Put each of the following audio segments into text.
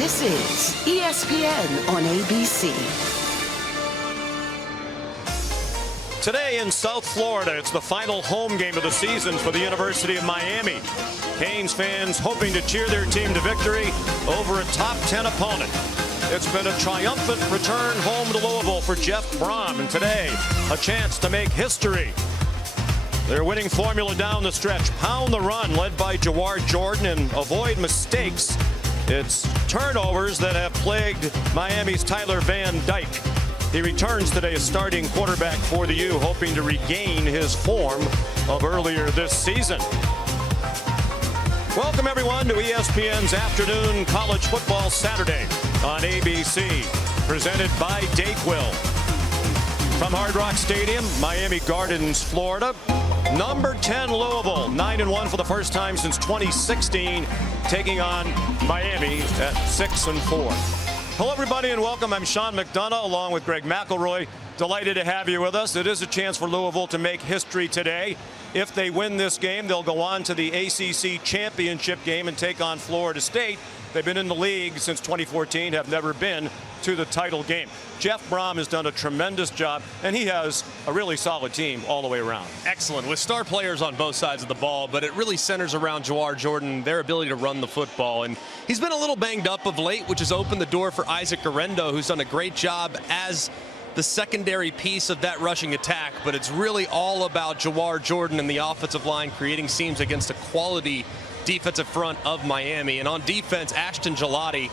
This is ESPN on ABC. Today in South Florida, it's the final home game of the season for the University of Miami. Canes fans hoping to cheer their team to victory over a top 10 opponent. It's been a triumphant return home to Louisville for Jeff Brom, and today a chance to make history. Their winning formula down the stretch: pound the run, led by Jawar Jordan, and avoid mistakes. It's turnovers that have plagued Miami's Tyler Van Dyke. He returns today as starting quarterback for the U, hoping to regain his form of earlier this season. Welcome everyone to ESPN's Afternoon College Football Saturday on ABC, presented by Dayquil. From Hard Rock Stadium, Miami Gardens, Florida. Number 10 Louisville, 9-1 for the first time since 2016, taking on Miami at 6-4. Hello everybody and welcome. I'm Sean McDonough along with Greg McElroy. Delighted to have you with us. It is a chance for Louisville to make history today. If they win this game, they'll go on to the ACC championship game and take on Florida State. They've been in the league since 2014, have never been to the title game. Jeff Brom has done a tremendous job, and he has a really solid team all the way around. Excellent, with star players on both sides of the ball, but it really centers around Jawar Jordan, their ability to run the football. And he's been a little banged up of late, which has opened the door for Isaac Garendo, who's done a great job as the secondary piece of that rushing attack. But it's really all about Jawar Jordan and the offensive line creating seams against a quality defensive front of Miami. And on defense, Ashton Gelati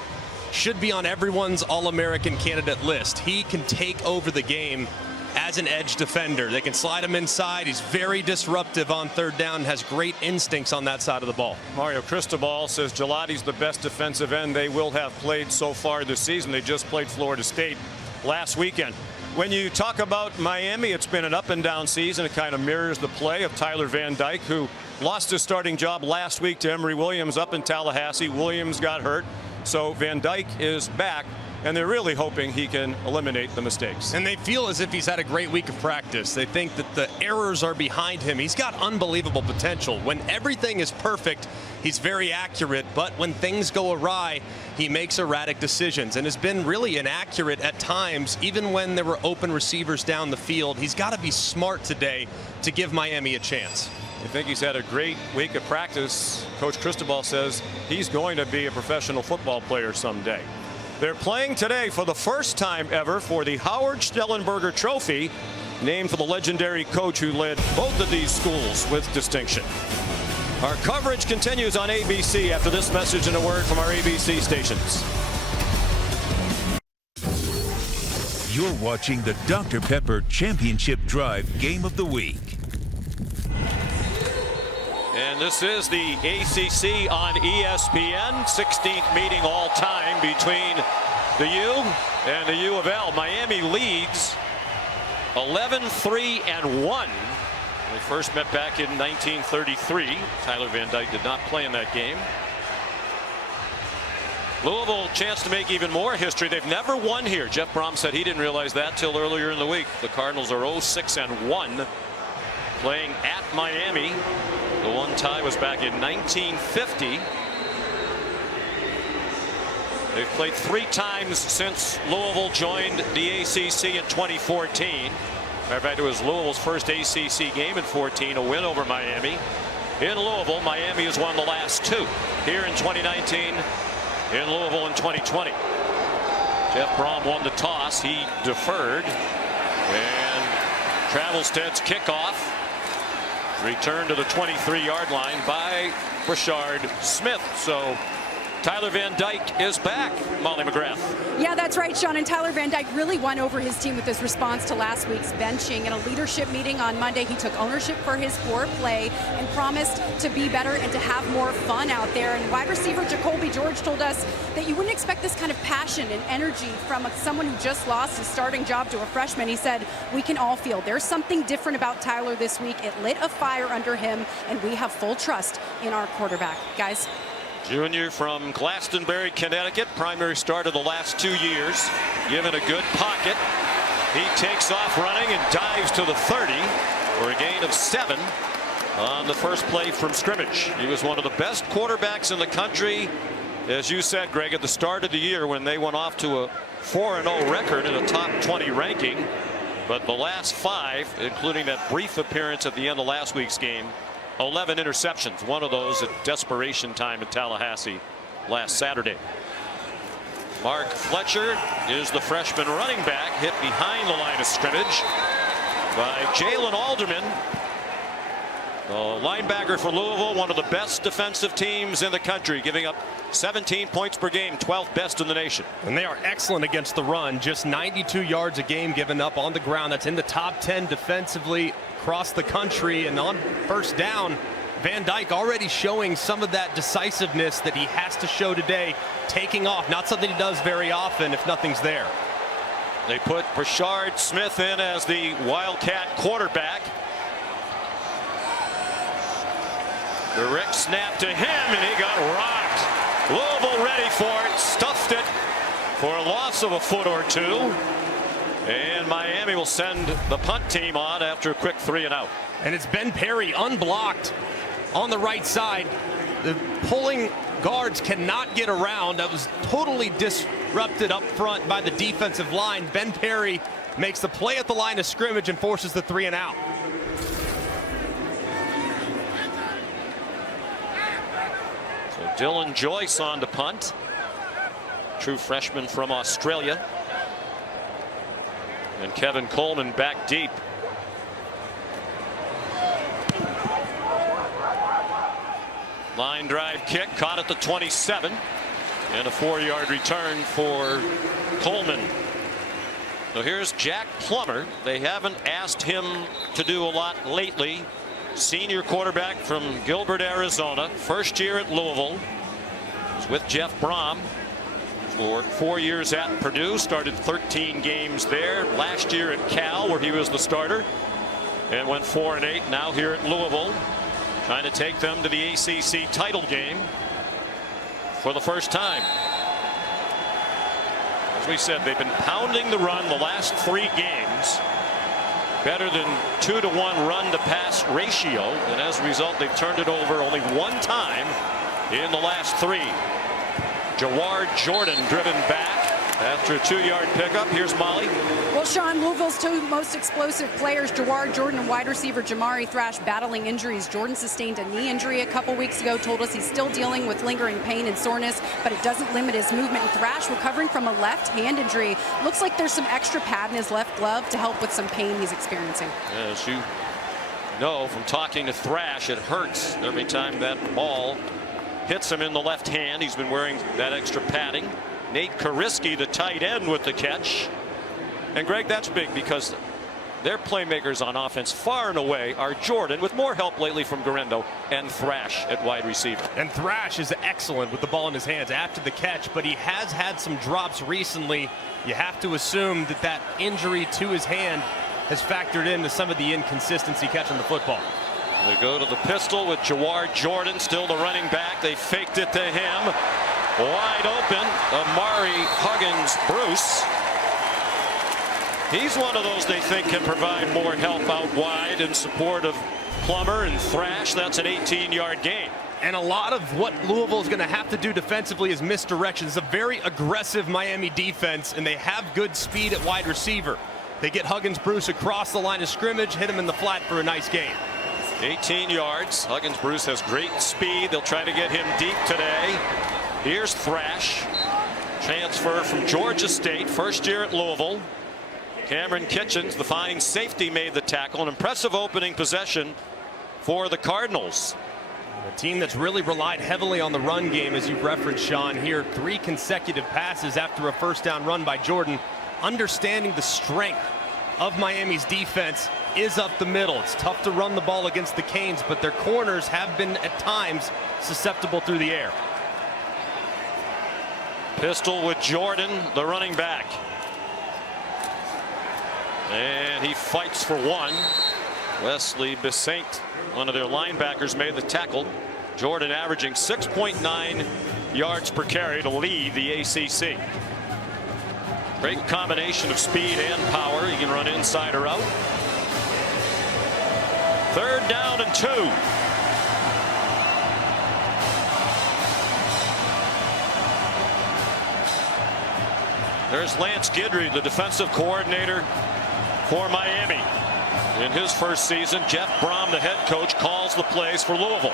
should be on everyone's All-American candidate list. He can take over the game as an edge defender. They can slide him inside. He's very disruptive on third down and has great instincts on that side of the ball. Mario Cristobal says Gelati's the best defensive end they will have played so far this season. They just played Florida State last weekend. When you talk about Miami, it's been an up and down season. It kind of mirrors the play of Tyler Van Dyke, who lost his starting job last week to Emory Williams up in Tallahassee. Williams got hurt. So Van Dyke is back, and they're really hoping he can eliminate the mistakes. And they feel as if he's had a great week of practice. They think that the errors are behind him. He's got unbelievable potential. When everything is perfect, he's very accurate, but when things go awry, he makes erratic decisions and has been really inaccurate at times, even when there were open receivers down the field. He's got to be smart today to give Miami a chance. I think he's had a great week of practice. Coach Cristobal says he's going to be a professional football player someday. They're playing today for the first time ever for the Howard Stellenberger Trophy, named for the legendary coach who led both of these schools with distinction. Our coverage continues on ABC after this message and a word from our ABC stations. You're watching the Dr. Pepper Championship Drive Game of the Week. And this is the ACC on ESPN, 16th meeting all time between the U and the U of L. Miami leads 11-3-1. They first met back in 1933. Tyler Van Dyke did not play in that game. Louisville chance to make even more history. They've never won here. Jeff Brom said he didn't realize that till earlier in the week. The Cardinals are 0-6-1 playing at Miami. The one tie was back in 1950. They've played 3 times since Louisville joined the ACC in 2014. Matter of fact, it was Louisville's first ACC game in 14, a win over Miami. In Louisville, Miami has won the last 2. Here in 2019, in Louisville in 2020. Jeff Brom won the toss. He deferred. And Travelstead's kickoff. Returned to the 23-yard line by Rashard Smith. So Tyler Van Dyke is back. Molly McGrath. Yeah, that's right, Sean. And Tyler Van Dyke really won over his team with his response to last week's benching. In a leadership meeting on Monday, he took ownership for his poor play and promised to be better and to have more fun out there. And wide receiver Jacoby George told us that you wouldn't expect this kind of passion and energy from someone who just lost his starting job to a freshman. He said, we can all feel there's something different about Tyler this week. It lit a fire under him, and we have full trust in our quarterback. Guys. Junior from Glastonbury, Connecticut. Primary start of the last 2 years. Given a good pocket. He takes off running and dives to the 30 for a gain of 7 on the first play from scrimmage. He was one of the best quarterbacks in the country As you said, Greg, at the start of the year when they went off to a 4-0 record in a top 20 ranking, but the last 5, including that brief appearance at the end of last week's game, 11 interceptions, one of those at desperation time in Tallahassee last Saturday. Mark Fletcher is the freshman running back, hit behind the line of scrimmage by Jalen Alderman, the linebacker for Louisville, one of the best defensive teams in the country, giving up 17 points per game, 12th best in the nation. And they are excellent against the run, just 92 yards a game given up on the ground. That's in the top 10 defensively across the country. And on first down, Van Dyke already showing some of that decisiveness that he has to show today, taking off. Not something he does very often if nothing's there. They put Brashard Smith in as the Wildcat quarterback. Direct snap to him, and he got rocked. Louisville ready for it, stuffed it for a loss of a foot or 2. And Miami will send the punt team on after a quick 3-and-out. And it's Ben Perry unblocked on the right side. The pulling guards cannot get around. That was totally disrupted up front by the defensive line. Ben Perry makes the play at the line of scrimmage and forces the 3-and-out. So Dylan Joyce on to punt. True freshman from Australia. And Kevin Coleman back deep. Line drive kick caught at the 27, and a 4-yard return for Coleman. So here's Jack Plummer. They haven't asked him to do a lot lately. Senior quarterback from Gilbert, Arizona. First year at Louisville. Was with Jeff Brom for 4 years at Purdue. Started 13 games there. Last year at Cal, where he was the starter, and went 4-8. Now here at Louisville, trying to take them to the ACC title game for the first time. As we said, they've been pounding the run the last 3 games. Better than 2-to-1 run to pass ratio, and as a result they've turned it over only 1 time in the last 3. Jawar Jordan driven back after a 2-yard pickup. Here's Molly. Well, Sean, Louisville's 2 most explosive players, Jawar Jordan and wide receiver Jamari Thrash, battling injuries. Jordan sustained a knee injury a couple weeks ago, told us he's still dealing with lingering pain and soreness, but it doesn't limit his movement. And Thrash recovering from a left hand injury. Looks like there's some extra pad in his left glove to help with some pain he's experiencing. As you know from talking to Thrash, it hurts every time that ball hits him in the left hand. He's been wearing that extra padding. Nate Kariski, the tight end, with the catch. And Greg, that's big because their playmakers on offense far and away are Jordan, with more help lately from Garendo, and Thrash at wide receiver. And Thrash is excellent with the ball in his hands after the catch, but he has had some drops recently. You have to assume that that injury to his hand has factored into some of the inconsistency catching the football. They go to the pistol with Jawar Jordan, still the running back. They faked it to him. Wide open, Amari Huggins-Bruce. He's one of those they think can provide more help out wide in support of Plummer and Thrash. That's an 18-yard gain. And a lot of what Louisville is going to have to do defensively is misdirection. It's a very aggressive Miami defense, and they have good speed at wide receiver. They get Huggins-Bruce across the line of scrimmage, hit him in the flat for a nice gain. 18 yards. Huggins-Bruce has great speed. They'll try to get him deep today. Here's Thrash, transfer from Georgia State, first year at Louisville. Cameron Kitchens, the fine safety, made the tackle. An impressive opening possession for the Cardinals. A team that's really relied heavily on the run game, as you've referenced, Sean, here. 3 consecutive passes after a first down run by Jordan. Understanding the strength of Miami's defense is up the middle. It's tough to run the ball against the Canes, but their corners have been at times susceptible through the air. Pistol with Jordan, the running back. And he fights for 1. Wesley Bissaint, one of their linebackers, made the tackle. Jordan averaging 6.9 yards per carry to lead the ACC. Great combination of speed and power. He can run inside or out. 3rd down and 2. There's Lance Guidry, the defensive coordinator for Miami. In his first season, Jeff Brom, the head coach, calls the plays for Louisville.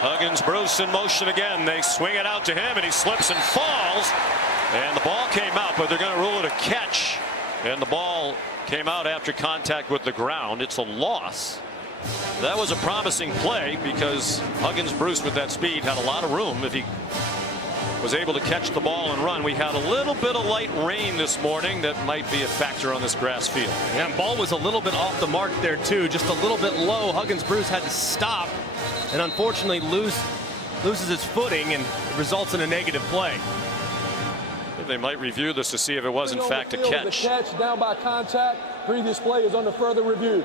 Huggins-Bruce in motion again. They swing it out to him, and he slips and falls. And the ball came out, but they're going to rule it a catch. And the ball came out after contact with the ground. It's a loss. That was a promising play because Huggins-Bruce, with that speed, had a lot of room if he was able to catch the ball and run. We had a little bit of light rain this morning that might be a factor on this grass field. Yeah, and ball was a little bit off the mark there too, just a little bit low. Huggins-Bruce had to stop and unfortunately loses his footing, and it results in a negative play. They might review this to see if it was in fact a catch. The catch down by contact. Previous play is under further review.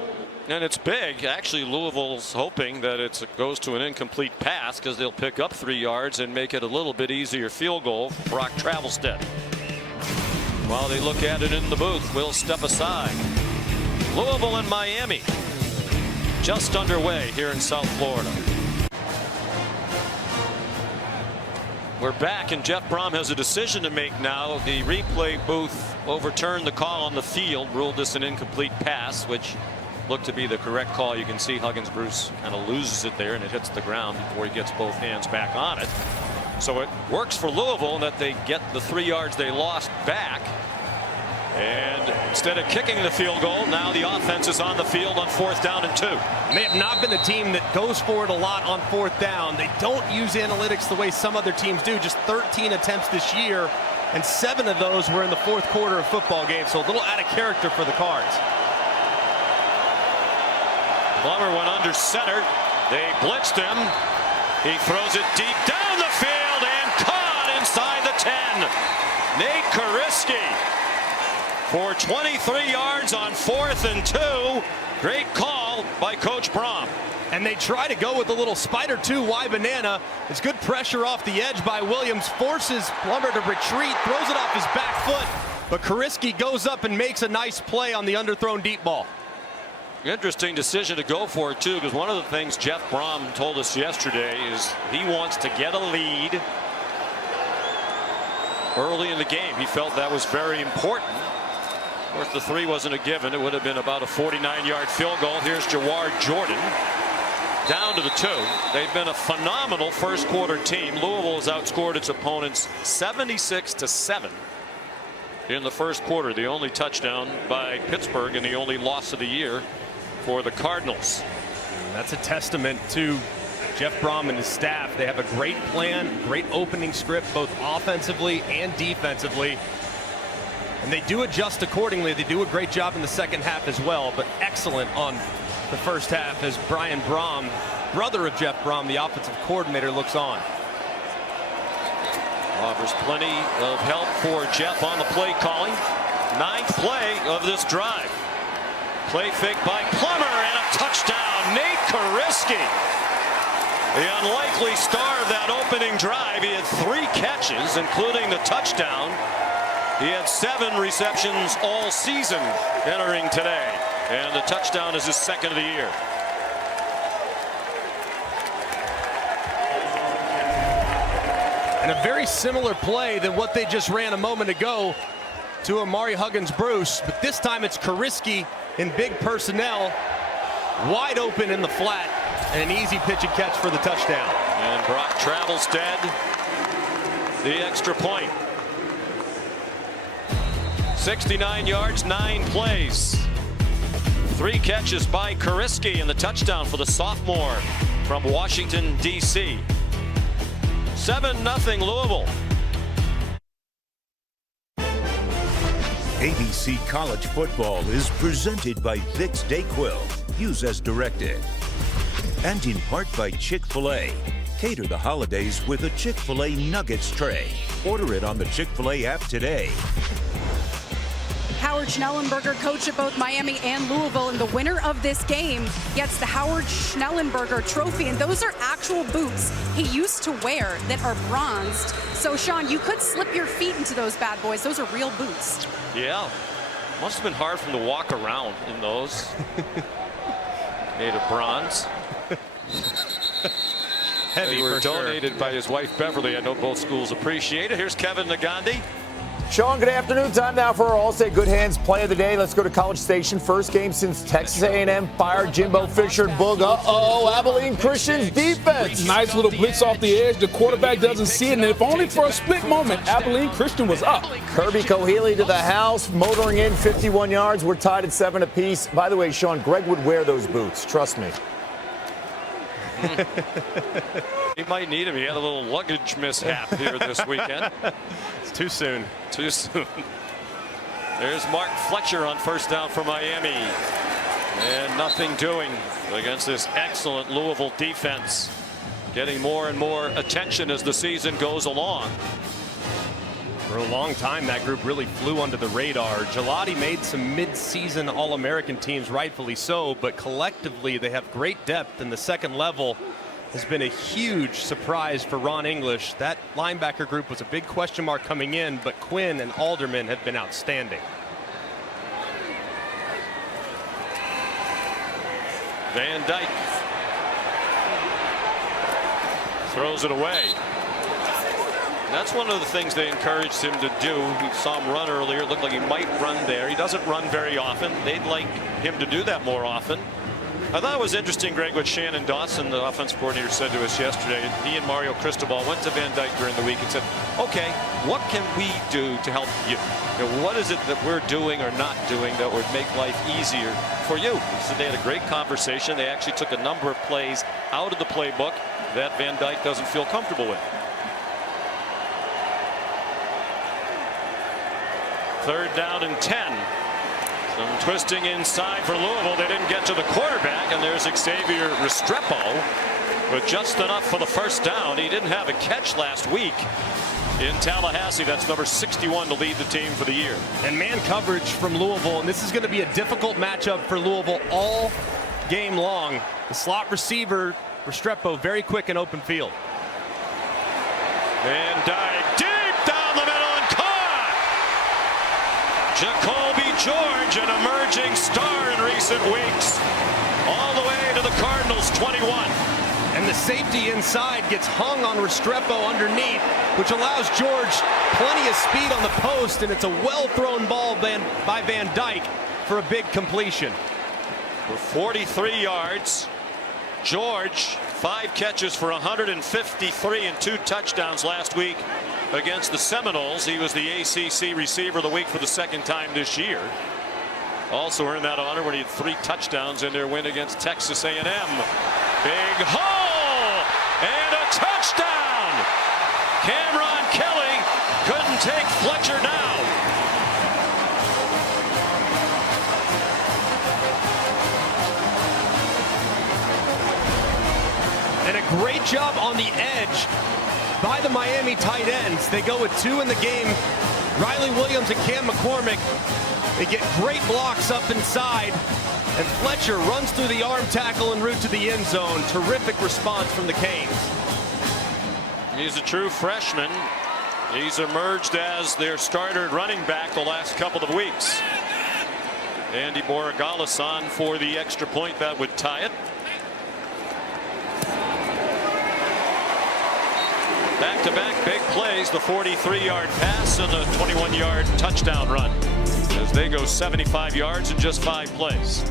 And it's big. Actually, Louisville's hoping that it goes to an incomplete pass because they'll pick up 3 yards and make it a little bit easier field goal for Brock Travelstead. While they look at it in the booth, we'll step aside. Louisville and Miami just underway here in South Florida. We're back, and Jeff Brom has a decision to make now. The replay booth overturned the call on the field, ruled this an incomplete pass, which looked to be the correct call. You can see Huggins-Bruce kind of loses it there, and it hits the ground before he gets both hands back on it. So it works for Louisville that they get the 3 yards they lost back. And instead of kicking the field goal, now the offense is on the field on 4th down and 2. They have not been a team that goes for it a lot on 4th down. They don't use analytics the way some other teams do. Just 13 attempts this year, and 7 of those were in the 4th quarter of football games. So a little out of character for the Cards. Plummer went under center. They blitzed him. He throws it deep down the field and caught inside the 10. Nate Koriski for 23 yards on 4th and 2. Great call by Coach Brom. And they try to go with a little spider 2 Y banana. It's good pressure off the edge by Williams. Forces Plummer to retreat. Throws it off his back foot. But Koriski goes up and makes a nice play on the underthrown deep ball. Interesting decision to go for it, too, because one of the things Jeff Brom told us yesterday is he wants to get a lead early in the game. He felt that was very important. Of course, the 3 wasn't a given. It would have been about a 49-yard field goal. Here's Jawar Jordan down to the 2. They've been a phenomenal first quarter team. Louisville has outscored its opponents 76-7 in the first quarter. The only touchdown by Pittsburgh and the only loss of the year for the Cardinals. That's a testament to Jeff Brom and his staff. They have a great plan, great opening script, both offensively and defensively. And they do adjust accordingly. They do a great job in the second half as well, but excellent on the first half as Brian Brom, brother of Jeff Brom, the offensive coordinator, looks on. Offers plenty of help for Jeff on the play calling. 9th play of this drive. Play fake by Plummer and a touchdown. Nate Koriski, the unlikely star of that opening drive. He had 3 catches, including the touchdown. He had 7 receptions all season entering today, and the touchdown is his 2nd of the year. And a very similar play than what they just ran a moment ago to Amari Huggins-Bruce, but this time it's Koriski in big personnel, wide open in the flat, and an easy pitch and catch for the touchdown. And Brock Travelstead, the extra point. 69 yards, 9 plays. 3 catches by Koriski, and the touchdown for the sophomore from Washington, D.C. 7-0 Louisville. ABC College Football is presented by Vicks DayQuil. Use as directed. And in part by Chick-fil-A. Cater the holidays with a Chick-fil-A Nuggets tray. Order it on the Chick-fil-A app today. Howard Schnellenberger, coach at both Miami and Louisville, and the winner of this game gets the Howard Schnellenberger trophy, and those are actual boots he used to wear that are bronzed. So, Sean, you could slip your feet into those bad boys. Those are real boots. Yeah, must have been hard for him to walk around in those. Made of bronze. heavy. They were for donated sure. by his wife Beverly. I know both schools appreciate it. Here's Kevin Nagandi. Sean, good afternoon. Time now for our All-State Good Hands Play of the Day. Let's go to College Station. First game since Texas A&M fired Jimbo Fisher and Boog. Uh-oh, Abilene Christian's defense. Nice little blitz off the edge. The quarterback doesn't see it, and if only for a split moment, Abilene Christian was up. Kirby Cohealy to the house, motoring in 51 yards. We're tied at 7 apiece. By the way, Sean, Greg would wear those boots. Trust me. He might need him. He had a little luggage mishap here this weekend. It's too soon. Too soon. There's Mark Fletcher on first down for Miami. And nothing doing against this excellent Louisville defense. Getting more and more attention as the season goes along. For a long time, that group really flew under the radar. Gelati made some mid-season All-American teams, rightfully so, but collectively they have great depth, and the second level has been a huge surprise for Ron English. That linebacker group was a big question mark coming in, but Quinn and Alderman have been outstanding. Van Dyke throws it away. That's one of the things they encouraged him to do. We saw him run earlier. It looked like he might run there. He doesn't run very often. They'd like him to do that more often. I thought it was interesting, Greg, what Shannon Dawson, the offensive coordinator, said to us yesterday. He and Mario Cristobal went to Van Dyke during the week and said, okay, what can we do to help you? What is it that we're doing or not doing that would make life easier for you? So they had a great conversation. They actually took a number of plays out of the playbook that Van Dyke doesn't feel comfortable with. Third down and 10. Some twisting inside for Louisville. They didn't get to the quarterback, and there's Xavier Restrepo with just enough for the first down. He didn't have a catch last week in Tallahassee. That's number 61 to lead the team for the year. And man coverage from Louisville, and this is going to be a difficult matchup for Louisville all game long. The slot receiver, Restrepo, very quick in open field. Van Dyke deep down the middle and caught. Jacoby George, an emerging star in recent weeks, all the way to the Cardinals 21. And the safety inside gets hung on Restrepo underneath, which allows George plenty of speed on the post, and it's a well-thrown ball by Van Dyke for a big completion. For 43 yards, George, 5 catches for 153 and 2 touchdowns last week against the Seminoles. He was the ACC receiver of the week for the second time this year. Also earned that honor when he had 3 touchdowns in their win against Texas A&M. Big hole and a touchdown. Cameron Kelly couldn't take Fletcher down. And a great job on the edge by the Miami tight ends. They go with 2 in the game. Riley Williams and Cam McCormick. They get great blocks up inside. And Fletcher runs through the arm tackle en route to the end zone. Terrific response from the Canes. He's a true freshman. He's emerged as their starter at running back the last couple of weeks. Andy Borregales on for the extra point that would tie it. Back-to-back big plays, the 43-yard pass and the 21-yard touchdown run, as they go 75 yards in just 5 plays.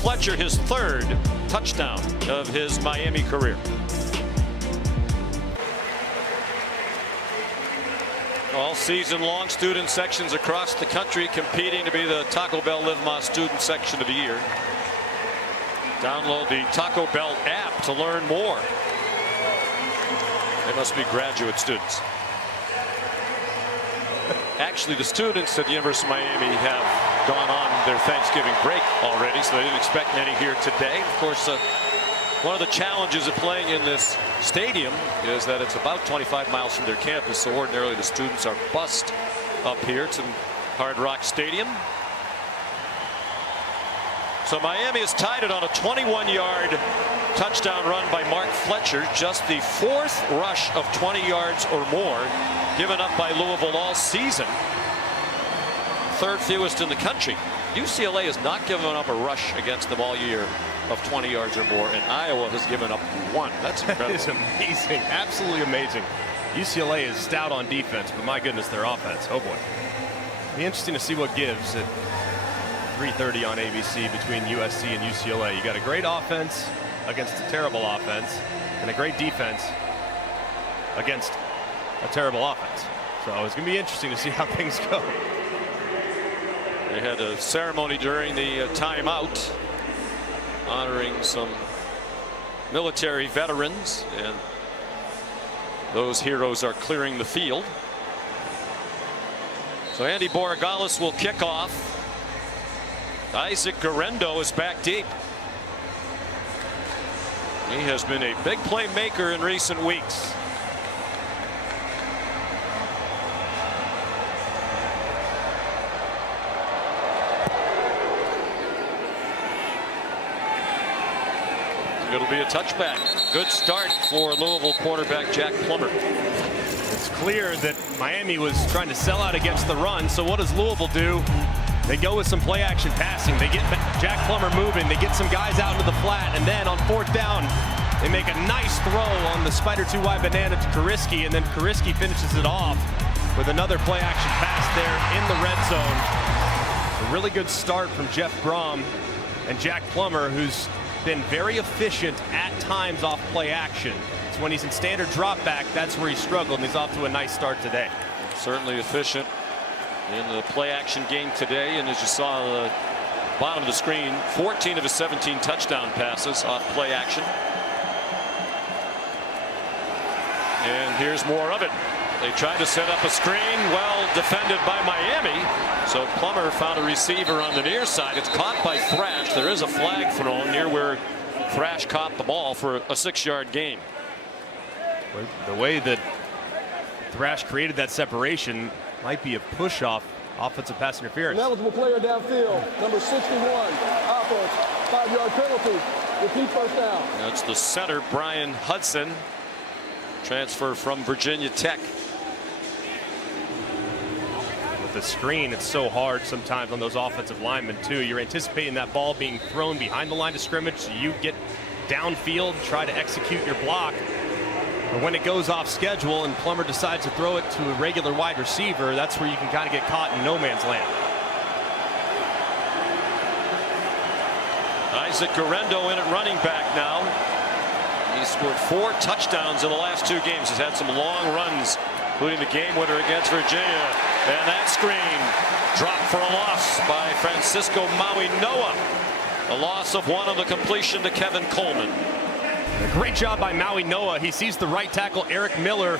Fletcher, his 3rd touchdown of his Miami career. All season long, student sections across the country competing to be the Taco Bell Live Más Student Section of the Year. Download the Taco Bell app to learn more. They must be graduate students. Actually, the students at the University of Miami have gone on their Thanksgiving break already, so they didn't expect any here today. Of course, one of the challenges of playing in this stadium is that it's about 25 miles from their campus, so ordinarily the students are bused up here to Hard Rock Stadium. So Miami has tied it on a 21-yard touchdown run by Mark Fletcher, just the 4th rush of 20 yards or more given up by Louisville all season. 3rd fewest in the country. UCLA has not given up a rush against them all year of 20 yards or more, and Iowa has given up 1. That's incredible. That is amazing. Absolutely amazing. UCLA is stout on defense, but my goodness, their offense. Oh boy. Be interesting to see what gives at 3:30 on ABC between USC and UCLA. You got a great offense against a terrible offense, and a great defense against a terrible offense. So it's going to be interesting to see how things go. They had a ceremony during the timeout honoring some military veterans, and those heroes are clearing the field. So Andy Borregales will kick off. Isaac Guerrero is back deep. He has been a big playmaker in recent weeks. It'll be a touchback. Good start for Louisville quarterback Jack Plummer. It's clear that Miami was trying to sell out against the run. So what does Louisville do? They go with some play action passing. They get Jack Plummer moving. They get some guys out into the flat. And then on 4th down, they make a nice throw on the Spider 2 wide banana to Kariski. And then Kariski finishes it off with another play action pass there in the red zone. A really good start from Jeff Brom and Jack Plummer, who's been very efficient at times off play action. It's when he's in standard drop back, that's where he struggled, and he's off to a nice start today. Certainly efficient in the play action game today, and as you saw on the bottom of the screen, 14 of his 17 touchdown passes off play action. And here's more of it. They tried to set up a screen, well defended by Miami. So Plummer found a receiver on the near side. It's caught by Thrash. There is a flag thrown near where Thrash caught the ball for a 6-yard gain. The way that Thrash created that separation might be a push off offensive pass interference. An eligible player downfield, number 61, offense, 5-yard penalty, repeat first down. That's the center, Brian Hudson, transfer from Virginia Tech. The screen, it's so hard sometimes on those offensive linemen too. You're anticipating that ball being thrown behind the line of scrimmage, so you get downfield, try to execute your block. But when it goes off schedule and Plummer decides to throw it to a regular wide receiver, that's where you can kind of get caught in no man's land. Isaac Guerrero in at running back now. He scored 4 touchdowns in the last 2 games. He's had some long runs, including the game winner against Virginia. And that screen dropped for a loss by Francisco Maui Noah. A loss of 1 on the completion to Kevin Coleman. A great job by Maui Noah. He sees the right tackle Eric Miller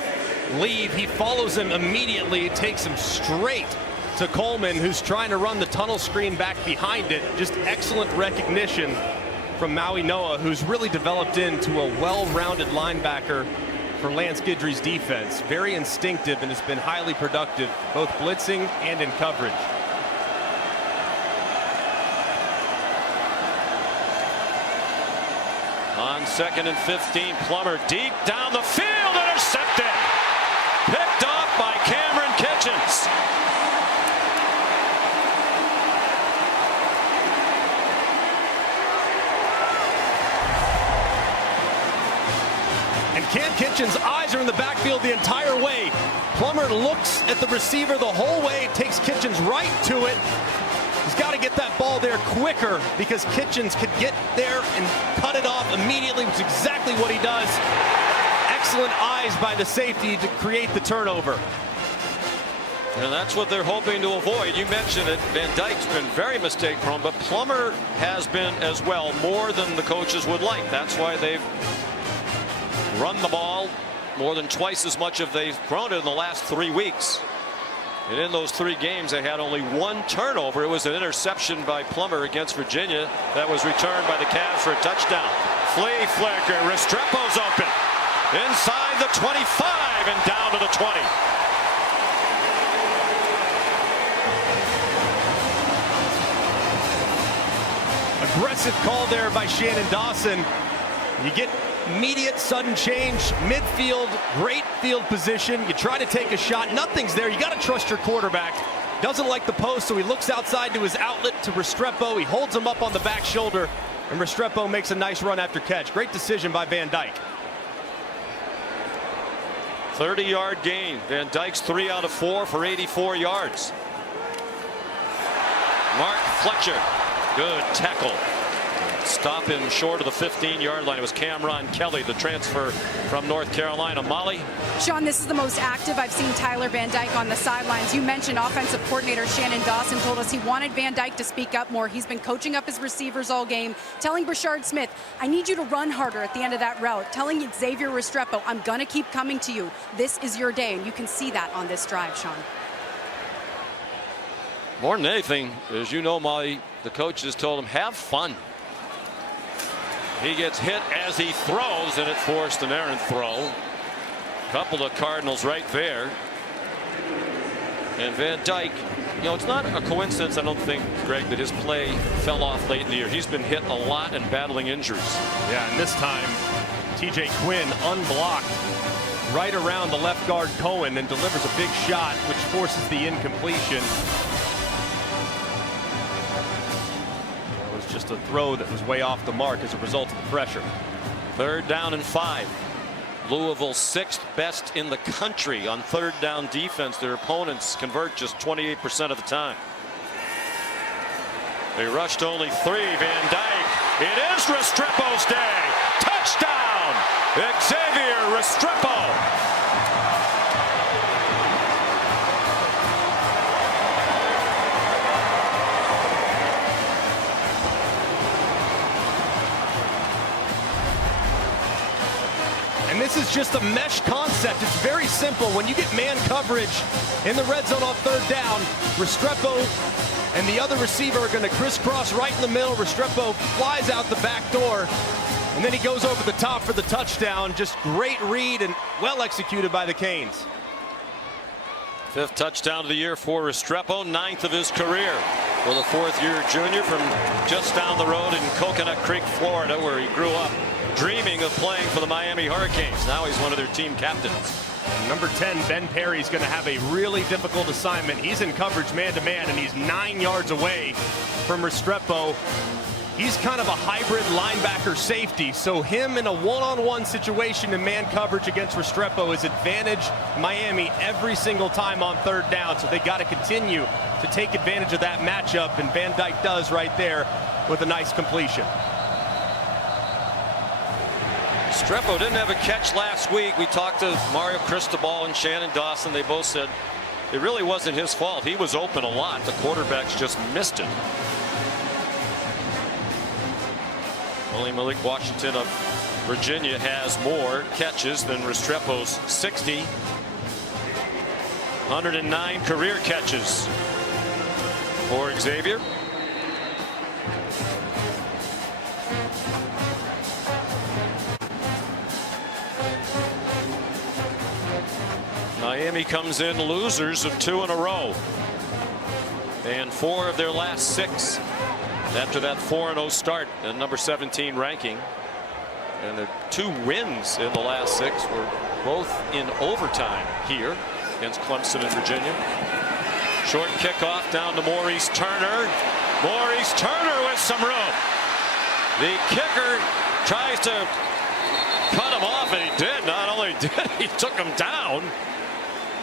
leave. He follows him immediately, takes him straight to Coleman, who's trying to run the tunnel screen back behind it. Just excellent recognition from Maui Noah, who's really developed into a well-rounded linebacker for Lance Guidry's defense. Very instinctive and has been highly productive, both blitzing and in coverage. On 2nd and 15, Plummer deep down the field, intercepted. Picked off by Cameron Kitchens. And Cam Kitchens' eyes are in the backfield the entire way. Plummer looks at the receiver the whole way, takes Kitchens right to it. He's got to get that ball there quicker because Kitchens could get there and cut it off immediately, which is exactly what he does. Excellent eyes by the safety to create the turnover. And that's what they're hoping to avoid. You mentioned it. Van Dyke's been very mistake prone, but Plummer has been as well, more than the coaches would like. That's why they've run the ball more than twice as much as they've thrown it in the last 3 weeks. And in those 3 games, they had only 1 turnover. It was an interception by Plummer against Virginia that was returned by the Cavs for a touchdown. Flea flicker. Restrepo's open. Inside the 25 and down to the 20. Aggressive call there by Shannon Dawson. You get immediate sudden change, midfield, great field position. You try to take a shot, nothing's there. You got to trust your quarterback. Doesn't like the post, so he looks outside to his outlet to Restrepo. He holds him up on the back shoulder And Restrepo makes a nice run after catch. Great decision by Van Dyke. 30-yard gain. Van Dyke's 3 out of 4 for 84 yards. Mark Fletcher, good tackle. Stop him short of the 15-yard line. It was Cameron Kelly, the transfer from North Carolina. Molly? Sean, this is the most active I've seen Tyler Van Dyke on the sidelines. You mentioned offensive coordinator Shannon Dawson told us he wanted Van Dyke to speak up more. He's been coaching up his receivers all game, telling Brashard Smith, I need you to run harder at the end of that route. Telling Xavier Restrepo, I'm going to keep coming to you. This is your day, and you can see that on this drive, Sean. More than anything, as you know, Molly, the coaches told him, have fun. He gets hit as he throws, and it forced an errant throw. Couple of Cardinals right there. And Van Dyke, you know, it's not a coincidence, I don't think, Greg, that his play fell off late in the year. He's been hit a lot and battling injuries. Yeah, and this time, TJ Quinn unblocked right around the left guard Cohen and delivers a big shot, which forces the incompletion. Just a throw that was way off the mark as a result of the pressure. 3rd down and 5. Louisville 6th best in the country on 3rd down defense. Their opponents convert just 28% of the time. They rushed only 3. Van Dyke. It is Restrepo's day. Touchdown! Xavier Restrepo. And this is just a mesh concept. It's very simple. When you get man coverage in the red zone on 3rd down, Restrepo and the other receiver are going to crisscross right in the middle. Restrepo flies out the back door, and then he goes over the top for the touchdown. Just great read and well executed by the Canes. 5th touchdown of the year for Restrepo, 9th of his career. For the 4th-year junior from just down the road in Coconut Creek, Florida, where he grew up dreaming of playing for the Miami Hurricanes. Now he's one of their team captains. Number 10, Ben Perry's going to have a really difficult assignment. He's in coverage man-to-man, and he's 9 yards away from Restrepo. He's kind of a hybrid linebacker safety, so him in a one-on-one situation in man coverage against Restrepo is advantage Miami every single time on 3rd down, so they got to continue to take advantage of that matchup, and Van Dyke does right there with a nice completion. Restrepo didn't have a catch last week. We talked to Mario Cristobal and Shannon Dawson. They both said it really wasn't his fault. He was open a lot. The quarterbacks just missed it. Only Malik Washington of Virginia has more catches than Restrepo's 60. 109 career catches for Xavier. Miami comes in losers of 2 in a row, and 4 of their last 6 after that 4-0 start and number 17 ranking. And the 2 wins in the last 6 were both in overtime here against Clemson and Virginia. Short kickoff down to Maurice Turner. Maurice Turner with some room. The kicker tries to cut him off, and he did. Not only did he took him down.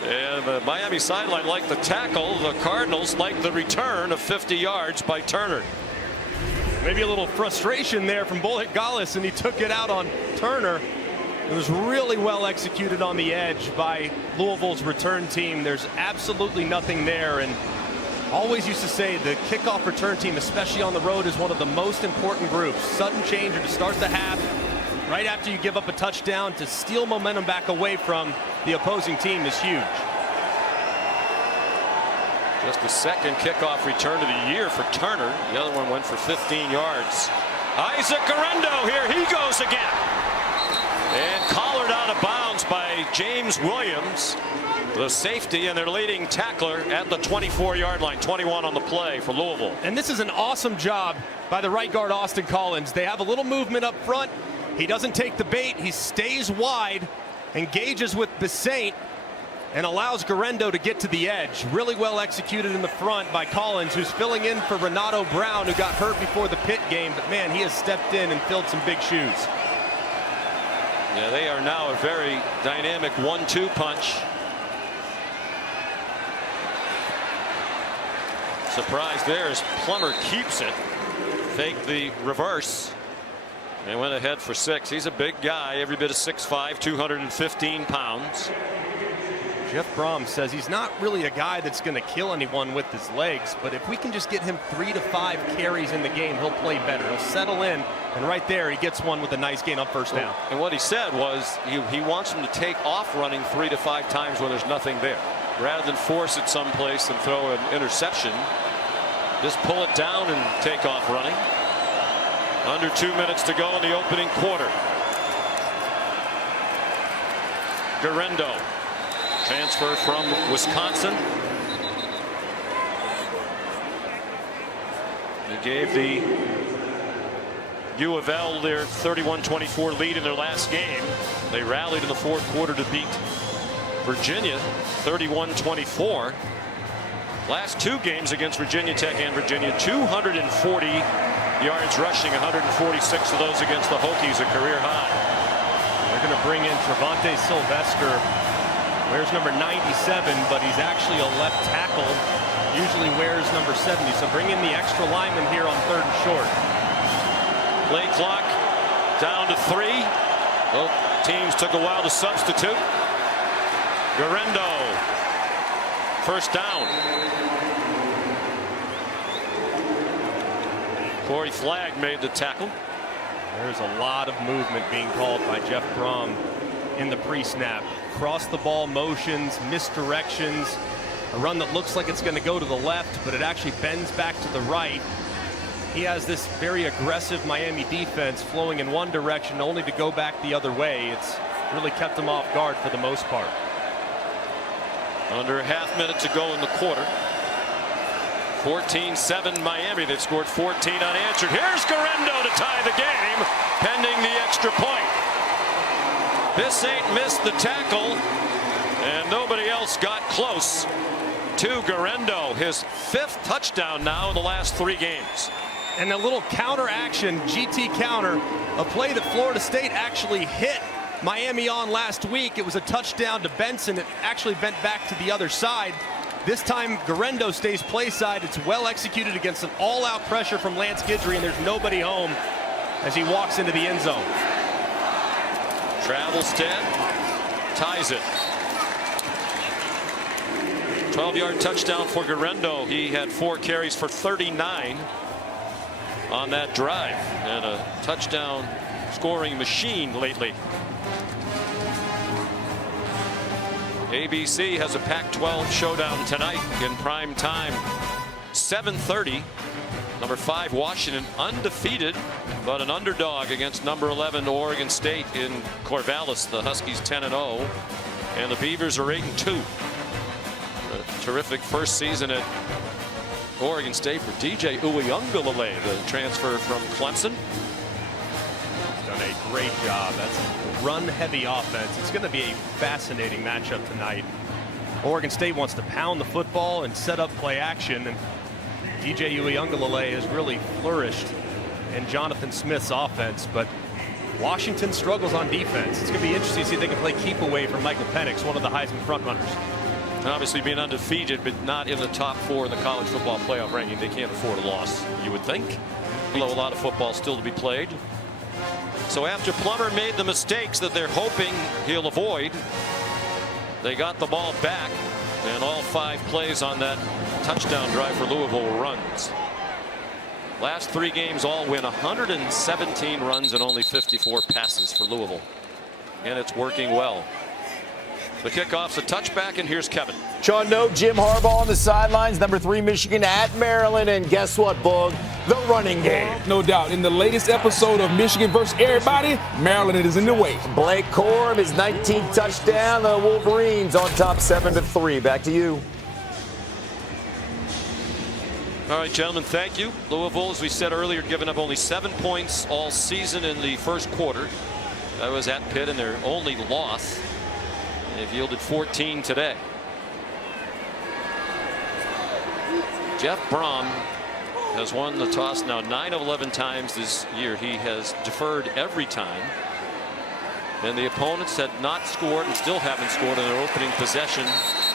And the Miami sideline liked the tackle. The Cardinals liked the return of 50 yards by Turner. Maybe a little frustration there from Bullet Gallis, and he took it out on Turner. It was really well executed on the edge by Louisville's return team. There's absolutely nothing there, and always used to say the kickoff return team, especially on the road, is one of the most important groups. Sudden changer to start the half, right after you give up a touchdown, to steal momentum back away from the opposing team is huge. Just the 2nd kickoff return of the year for Turner. The other one went for 15 yards. Isaac Garendo, here he goes again. And collared out of bounds by James Williams, the safety, and their leading tackler at the 24-yard line. 21 on the play for Louisville. And this is an awesome job by the right guard Austin Collins. They have a little movement up front. He doesn't take the bait. He stays wide, engages with Besaint, and allows Guerrero to get to the edge. Really well executed in the front by Collins, who's filling in for Renato Brown, who got hurt before the Pitt game. But man, he has stepped in and filled some big shoes. Yeah, they are now a very dynamic 1-2 punch. Surprise there as Plummer keeps it. Fake the reverse. They went ahead for 6. He's a big guy, every bit of 6'5", 215 pounds. Jeff Brom says he's not really a guy that's going to kill anyone with his legs, but if we can just get him 3 to 5 carries in the game, he'll play better. He'll settle in, and right there he gets one with a nice gain on first down. And what he said was he wants him to take off running 3 to 5 times when there's nothing there, rather than force it someplace and throw an interception. Just pull it down and take off running. Under 2 minutes to go in the opening quarter. Guerrero, transfer from Wisconsin. He gave the U of L their 31-24 lead in their last game. They rallied in the fourth quarter to beat Virginia 31-24. Last 2 games against Virginia Tech and Virginia, 240 yards rushing, 146 of those against the Hokies, a career high. They're going to bring in Trevante Sylvester. Wears number 97, but he's actually a left tackle. Usually wears number 70. So bring in the extra lineman here on 3rd and short. Play clock down to 3. Both teams took a while to substitute. Guerrero, first down. Corey Flagg made the tackle. There's a lot of movement being called by Jeff Brom in the pre-snap. Cross the ball motions, misdirections, a run that looks like it's going to go to the left, but it actually bends back to the right. He has this very aggressive Miami defense flowing in one direction only to go back the other way. It's really kept them off guard for the most part. Under a half minute to go in the quarter. 14-7 Miami. They've scored 14 unanswered. Here's Guerrero to tie the game, pending the extra point. This ain't missed the tackle, and nobody else got close to Guerrero. His 5th touchdown now in the last 3 games. And a little counter action, GT counter, a play that Florida State actually hit Miami on last week. It was a touchdown to Benson. It actually bent back to the other side. This time Guerrero stays play side. It's well executed against an all-out pressure from Lance Guidry, and there's nobody home as he walks into the end zone. Travelstead ties it. 12-yard touchdown for Guerrero. He had 4 carries for 39 on that drive, and a touchdown scoring machine lately. ABC has a Pac-12 showdown tonight in prime time. 7:30. Number 5 Washington undefeated, but an underdog against number 11 Oregon State in Corvallis. The Huskies 10-0, and the Beavers are 8-2. A terrific first season at Oregon State for DJ Uiagalelei, the transfer from Clemson. He's done a great job. That's a run-heavy offense. It's going to be a fascinating matchup tonight. Oregon State wants to pound the football and set up play action, and DJ Uiagalelei has really flourished in Jonathan Smith's offense, but Washington struggles on defense. It's going to be interesting to see if they can play keep away from Michael Penix, one of the Heisman frontrunners. Obviously being undefeated, but not in the top 4 in the college football playoff ranking. They can't afford a loss, you would think. Although a lot of football still to be played. So after Plummer made the mistakes that they're hoping he'll avoid, they got the ball back, and all 5 plays on that touchdown drive for Louisville were runs. Last 3 games all win, 117 runs and only 54 passes for Louisville. And it's working well. The kickoff's a touchback, and here's Kevin. Sean, no Jim Harbaugh on the sidelines. Number 3 Michigan at Maryland, and guess what, Boog? The running game. No doubt. In the latest episode of Michigan versus everybody, Maryland is in the way. Blake Corum, his 19th touchdown. The Wolverines on top 7-3. Back to you. All right, gentlemen, thank you. Louisville, as we said earlier, giving up only 7 points all season in the first quarter. That was at Pitt, and their only loss. They've yielded 14 today. Jeff Brom has won the toss now 9 of 11 times this year. He has deferred every time. And the opponents had not scored and still haven't scored in their opening possession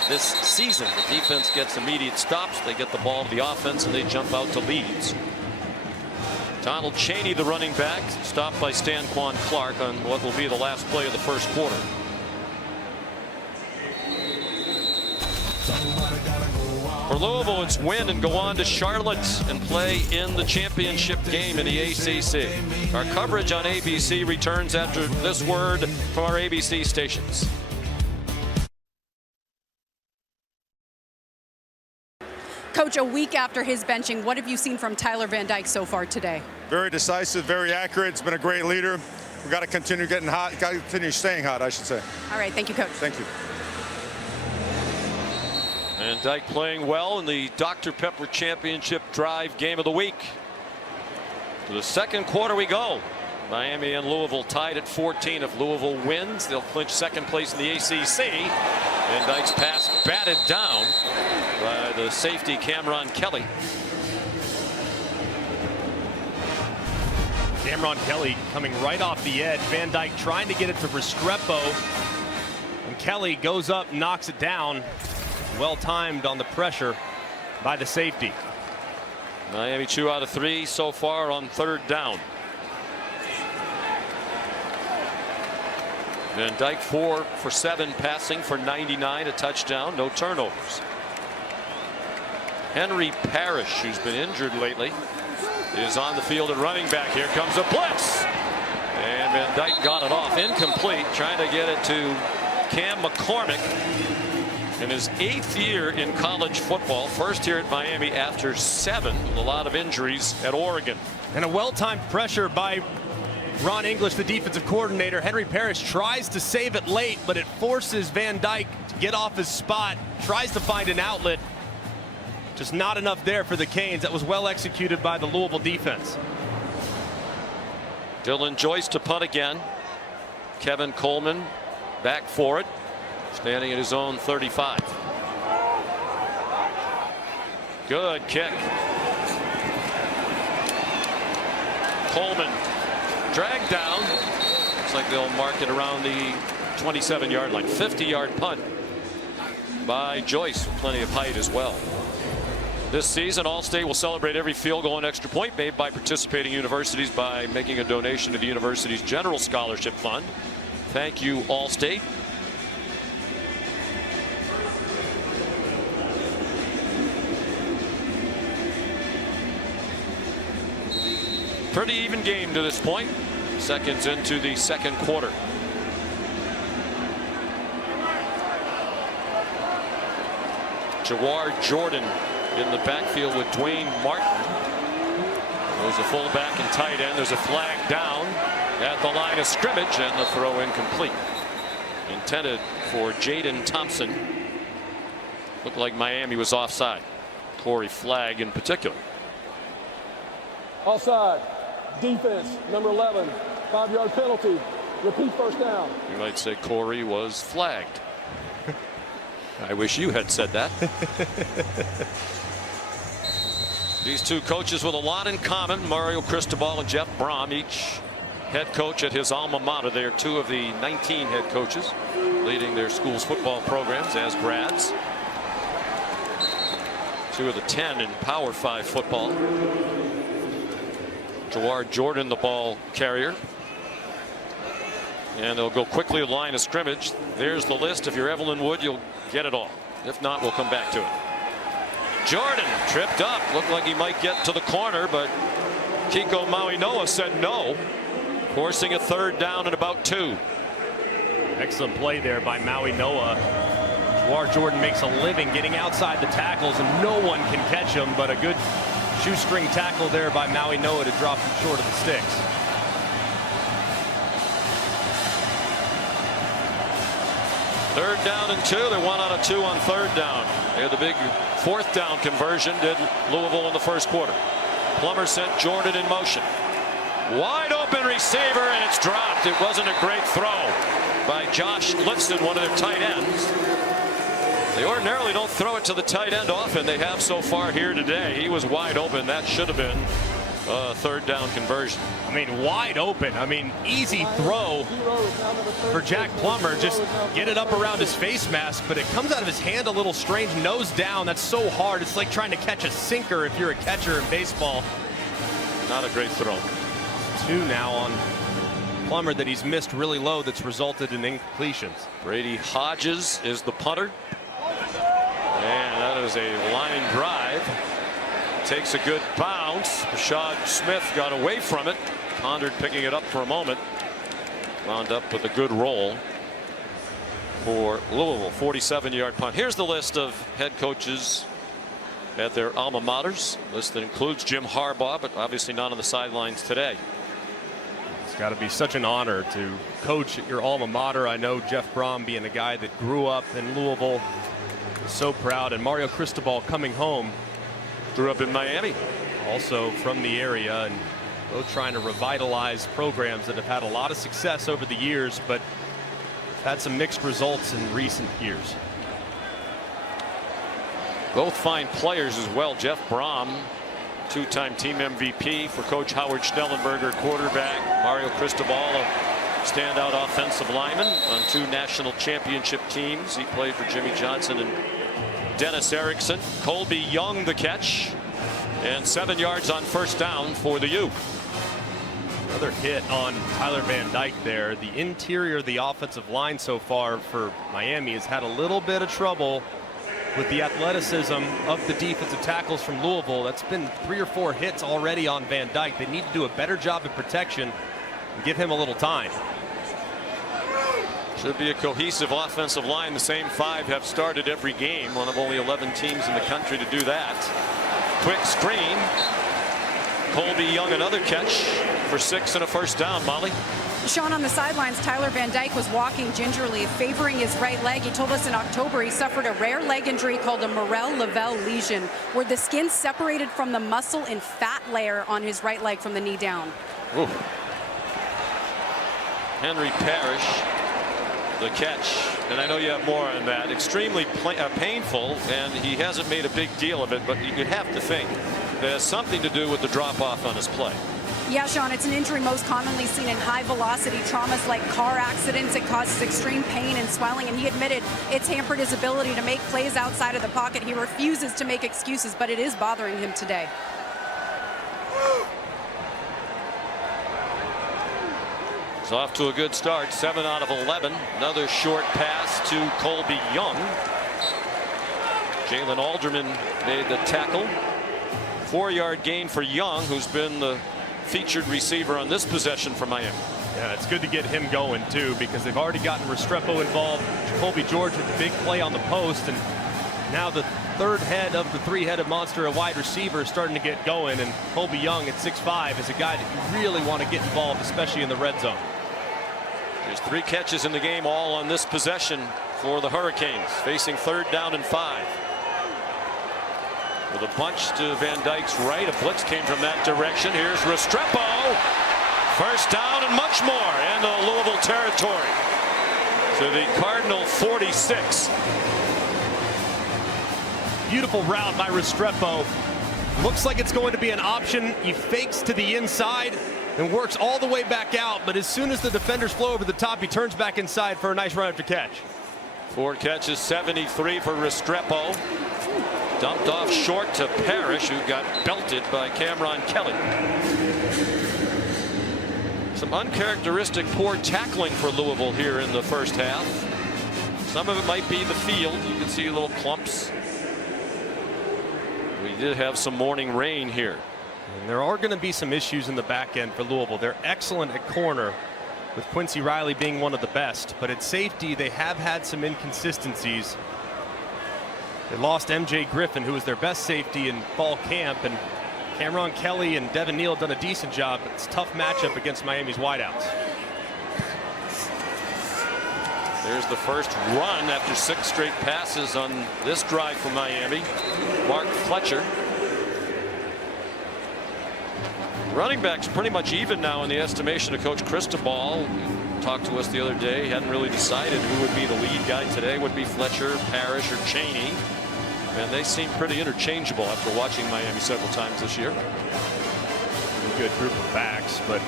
this season. The defense gets immediate stops. They get the ball to the offense and they jump out to leads. Donald Chaney, the running back, stopped by Stanquan Clark on what will be the last play of the first quarter. For Louisville, it's win and go on to Charlotte and play in the championship game in the ACC. Our coverage on ABC returns after this word from our ABC stations. Coach, a week after his benching, what have you seen from Tyler Van Dyke so far today? Very decisive, very accurate. It's been a great leader. We've got to continue getting hot, got to continue staying hot, I should say. All right, thank you, Coach. Thank you. Van Dyke playing well in the Dr. Pepper Championship Drive game of the week. To the second quarter we go. Miami and Louisville tied at 14. If Louisville wins, they'll clinch second place in the ACC. Van Dyke's pass batted down by the safety Cameron Kelly. Cameron Kelly coming right off the edge. Van Dyke trying to get it to Restrepo. And Kelly goes up, knocks it down. Well timed on the pressure by the safety. Miami 2 out of 3 so far on third down. Van Dyke 4 for 7 passing for 99, a touchdown, no turnovers. Henry Parrish, who's been injured lately, is on the field at running back. Here comes a blitz. And Van Dyke got it off. Incomplete, trying to get it to Cam McCormick. In his 8th year in college football, first here at Miami after 7, with a lot of injuries at Oregon. And a well-timed pressure by Ron English, the defensive coordinator. Henry Parrish tries to save it late, but it forces Van Dyke to get off his spot, tries to find an outlet. Just not enough there for the Canes. That was well executed by the Louisville defense. Dylan Joyce to punt again. Kevin Coleman back for it, standing at his own 35. Good kick. Coleman dragged down. Looks like they'll mark it around the 27-yard line. 50-yard punt by Joyce. Plenty of height as well. This season, Allstate will celebrate every field goal and extra point made by participating universities by making a donation to the university's general scholarship fund. Thank you, Allstate. Pretty even game to this point. Seconds into the second quarter. Jawar Jordan in the backfield with Dwayne Martin. There's a fullback and tight end. There's a flag down at the line of scrimmage, and the throw incomplete. Intended for Jaden Thompson. Looked like Miami was offside. Corey Flagg in particular. Offside. Defense, number 11, 5-yard penalty. Repeat first down. You might say Corey was flagged. I wish you had said that. These two coaches with a lot in common, Mario Cristobal and Jeff Brom, each head coach at his alma mater. They are two of the 19 head coaches leading their school's football programs as grads. Two of the 10 in Power 5 football. Jawar Jordan, the ball carrier. And they'll go quickly to the line of scrimmage. There's the list. If you're Evelyn Wood, you'll get it all. If not, we'll come back to it. Jordan tripped up. Looked like he might get to the corner, but Kiko Mauinoa said no. Forcing a third down and about 2. Excellent play there by Mauinoa. Jawar Jordan makes a living getting outside the tackles, and no one can catch him, but a good shoestring tackle there by Mauinoa to drop him short of the sticks. Third down and 2. They're 1 out of 2 on third down. They had the big fourth down conversion, did Louisville in the first quarter. Plummer sent Jordan in motion. Wide open receiver, and it's dropped. It wasn't a great throw. by Josh Lipson, one of their tight ends. They ordinarily don't throw it to the tight end often. They have so far here today. He was wide open. That should have been a third down conversion. I mean, wide open. I mean, easy throw for Jack Plummer. Just get it up around his face mask, but it comes out of his hand a little strange, nose down. That's so hard. It's like trying to catch a sinker if you're a catcher in baseball. Not a great throw. 2 now on Plummer that he's missed really low, that's resulted in incompletions. Brady Hodges is the punter. And that is a line drive. Takes a good bounce. Rashad Smith got away from it. Condard picking it up for a moment. Wound up with a good roll for Louisville. 47-yard punt. Here's the list of head coaches at their alma maters. List that includes Jim Harbaugh, but obviously not on the sidelines today. It's got to be such an honor to coach at your alma mater. I know Jeff Brom, being a guy that grew up in Louisville, is so proud. And Mario Cristobal coming home. Grew up in Miami. Also from the area, and both trying to revitalize programs that have had a lot of success over the years, but had some mixed results in recent years. Both fine players as well. Jeff Brom, 2-time team MVP for Coach Howard Schnellenberger, quarterback. Mario Cristobal, a standout offensive lineman on 2 national championship teams. He played for Jimmy Johnson and Dennis Erickson. Colby Young the catch, and 7 yards on first down for the U. Another hit on Tyler Van Dyke there. The interior of the offensive line so far for Miami has had a little bit of trouble with the athleticism of the defensive tackles from Louisville. That's been 3 or 4 hits already on Van Dyke. They need to do a better job of protection and give him a little time. Should be a cohesive offensive line. The same 5 have started every game. One of only 11 teams in the country to do that. Quick screen. Colby Young another catch for 6 and a first down. Molly. Sean, on the sidelines, Tyler Van Dyke was walking gingerly, favoring his right leg. He told us in October he suffered a rare leg injury called a Morel-Lavelle lesion, where the skin separated from the muscle and fat layer on his right leg from the knee down. Ooh. Henry Parrish, the catch, and I know you have more on that. Extremely painful, and he hasn't made a big deal of it, but you have to think that has something to do with the drop-off on his play. Yeah, Sean, it's an injury most commonly seen in high-velocity traumas like car accidents. It causes extreme pain and swelling, and he admitted it's hampered his ability to make plays outside of the pocket. He refuses to make excuses, but it is bothering him today. He's off to a good start. 7 out of 11. Another short pass to Colby Young. Jalen Alderman made the tackle. 4-yard gain for Young, who's been the featured receiver on this possession for Miami. Yeah, it's good to get him going too, because they've already gotten Restrepo involved. Colby George with the big play on the post, and now the third head of the 3-headed monster, a wide receiver, is starting to get going. And Colby Young at 6'5" is a guy that you really want to get involved, especially in the red zone. There's 3 catches in the game, all on this possession for the Hurricanes, facing 3rd down and 5. With a bunch to Van Dyke's right. A blitz came from that direction. Here's Restrepo. First down and much more into Louisville territory. To the Cardinal 46. Beautiful route by Restrepo. Looks like it's going to be an option. He fakes to the inside and works all the way back out. But as soon as the defenders flow over the top, he turns back inside for a nice run after catch. 4 catches, 73 for Restrepo. Dumped off short to Parrish, who got belted by Cameron Kelly. Some uncharacteristic poor tackling for Louisville here in the first half. Some of it might be the field. You can see little clumps. We did have some morning rain here. And there are going to be some issues in the back end for Louisville. They're excellent at corner, with Quincy Riley being one of the best. But at safety, they have had some inconsistencies. They lost MJ Griffin, who was their best safety in fall camp, and Cameron Kelly and Devin Neal have done a decent job. It's a tough matchup against Miami's wideouts. There's the first run after 6 straight passes on this drive for Miami. Mark Fletcher. Running backs pretty much even now in the estimation of Coach Cristobal. talked to us the other day. He hadn't really decided who would be the lead guy today. Would be Fletcher, Parrish, or Cheney. And they seem pretty interchangeable after watching Miami several times this year. A good group of backs, but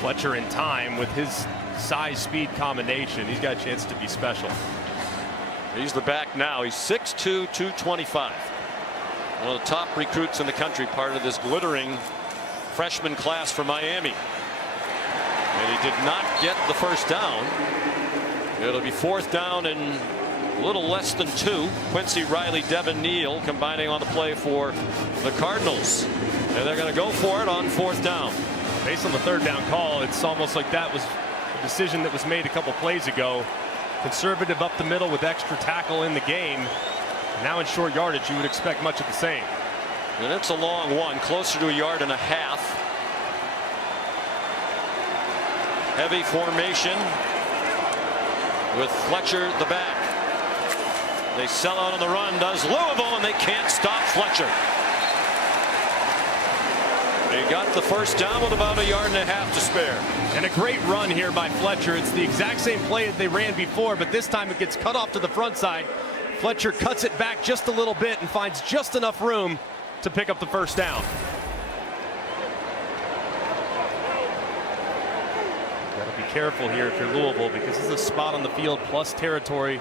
Fletcher in time with his size-speed combination, he's got a chance to be special. He's the back now. He's 6'2", 225. One of the top recruits in the country, part of this glittering freshman class for Miami. And he did not get the first down. It'll be 4th down and a little less than 2. Quincy Riley, Devin Neal combining on the play for the Cardinals. And they're going to go for it on 4th down. Based on the 3rd down call, it's almost like that was a decision that was made a couple plays ago. Conservative up the middle with extra tackle in the game. Now in short yardage, you would expect much of the same. And it's a long one, closer to 1.5 yards. Heavy formation with Fletcher the back. They sell out on the run, does Louisville, and they can't stop Fletcher. They got the first down with about 1.5 yards to spare. And a great run here by Fletcher. It's the exact same play that they ran before, but this time it gets cut off to the front side. Fletcher cuts it back just a little bit and finds just enough room to pick up the first down. Got to be careful here if you're Louisville, because this is a spot on the field plus territory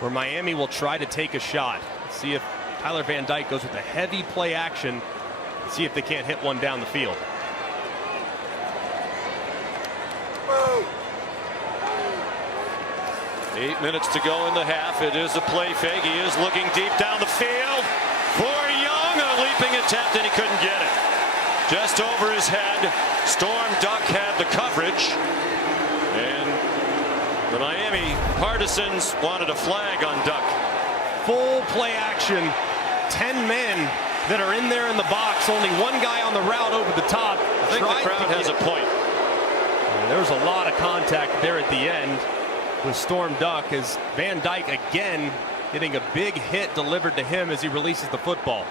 where Miami will try to take a shot. See if Tyler Van Dyke goes with a heavy play action. See if they can't hit one down the field. Woo. 8 minutes to go in the half. It is a play fake. He is looking deep down the field for Young. A leaping attempt, and he couldn't get it. Just over his head. Storm Duck had the coverage. And the Miami partisans wanted a flag on Duck. Full play action. 10 men that are in there in the box. Only one guy on the route over the top. I think the crowd has a point. There was a lot of contact there at the end with Storm Duck, as Van Dyke again getting a big hit delivered to him as he releases the football.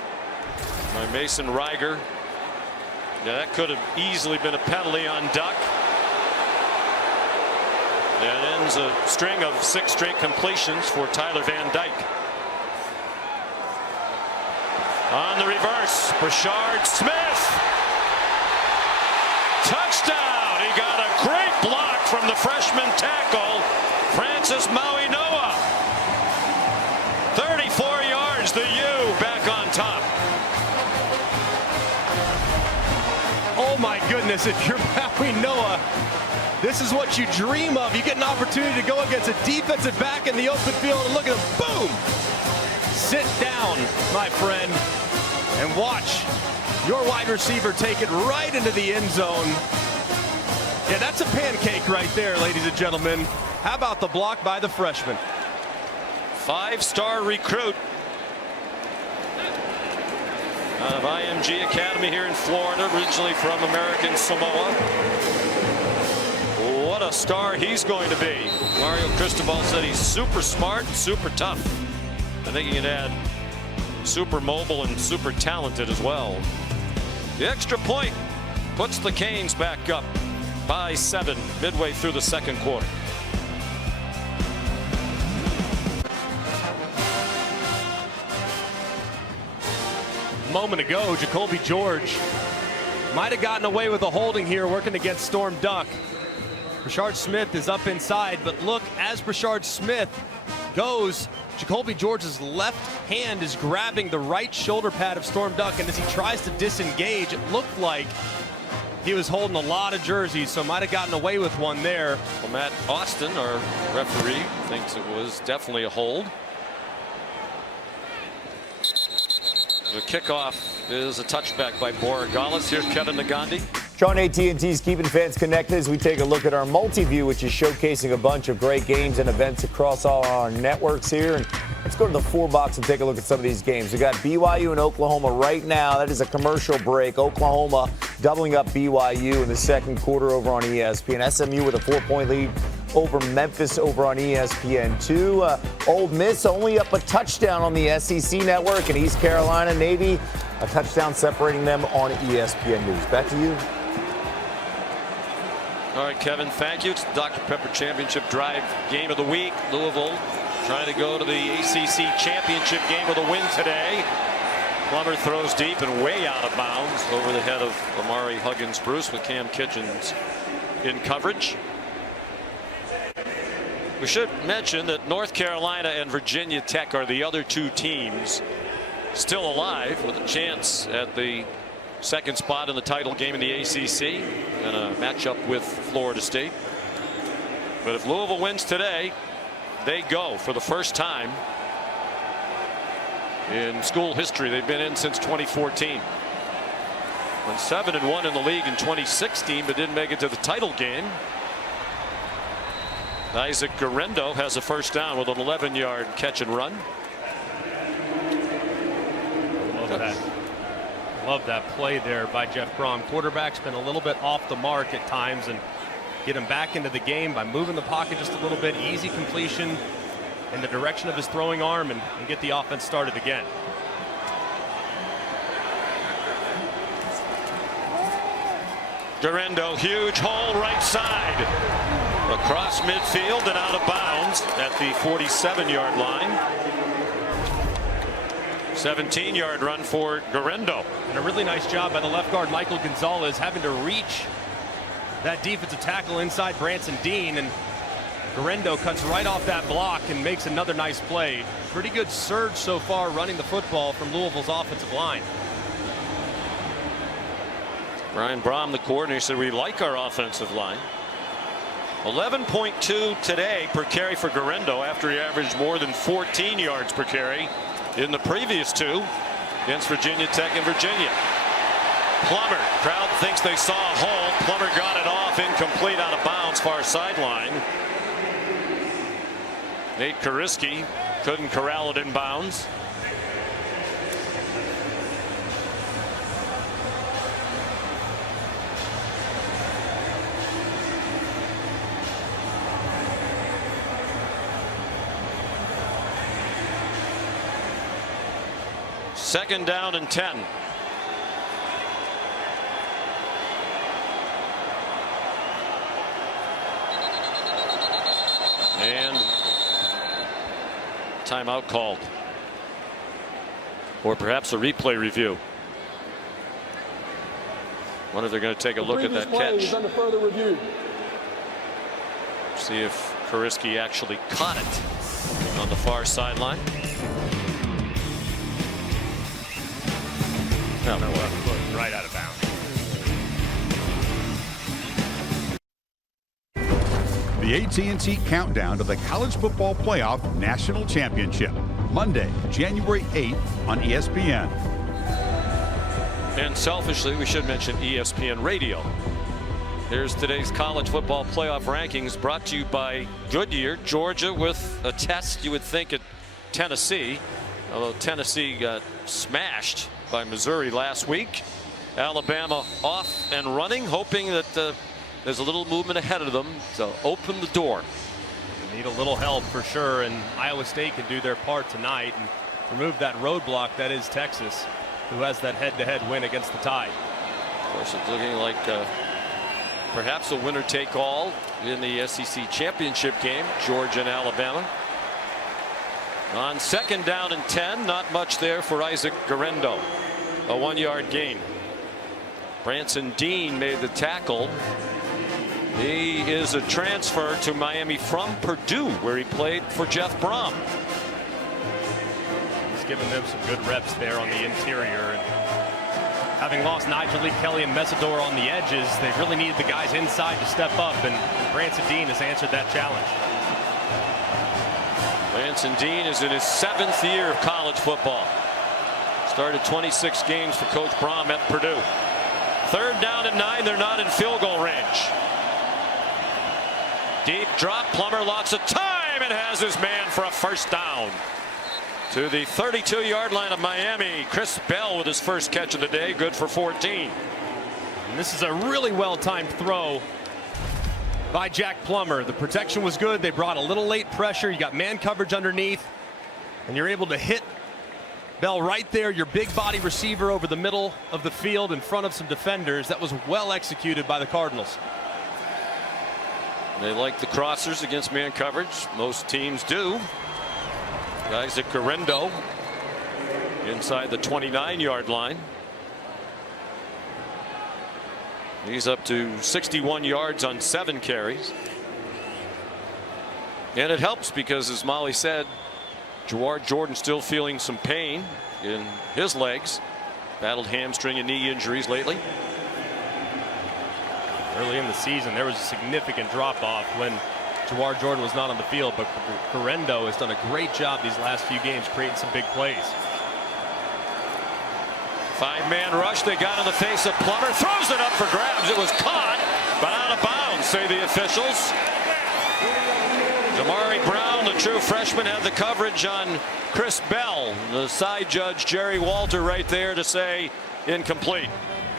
By Mason Reiger. Yeah, that could have easily been a penalty on Duck. That ends a string of 6 straight completions for Tyler Van Dyke. On the reverse, Brashard Smith. Touchdown! He got a great block from the freshman tackle, Francis Maui Noah. 34 yards, the U back on top. Oh my goodness, if you're Maui Noah, this is what you dream of. You get an opportunity to go against a defensive back in the open field, and look at him, boom! Sit down, my friend, and watch your wide receiver take it right into the end zone. Yeah, that's a pancake right there, ladies and gentlemen. How about the block by the freshman? 5-star recruit out of IMG Academy here in Florida, originally from American Samoa. What a star he's going to be. Mario Cristobal said he's super smart, super tough. I think you can add super mobile and super talented as well. The extra point puts the Canes back up by 7 midway through the second quarter. A moment ago, Jacoby George might have gotten away with a holding here working against Storm Duck. Brashard Smith is up inside, but look, as Brashard Smith goes, Jacoby George's left hand is grabbing the right shoulder pad of Storm Duck, and as he tries to disengage, it looked like he was holding a lot of jerseys, so might have gotten away with one there. Well, Matt Austin, our referee, thinks it was definitely a hold. The kickoff is a touchback by Borregales. Here's Kevin Nagandi. Sean, AT&T's keeping fans connected as we take a look at our multi-view, which is showcasing a bunch of great games and events across all our networks here. And let's go to the 4-box and take a look at some of these games. We got BYU and Oklahoma right now. That is a commercial break. Oklahoma doubling up BYU in the second quarter over on ESPN. SMU with a 4-point lead over Memphis over on ESPN2. Ole Miss only up a touchdown on the SEC network, and East Carolina Navy a touchdown separating them on ESPN News. Back to you. All right, Kevin, thank you. It's the Dr. Pepper Championship Drive game of the week. Louisville trying to go to the ACC Championship game with a win today. Plummer throws deep and way out of bounds over the head of Amari Huggins-Bruce with Cam Kitchens in coverage. We should mention that North Carolina and Virginia Tech are the other two teams still alive with a chance at the second spot in the title game in the ACC and a matchup with Florida State. But if Louisville wins today, they go for the first time in school history. They've been in since 2014. Went 7-1 in the league in 2016, but didn't make it to the title game. Isaac Garendo has a first down with an 11-yard catch and run. Love that play there by Jeff Brom. Quarterback's been a little bit off the mark at times, and get him back into the game by moving the pocket just a little bit. Easy completion in the direction of his throwing arm, and get the offense started again. Garendo, huge hole right side. Across midfield and out of bounds at the 47-yard line. 17-yard run for Garendo. And a really nice job by the left guard Michael Gonzalez having to reach that defensive tackle inside Branson Dean, and Garendo cuts right off that block and makes another nice play. Pretty good surge so far running the football from Louisville's offensive line. Brian Brom, the coordinator, said we like our offensive line. 11.2 today per carry for Garendo after he averaged more than 14 yards per carry in the previous two against Virginia Tech and Virginia. Plummer, crowd thinks they saw a hole. Plummer got it off, incomplete, out of bounds, far sideline. Nate Kariski couldn't corral it in bounds. Second down and 10. And timeout called. Or perhaps a replay review. Wonder if they're going to take a look at that catch. Under further review. See if Kariski actually caught it on the far sideline. No, right out of bounds. The AT&T Countdown to the College Football Playoff National Championship. Monday, January 8th on ESPN. And selfishly, we should mention ESPN Radio. Here's today's college football playoff rankings brought to you by Goodyear. Georgia with a test you would think at Tennessee, although Tennessee got smashed by Missouri last week. Alabama off and running, hoping that there's a little movement ahead of them to open the door. They need a little help for sure, and Iowa State can do their part tonight and remove that roadblock that is Texas, who has that head-to-head win against the Tide. Of course, it's looking like perhaps a winner-take-all in the SEC championship game, Georgia and Alabama. On second down and 10, not much there for Isaac Garendo. A 1-yard gain. Branson Dean made the tackle. He is a transfer to Miami from Purdue, where he played for Jeff Brom. He's given them some good reps there on the interior. And having lost Nigel Lee Kelly and Mesidor on the edges, they really needed the guys inside to step up, and Branson Dean has answered that challenge. Branson Dean is in his 7th year of college football. Started 26 games for Coach Brom at Purdue. Third down and 9. They're not in field goal range. Deep drop. Plummer lots of time and has his man for a first down. To the 32-yard line of Miami. Chris Bell with his first catch of the day. Good for 14. And this is a really well-timed throw by Jack Plummer. The protection was good. They brought a little late pressure. You got man coverage underneath, and you're able to hit Bell right there, your big body receiver over the middle of the field in front of some defenders. That was well executed by the Cardinals. They like the crossers against man coverage. Most teams do. Isaac Guerrero inside the 29-yard line. He's up to 61 yards on 7 carries. And it helps because, as Molly said, Jawar Jordan still feeling some pain in his legs. Battled hamstring and knee injuries lately. Early in the season, there was a significant drop-off when Jawar Jordan was not on the field, but Guerrero has done a great job these last few games creating some big plays. 5-man rush. They got in the face of Plummer. Throws it up for grabs. It was caught, but out of bounds, say the officials. Jamari Brown, the true freshman, had the coverage on Chris Bell. The side judge, Jerry Walter, right there to say incomplete.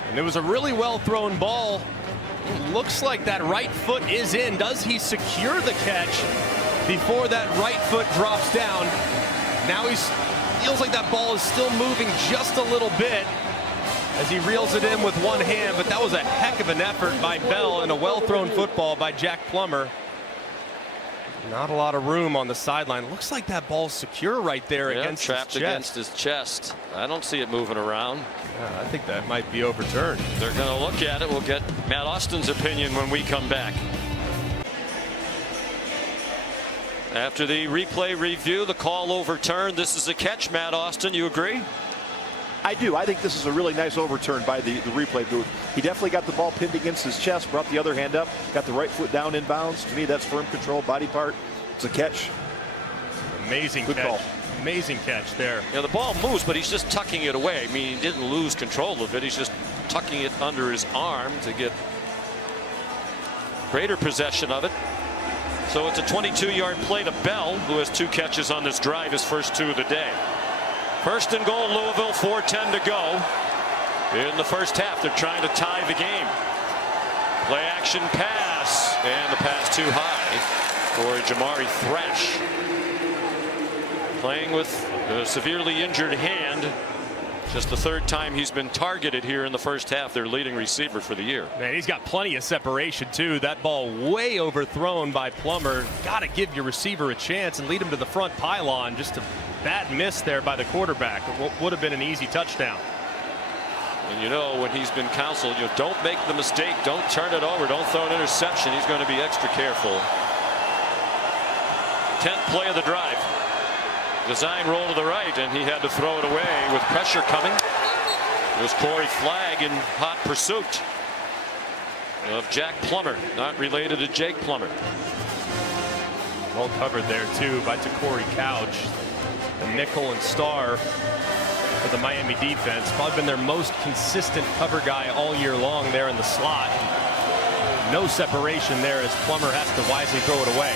And it was a really well thrown ball. It looks like that right foot is in. Does he secure the catch before that right foot drops down? Now he feels like that ball is still moving just a little bit as he reels it in with one hand, but that was a heck of an effort by Bell and a well thrown football by Jack Plummer. Not a lot of room on the sideline. Looks like that ball's secure right there against his chest. Trapped against his chest. I don't see it moving around. I think that might be overturned. They're going to look at it. We'll get Matt Austin's opinion when we come back. After the replay review, the call overturned. This is a catch, Matt Austin. You agree? I do. I think this is a really nice overturn by the replay booth. He definitely got the ball pinned against his chest, brought the other hand up, got the right foot down in bounds. To me, that's firm control, body part. It's a catch. Amazing Good catch. call. Amazing catch there. Yeah, the ball moves, but he's just tucking it away. I mean, he didn't lose control of it. He's just tucking it under his arm to get greater possession of it. So it's a 22-yard play to Bell, who has 2 catches on this drive, his first 2 of the day. First and goal, Louisville, 4:10 to go. In the first half, they're trying to tie the game. Play action pass, and the pass too high for Jamari Thrash. Playing with a severely injured hand. Just the 3rd time he's been targeted here in the first half. Their leading receiver for the year. Man, he's got plenty of separation too. That ball way overthrown by Plummer. Got to give your receiver a chance and lead him to the front pylon. Just a bad miss there by the quarterback. It would have been an easy touchdown. And you know, when he's been counseled, don't make the mistake, don't turn it over, don't throw an interception. He's going to be extra careful. 10th play of the drive. Design roll to the right, and he had to throw it away with pressure coming. It was Corey Flagg in hot pursuit of Jack Plummer, not related to Jake Plummer. Well covered there too by Corey Couch. The nickel and star for the Miami defense. Probably been their most consistent cover guy all year long there in the slot. No separation there as Plummer has to wisely throw it away.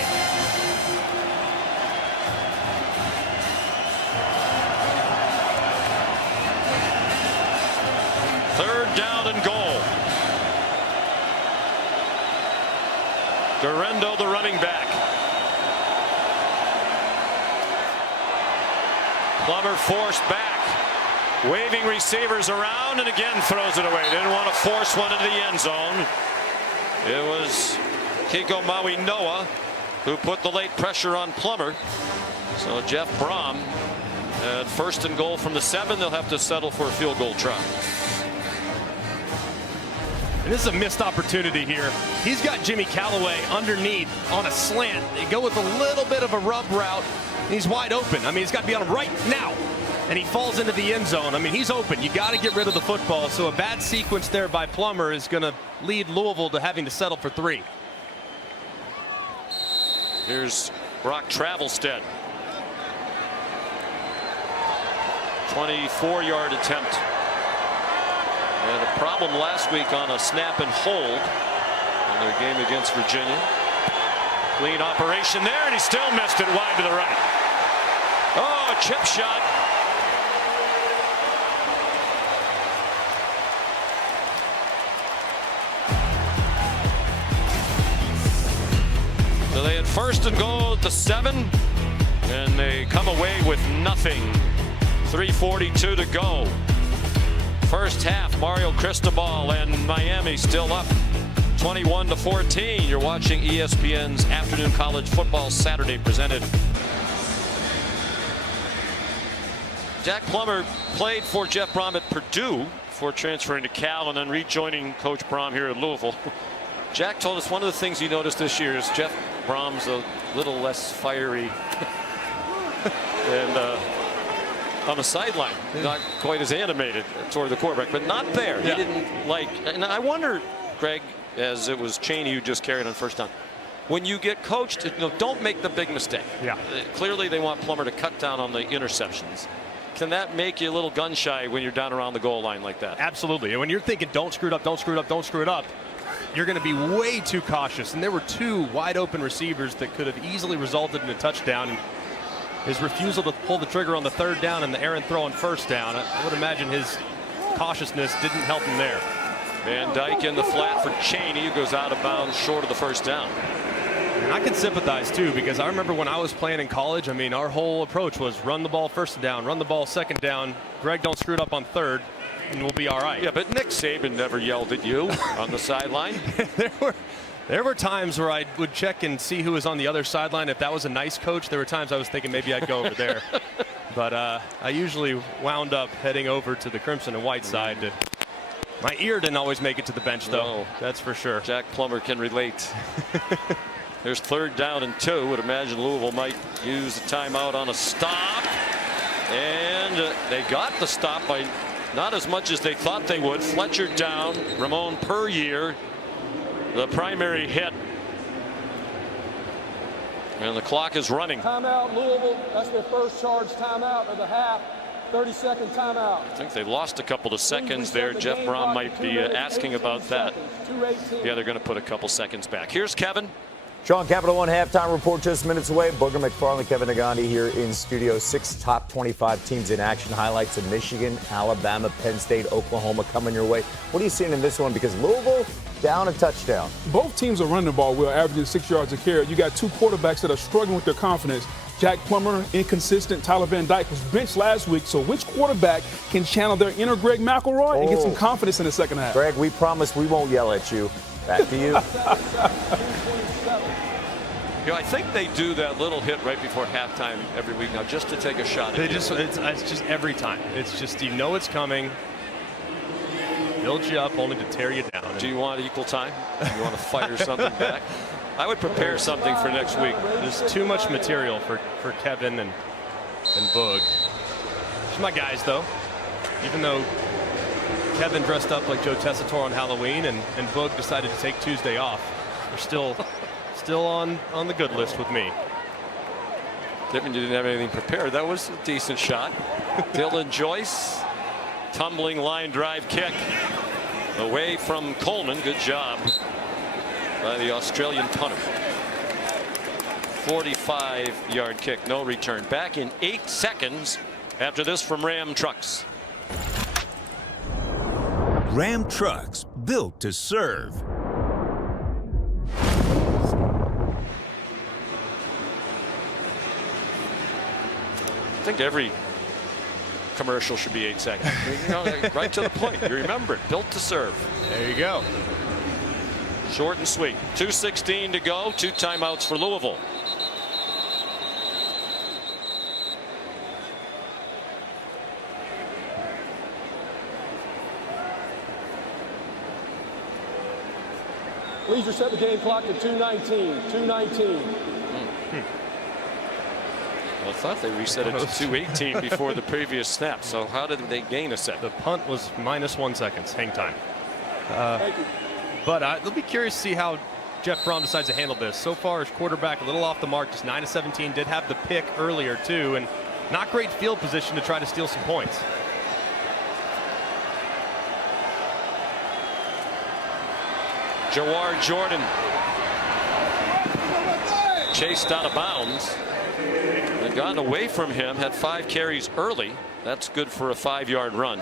Third down and goal. Guerrero, the running back. Plummer forced back, waving receivers around, and again throws it away. Didn't want to force one into the end zone. It was Kiko Maui Noah who put the late pressure on Plummer. So Jeff Brom at first and goal from the 7. They'll have to settle for a field goal try. And this is a missed opportunity here. He's got Jimmy Callaway underneath on a slant. They go with a little bit of a rub route. He's wide open. I mean, he's got to be on him right now. And he falls into the end zone. I mean, he's open. You got to get rid of the football. So a bad sequence there by Plummer is going to lead Louisville to having to settle for 3. Here's Brock Travelstead. 24-yard attempt. And a problem last week on a snap and hold in their game against Virginia. Clean operation there, and he still missed it wide to the right. Oh, a chip shot. So they had first and goal at the 7, and they come away with nothing. 3:42 to go. First half, Mario Cristobal and Miami still up 21-14. You're watching ESPN's Afternoon College Football Saturday presented. Jack Plummer played for Jeff Brom at Purdue before transferring to Cal and then rejoining Coach Brom here at Louisville. Jack told us one of the things he noticed this year is Jeff Brom's a little less fiery and on the sideline, not quite as animated toward the quarterback, but not there. He didn't like, and I wonder, Greg, as it was Chaney who just carried on first down, when you get coached, don't make the big mistake. Clearly they want Plummer to cut down on the interceptions. Can that make you a little gun shy when you're down around the goal line like that? Absolutely. And when you're thinking don't screw it up, don't screw it up, don't screw it up, you're going to be way too cautious. And there were two wide open receivers that could have easily resulted in a touchdown. And his refusal to pull the trigger on the third down and the errant throw on first down, I would imagine his cautiousness didn't help him there. Van Dyke in the flat for Chaney, who goes out of bounds short of the first down. And I can sympathize too, because I remember when I was playing in college, I mean, our whole approach was run the ball first down, run the ball second down. Greg, don't screw it up on third, and we'll be all right. Yeah, but Nick Saban never yelled at you on the sideline. There were times where I would check and see who was on the other sideline. If that was a nice coach, there were times I was thinking maybe I'd go over there. But I usually wound up heading over to the crimson and white side. My ear didn't always make it to the bench, though. No. That's for sure. Jack Plummer can relate. There's third down and 2. Would imagine Louisville might use the timeout on a stop. And they got the stop by not as much as they thought they would. Fletcher down. Ramon Puryear, the primary hit. And the clock is running. Timeout, Louisville. That's their first charge timeout of the half. 30-second timeout. I think they lost a couple of seconds there. Jeff Brom might be asking about that. Yeah, they're going to put a couple seconds back. Here's Kevin. Sean, Capital One halftime report just minutes away. Booger McFarland, Kevin Nagandi here in studio. 6 top 25 teams in action. Highlights of Michigan, Alabama, Penn State, Oklahoma coming your way. What are you seeing in this one? Because Louisville down a touchdown. Both teams are running the ball well, averaging 6 yards a carry. You got two quarterbacks that are struggling with their confidence. Jack Plummer, inconsistent. Tyler Van Dyke was benched last week. So which quarterback can channel their inner Greg McElroy and get some confidence in the second half? Greg, we promise we won't yell at you. Back to you. I think they do that little hit right before halftime every week now just to take a shot at it's just every time. It's just, you know it's coming. Build you up only to tear you down. Do you want equal time? You want to fire something back? I would prepare something for next week. There's too much material for Kevin and Boog. It's my guys, though. Even though Kevin dressed up like Joe Tessitore on Halloween and Boog decided to take Tuesday off, they're still on the good list with me. Different, you didn't have anything prepared. That was a decent shot. Dylan Joyce, tumbling line drive kick away from Coleman. Good job by the Australian punter. 45-yard kick, no return. Back in 8 seconds after this from Ram Trucks. Ram Trucks, built to serve. I think every commercial should be 8 seconds. Right to the point. You remember it. Built to serve. There you go. Short and sweet. 2:16 to go. 2 timeouts for Louisville. Please reset the game clock to 2:19. 2:19. Well, I thought they reset it to 2:18 before the previous snap. So how did they gain a second? The punt was -1 second hang time. Thank you. But I'll be curious to see how Jeff Brom decides to handle this. So far, his quarterback a little off the mark, just 9 of 17. Did have the pick earlier too, and not great field position to try to steal some points. Jawar Jordan chased out of bounds. They've gotten away from him, had 5 carries early. That's good for a 5-yard run.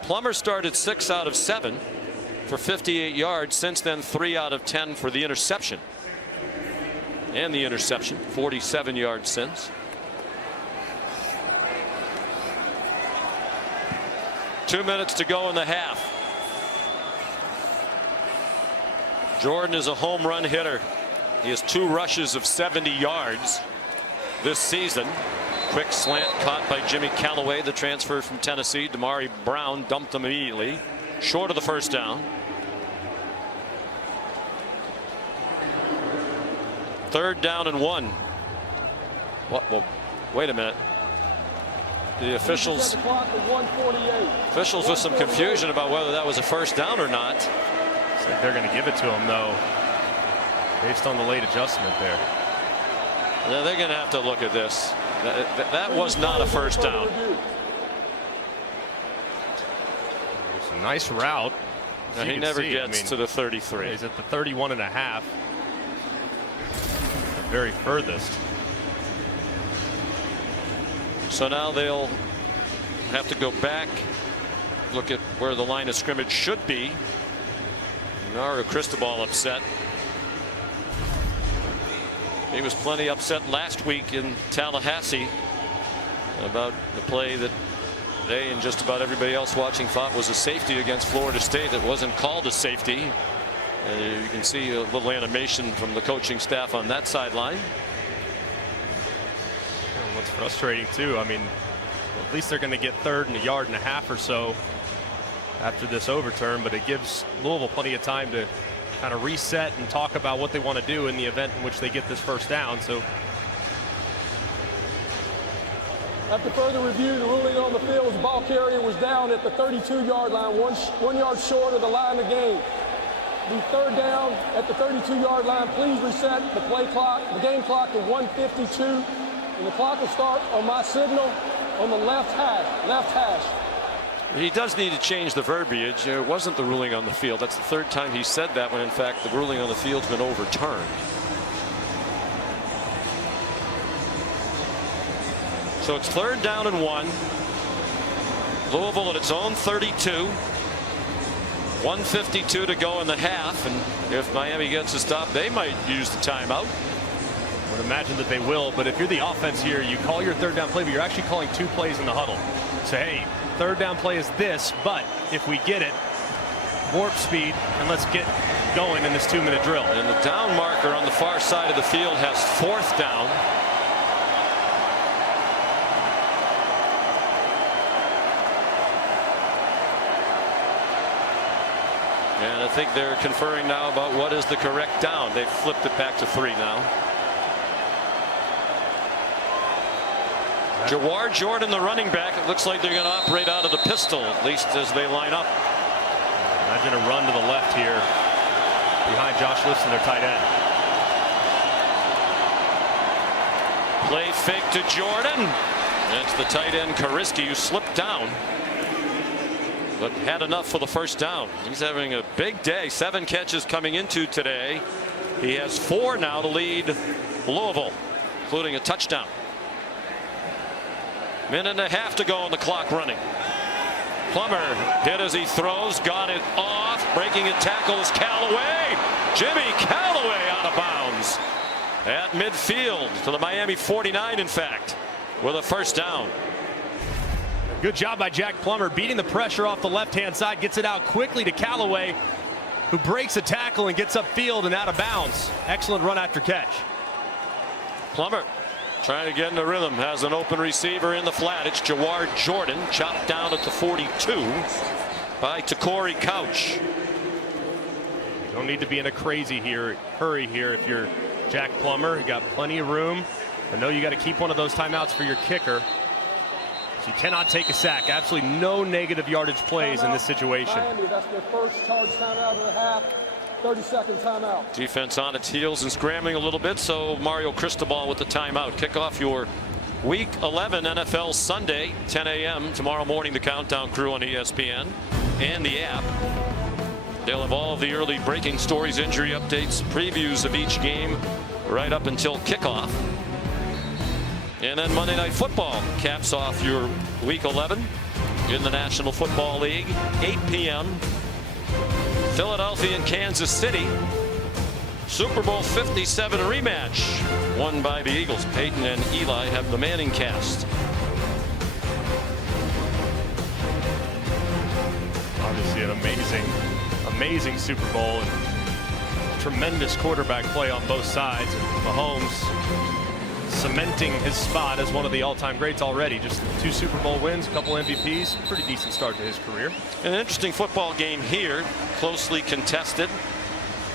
Plummer started 6 out of 7 for 58 yards. Since then, 3 out of 10 for the interception. And the interception, 47 yards since. 2 minutes to go in the half. Jordan is a home run hitter. He has 2 rushes of 70 yards this season. Quick slant caught by Jimmy Callaway, the transfer from Tennessee. Damari Brown dumped him immediately, short of the first down. 3rd down and 1. What? Well, wait a minute. The officials with some confusion about whether that was a first down or not. Looks like they're going to give it to him, though, based on the late adjustment there. Yeah, they're going to have to look at this. That was not a first down. It's a nice route. Now, he never gets to the 33. He's at the 31.5. The very furthest. So now they'll have to go back, look at where the line of scrimmage should be. Mario Cristobal upset. He was plenty upset last week in Tallahassee about the play that they and just about everybody else watching thought was a safety against Florida State that wasn't called a safety. And you can see a little animation from the coaching staff on that sideline. And what's frustrating too, I mean, at least they're going to get 3rd and 1.5 yards or so after this overturn, but it gives Louisville plenty of time to kind of reset and talk about what they want to do in the event in which they get this first down. So after further review, the ruling on the field, the ball carrier was down at the 32-yard line, one yard short of the line of game. The 3rd down at the 32-yard line. Please reset the play clock, the game clock to 1:52, and the clock will start on my signal on the left hash. He does need to change the verbiage. It wasn't the ruling on the field. That's the 3rd time he said that, when in fact the ruling on the field's been overturned. So it's 3rd down and 1. Louisville at its own 32. 1:52 to go in the half, and if Miami gets a stop, they might use the timeout. I would imagine that they will, but if you're the offense here, you call your 3rd down play, but you're actually calling 2 plays in the huddle. Say, hey, 3rd down play is this, but if we get it, warp speed, and let's get going in this 2-minute drill. And the down marker on the far side of the field has 4th down. And I think they're conferring now about what is the correct down. They've flipped it back to 3 now. Jawar Jordan, the running back. It looks like they're going to operate out of the pistol, at least as they line up. Imagine a run to the left here behind Josh Lipson, their tight end. Play fake to Jordan. It's the tight end Kariski who slipped down, but had enough for the first down. He's having a big day. 7 catches coming into today. He has 4 now to lead Louisville, including a touchdown. 1.5 to go on the clock running. Plummer hit as he throws, got it off. Breaking a tackle is Callaway. Jimmy Callaway out of bounds at midfield to the Miami 49, in fact, with a first down. Good job by Jack Plummer beating the pressure off the left-hand side, gets it out quickly to Callaway, who breaks a tackle and gets upfield and out of bounds. Excellent run after catch. Plummer trying to get in the rhythm, has an open receiver in the flat. It's Jawar Jordan, chopped down at the 42 by Takori Couch. You don't need to be in a crazy hurry here if you're Jack Plummer. You got plenty of room. I know you got to keep one of those timeouts for your kicker. So you cannot take a sack. Absolutely no negative yardage plays in this situation. Miami, that's their first charge timeout of the half. 30-second timeout. Defense on its heels and scrambling a little bit, so Mario Cristobal with the timeout. Kick off your Week 11 NFL Sunday, 10 a.m. tomorrow morning. The Countdown crew on ESPN and the app. They'll have all of the early breaking stories, injury updates, previews of each game right up until kickoff. And then Monday Night Football caps off your Week 11 in the National Football League, 8 p.m. Philadelphia and Kansas City. Super Bowl 57 rematch won by the Eagles. Peyton and Eli have the Manning cast. Obviously an amazing Super Bowl. And tremendous quarterback play on both sides. And Mahomes cementing his spot as one of the all-time greats already. Just 2 Super Bowl wins, a couple MVPs, pretty decent start to his career. An interesting football game here, closely contested.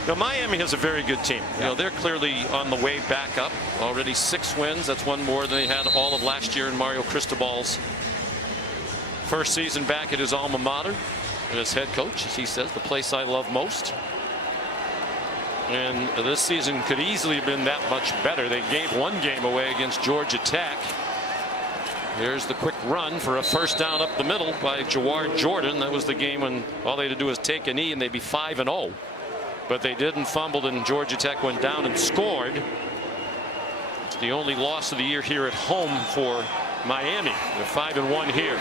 You know, Miami has a very good team. You know, they're clearly on the way back up. Already 6 wins. That's one more than they had all of last year in Mario Cristobal's first season back at his alma mater. And as head coach, as he says, the place I love most. And this season could easily have been that much better. They gave 1 game away against Georgia Tech. Here's the quick run for a first down up the middle by Jawar Jordan. That was the game when all they had to do was take a knee and they'd be 5-0. But they didn't, fumbled, and Georgia Tech went down and scored. It's the only loss of the year here at home for Miami. They're 5-1 here.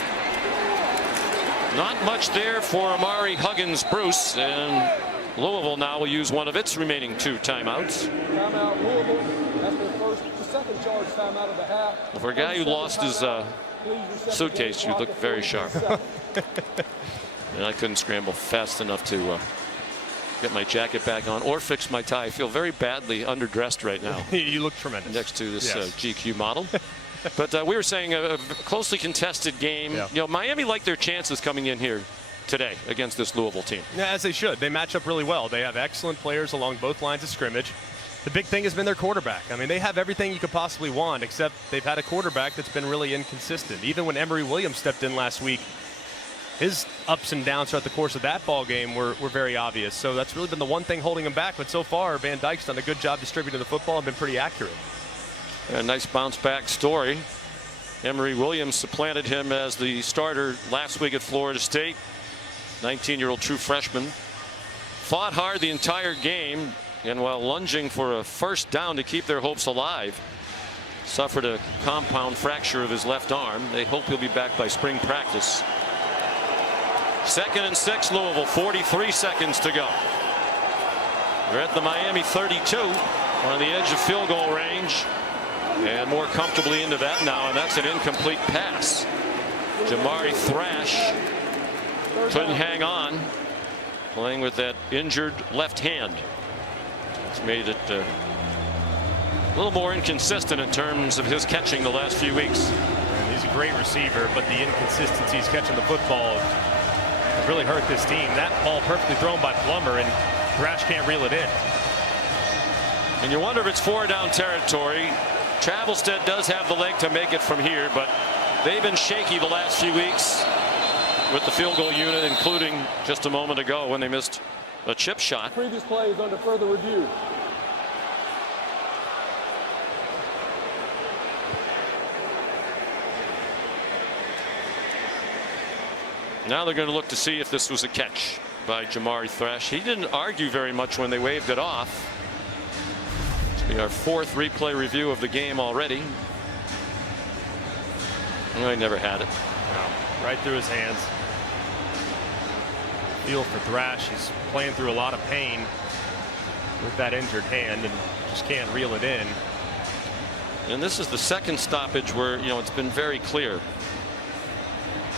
Not much there for Amari Huggins-Bruce, and Louisville now will use one of its remaining 2 timeouts. Timeout Louisville. That's the second charge timeout of the half. For a guy who lost his suitcase, you look very sharp. And I couldn't scramble fast enough to get my jacket back on or fix my tie. I feel very badly underdressed right now. You look tremendous next to this GQ model. But we were saying a closely contested game. You know, Miami liked their chances coming in here today against this Louisville team. Yeah, as they should. They match up really well. They have excellent players along both lines of scrimmage. The big thing has been their quarterback. I mean, they have everything you could possibly want, except they've had a quarterback that's been really inconsistent. Even when Emory Williams stepped in last week, his ups and downs throughout the course of that ball game were very obvious. So that's really been the one thing holding him back. But so far, Van Dyke's done a good job distributing the football and been pretty accurate. A nice bounce back story. Emory Williams supplanted him as the starter last week at Florida State. 19-year-old true freshman. Fought hard the entire game, and while lunging for a first down to keep their hopes alive, suffered a compound fracture of his left arm. They hope he'll be back by spring practice. 2nd and 6, Louisville, 43 seconds to go. They're at the Miami 32 on the edge of field goal range, and more comfortably into that now, and that's an incomplete pass. Jamari Thrash couldn't hang on, playing with that injured left hand. It's made it a little more inconsistent in terms of his catching the last few weeks. And he's a great receiver, but the inconsistencies catching the football really hurt this team. That ball perfectly thrown by Plummer, and Thrash can't reel it in. And you wonder if it's 4-down territory. Travelstead does have the leg to make it from here, but they've been shaky the last few weeks with the field goal unit, including just a moment ago when they missed a chip shot. Previous play is under further review. Now they're going to look to see if this was a catch by Jamari Thrash. He didn't argue very much when they waved it off. It's be our 4th replay review of the game already. No, he never had it. No, right through his hands. Feel for Thrash. He's playing through a lot of pain with that injured hand and just can't reel it in. And this is the second stoppage where, you know, it's been very clear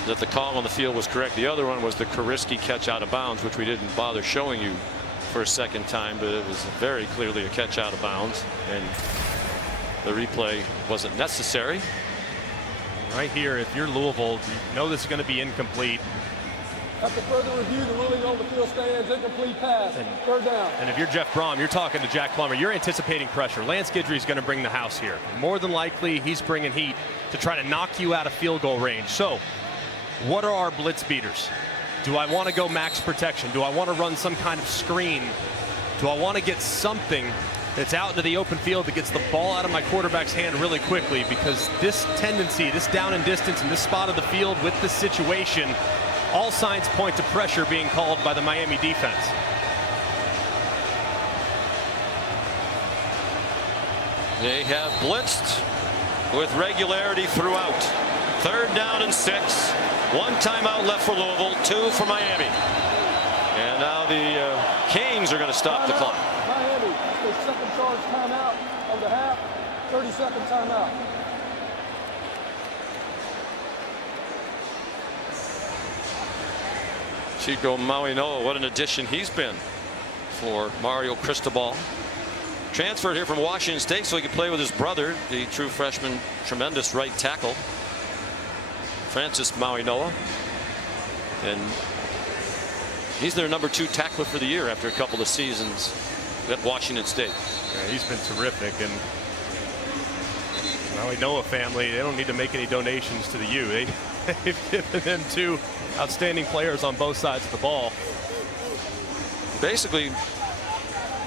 that the call on the field was correct. The other one was the Kariski catch out of bounds, which we didn't bother showing you for a second time, but it was very clearly a catch out of bounds, and the replay wasn't necessary. Right here, if you're Louisville, you know this is going to be incomplete. After further review, the ruling on the field stands, incomplete pass, 3rd down. And if you're Jeff Brom, you're talking to Jack Plummer, you're anticipating pressure. Lance Guidry's going to bring the house here. More than likely, he's bringing heat to try to knock you out of field goal range. So what are our blitz beaters? Do I want to go max protection? Do I want to run some kind of screen? Do I want to get something that's out into the open field that gets the ball out of my quarterback's hand really quickly? Because this tendency, this down and distance in this spot of the field with this situation, all signs point to pressure being called by the Miami defense. They have blitzed with regularity throughout. 3rd down and 6. 1 timeout left for Louisville, 2 for Miami. And now the Canes are going to stop the clock. Miami, their second charge timeout of the half, 30-second timeout. Chico Mauinoa, what an addition he's been. for Mario Cristobal. Transferred here from Washington State so he could play with his brother, the true freshman, tremendous right tackle, Francis Mauinoa. And he's their #2 tackler for the year after a couple of seasons at Washington State. Yeah, he's been terrific. And Mauinoa family, they don't need to make any donations to the U. They've given them 2 outstanding players on both sides of the ball. Basically,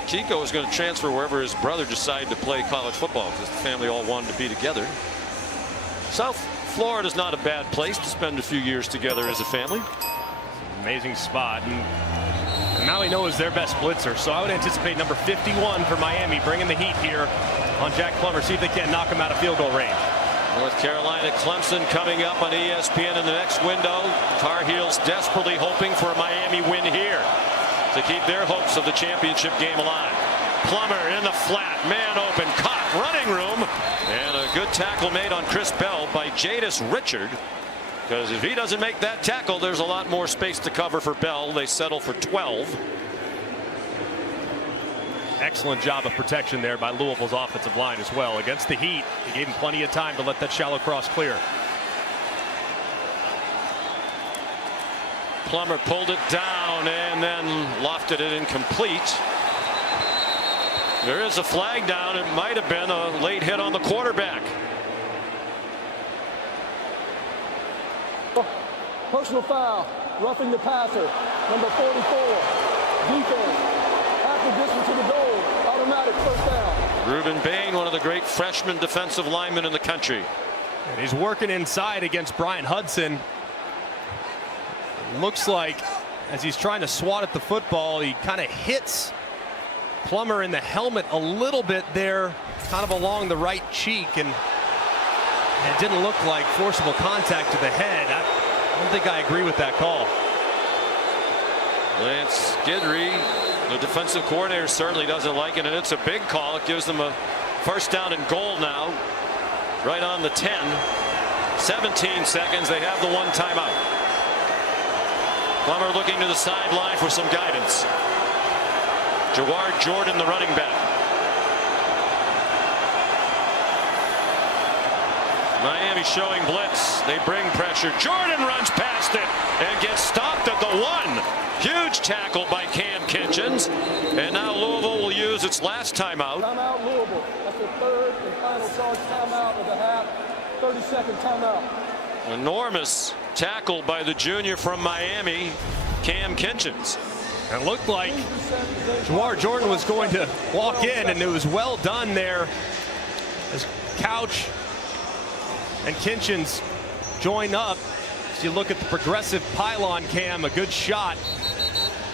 Chico is going to transfer wherever his brother decided to play college football because the family all wanted to be together. South Florida is not a bad place to spend a few years together as a family. Amazing spot. And Mauinoa is their best blitzer, so I would anticipate number 51 for Miami bringing the heat here on Jack Plummer. See if they can't knock him out of field goal range. North Carolina, Clemson coming up on ESPN in the next window. Tar Heels desperately hoping for a Miami win here to keep their hopes of the championship game alive. Plummer in the flat, man open, caught, running room, and a good tackle made on Chris Bell by Jadis Richard. Because if he doesn't make that tackle, there's a lot more space to cover for Bell. They settle for 12. Excellent job of protection there by Louisville's offensive line as well. Against the heat, he gave him plenty of time to let that shallow cross clear. Plummer pulled it down and then lofted it incomplete. There is a flag down. It might have been a late hit on the quarterback. Personal foul, roughing the passer, number 44. Defense, half the distance to the goal, automatic first down. Ruben Bain, one of the great freshman defensive linemen in the country. And he's working inside against Brian Hudson. Looks like as he's trying to swat at the football, he kind of hits Plummer in the helmet a little bit there, kind of along the right cheek, and it didn't look like forcible contact to the head. I don't think I agree with that call. Lance Guidry, the defensive coordinator, certainly doesn't like it, and it's a big call. It gives them a first down and goal now, right on the 10. 17 seconds. They have the 1 timeout. Plummer looking to the sideline for some guidance. Jawar Jordan, the running back. Miami showing blitz. They bring pressure. Jordan runs past it and gets stopped at the 1. Huge tackle by Cam Kinchins. And now Louisville will use its last timeout. Timeout Louisville. That's the 3rd and final charge timeout of the half. 30-second timeout. Enormous tackle by the junior from Miami, Cam Kinchins. It looked like Jawar Jordan was going to walk in, and it was well done there as Couch and Kinchins join up. As you look at the progressive pylon cam, a good shot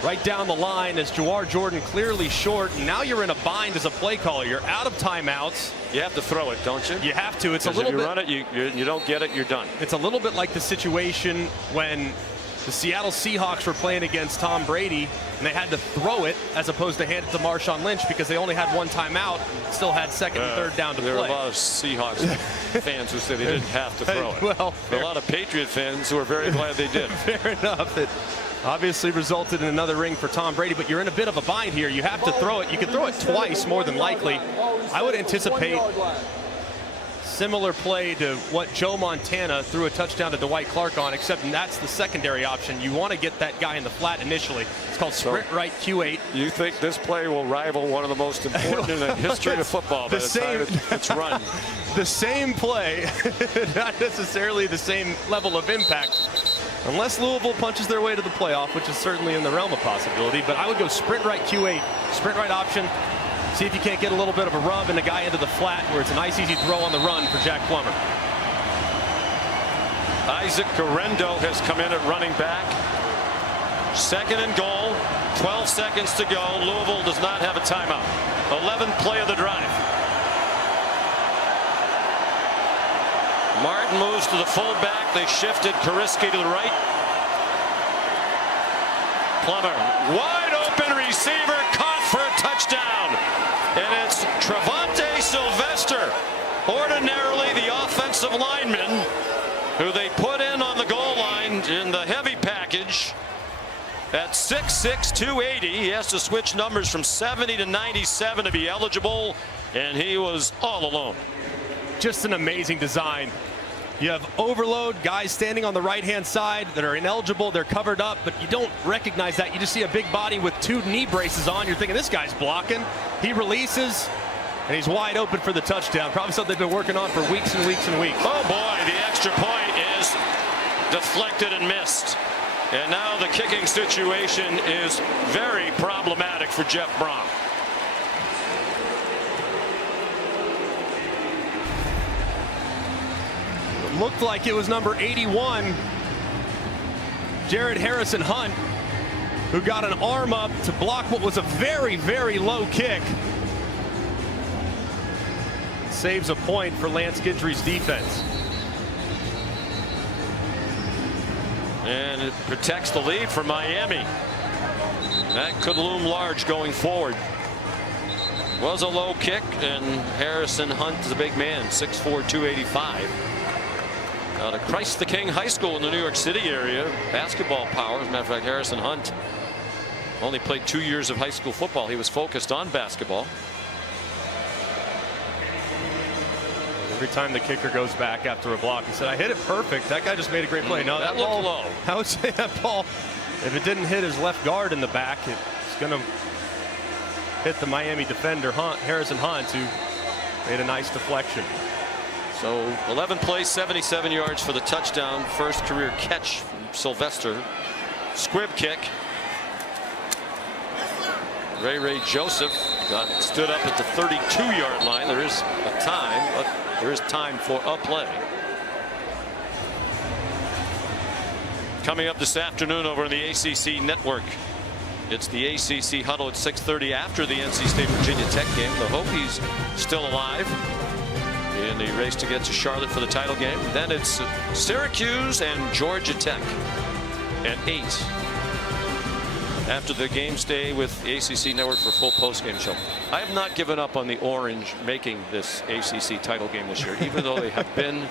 right down the line as Jawar Jordan clearly short. And now you're in a bind as a play caller. You're out of timeouts. You have to throw it, don't you? You have to. It's a little bit. bit. Run it, you don't get it, you're done. It's a little bit like the situation when the Seattle Seahawks were playing against Tom Brady, and they had to throw it as opposed to hand it to Marshawn Lynch because they only had 1 timeout, and still had 2nd and 3rd down to there play. There were a lot of Seahawks fans who said they didn't have to throw it. Well, a lot of Patriot fans who are very glad they did. Fair enough. It obviously resulted in another ring for Tom Brady, but you're in a bit of a bind here. You have to throw it. You can throw it twice more than likely. I would anticipate similar play to what Joe Montana threw a touchdown to Dwight Clark on, except that's the secondary option. You want to get that guy in the flat initially. It's called sprint right Q8. You think this play will rival one of the most important in the history of football by the time it's run? The same play, not necessarily the same level of impact, unless Louisville punches their way to the playoff, which is certainly in the realm of possibility. But I would go sprint right Q8, sprint right option. See if you can't get a little bit of a rub and a guy into the flat where it's a nice easy throw on the run for Jack Plummer. Isaac Garendo has come in at running back. 2nd and goal, 12 seconds to go. Louisville does not have a timeout. 11th play of the drive. Martin moves to the fullback. They shifted Kariski to the right. Plummer, wide open receiver, caught for a touchdown. And it's Trevante Sylvester, ordinarily the offensive lineman, who they put in on the goal line in the heavy package. At 6'6", 280, he has to switch numbers from 70 to 97 to be eligible, and he was all alone. Just an amazing design. You have overload, guys standing on the right-hand side that are ineligible. They're covered up, but you don't recognize that. You just see a big body with 2 knee braces on. You're thinking, this guy's blocking. He releases, and he's wide open for the touchdown. Probably something they've been working on for weeks and weeks and weeks. Oh, boy, the extra point is deflected and missed. And now the kicking situation is very problematic for Jeff Brom. It looked like it was number 81, Jared Harrison Hunt, who got an arm up to block what was a very, very low kick. Saves a point for Lance Guidry's defense. And it protects the lead for Miami. That could loom large going forward. Was a low kick, and Harrison Hunt is a big man, 6'4", 285. Out of Christ the King High School in the New York City area. Basketball power. As a matter of fact, Harrison Hunt only played 2 years of high school football. He was focused on basketball. Every time the kicker goes back after a block, he said, I hit it perfect. That guy just made a great play. No, that looked low. I would say that ball, if it didn't hit his left guard in the back, it's going to hit the Miami defender, Harrison Hunt, who made a nice deflection. So 11 plays, 77 yards for the touchdown. First career catch from Sylvester. Squib kick. Ray Joseph stood up at the 32-yard line. There is a time, but there is time for a play. Coming up this afternoon over on the ACC Network, it's the ACC Huddle at 6:30 after the NC State Virginia Tech game. The Hokies still alive in the race to get to Charlotte for the title game. Then it's Syracuse and Georgia Tech at 8. After the game, stay with the ACC Network for a full post-game show. I have not given up on the Orange making this ACC title game this year, even though they have been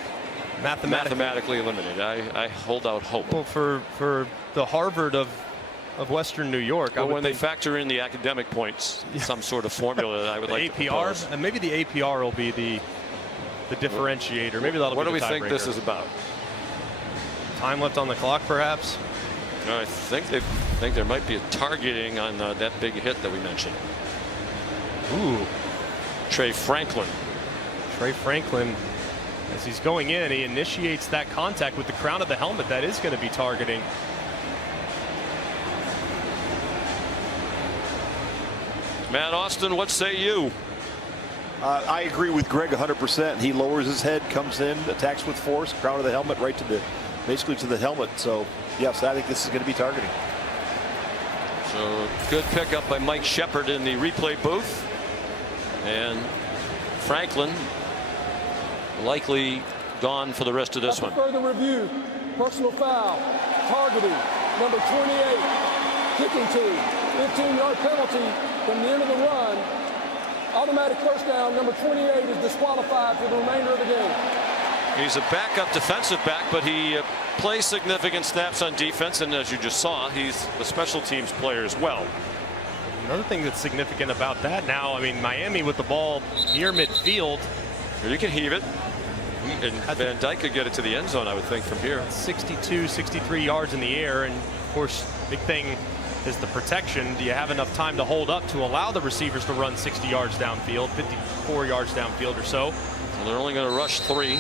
mathematically eliminated. I hold out hope. Well, for the Harvard of Western New York, well, when they factor in the academic points, some sort of formula that I would like to propose. And maybe the APR will be the differentiator. Maybe that'll be the tiebreaker. What do we think this is about? Time left on the clock, perhaps. I think there might be a targeting on that big hit that we mentioned. Ooh, Trey Franklin. Trey Franklin, as he's going in, he initiates that contact with the crown of the helmet. That is going to be targeting. Matt Austin, what say you? I agree with Greg 100%. He lowers his head, comes in, attacks with force, crown of the helmet right to basically to the helmet. So yes, I think this is going to be targeting. So good pickup by Mike Shepard in the replay booth. And Franklin likely gone for the rest of this one. Further review, personal foul, targeting, number 28, kicking team, 15-yard penalty from the end of the run. Automatic first down, number 28 is disqualified for the remainder of the game. He's a backup defensive back, but he plays significant snaps on defense, and as you just saw, he's a special teams player as well. Another thing that's significant about that now, I mean, Miami with the ball near midfield. You can heave it. And Van Dyke could get it to the end zone, I would think, from here. 62, 63 yards in the air, and of course, big thing is the protection. Do you have enough time to hold up to allow the receivers to run 60 yards downfield, 54 yards downfield or so? Well, they're only going to rush 3.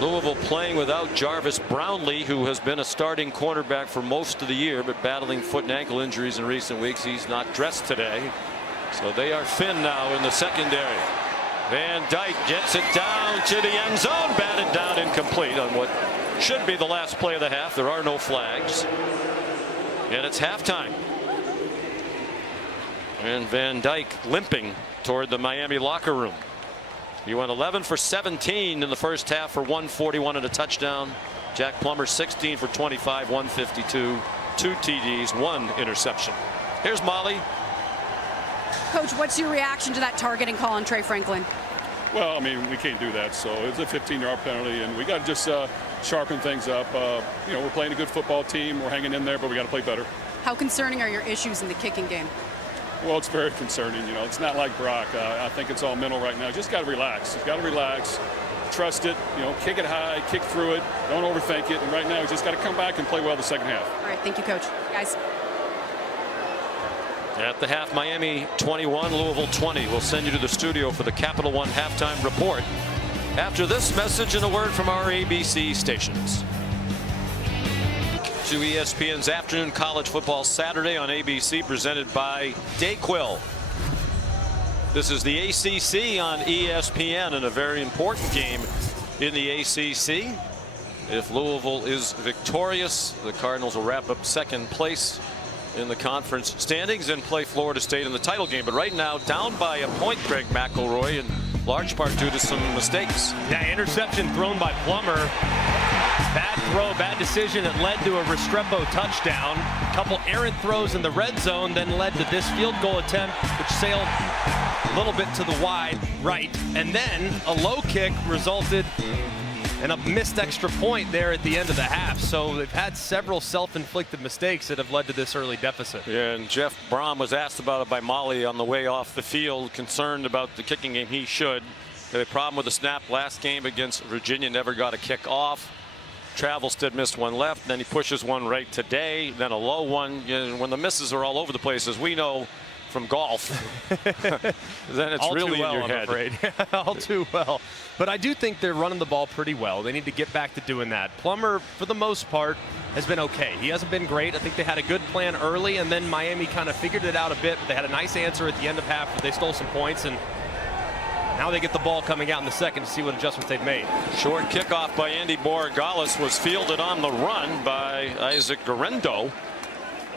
Louisville playing without Jarvis Brownlee, who has been a starting cornerback for most of the year, but battling foot and ankle injuries in recent weeks. He's not dressed today. So they are thin now in the secondary. Van Dyke gets it down to the end zone, batted down incomplete on what should be the last play of the half. There are no flags. And it's halftime. And Van Dyke limping toward the Miami locker room. He went 11 for 17 in the first half for 141 and a touchdown. Jack Plummer 16 for 25, 152, 2 TDs, 1 interception. Here's Molly. Coach, what's your reaction to that targeting call on Trey Franklin? Well, I mean, we can't do that. So it's a 15-yard penalty, and we got to just sharpen things up. You know, we're playing a good football team. We're hanging in there, but we got to play better. How concerning are your issues in the kicking game? Well, it's very concerning. You know, it's not like Brock. I think it's all mental right now. Just got to relax. You've got to relax. Trust it. You know, kick it high, kick through it. Don't overthink it. And right now, you just got to come back and play well the second half. All right, thank you, Coach. Guys. At the half, Miami 21, Louisville 20. We'll send you to the studio for the Capital One halftime report after this message and a word from our ABC stations. To ESPN's Afternoon College Football Saturday on ABC, presented by Dayquil. This is the ACC on ESPN, and a very important game in the ACC. If Louisville is victorious, the Cardinals will wrap up second place in the conference standings and play Florida State in the title game. But right now, down by a point, Craig McElroy, in large part due to some mistakes. Yeah, interception thrown by Plummer. Bad throw, bad decision that led to a Restrepo touchdown. A couple errant throws in the red zone then led to this field goal attempt, which sailed a little bit to the wide right. And then a low kick resulted in a missed extra point there at the end of the half. So they've had several self-inflicted mistakes that have led to this early deficit. Yeah, and Jeff Brom was asked about it by Molly on the way off the field, concerned about the kicking game. He should. They had a problem with the snap last game against Virginia, never got a kick off. Travelstead missed one left, then he pushes one right today, then a low one. You know, when the misses are all over the place, as we know from golf, then it's all really too well, in your I'm head. afraid. All too well. But I do think they're running the ball pretty well. They need to get back to doing that. Plummer, for the most part, has been okay. He hasn't been great. I think they had a good plan early, and then Miami kind of figured it out a bit. But they had a nice answer at the end of half where they stole some points, and now they get the ball coming out in the second to see what adjustments they've made. Short kickoff by Andy Borregales was fielded on the run by Isaac Garendo.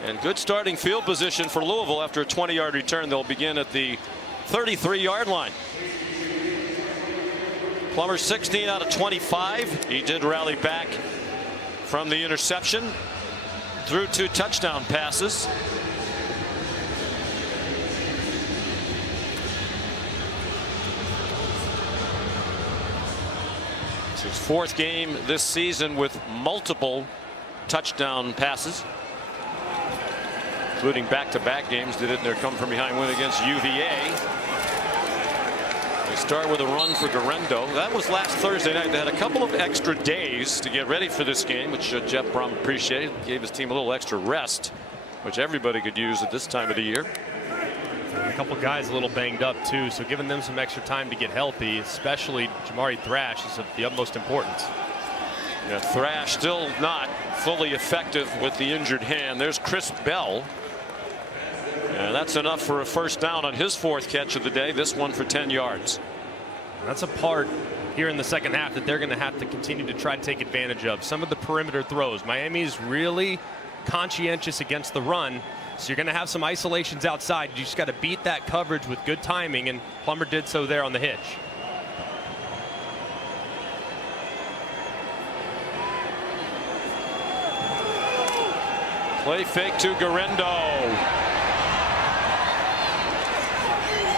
And good starting field position for Louisville after a 20-yard return. They'll begin at the 33-yard line. Plummer 16 out of 25. He did rally back from the interception. Threw 2 touchdown passes. It's his 4th game this season with multiple touchdown passes, including back-to-back games. They did their come-from-behind win against UVA. They start with a run for Garendo. That was last Thursday night. They had a couple of extra days to get ready for this game, which Jeff Brom appreciated. Gave his team a little extra rest, which everybody could use at this time of the year. A couple guys a little banged up too, so giving them some extra time to get healthy, especially Jamari Thrash, is of the utmost importance. Yeah, Thrash still not fully effective with the injured hand. There's Chris Bell. And that's enough for a first down on his 4th catch of the day. This one for 10 yards. That's a part here in the second half that they're going to have to continue to try to take advantage of. Some of the perimeter throws. Miami's really conscientious against the run, so you're going to have some isolations outside. You just got to beat that coverage with good timing, and Plummer did so there on the hitch. Play fake to Garendo.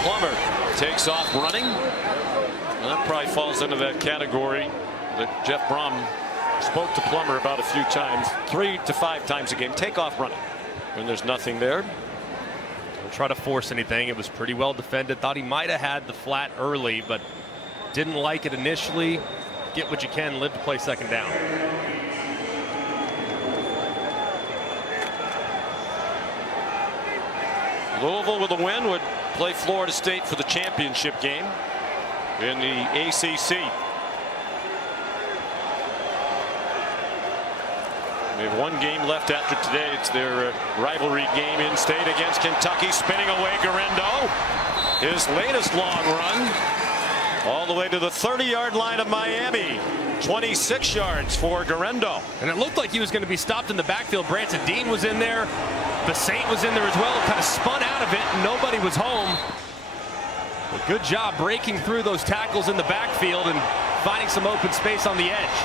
Plummer takes off running. And that probably falls into that category that Jeff Brom spoke to Plummer about a few times. 3 to 5 times a game. Take off running when there's nothing there. Don't try to force anything. It was pretty well defended. Thought he might have had the flat early, but didn't like it initially. Get what you can, live to play second down. Louisville with a win would play Florida State for the championship game in the ACC. They have 1 game left after today. It's their rivalry game in state against Kentucky. Spinning away Garendo. His latest long run all the way to the 30-yard line of Miami. 26 yards for Garendo. And it looked like he was going to be stopped in the backfield. Branson Dean was in there. The Saint was in there as well. Kind of spun out of it, and nobody was home. But good job breaking through those tackles in the backfield and finding some open space on the edge.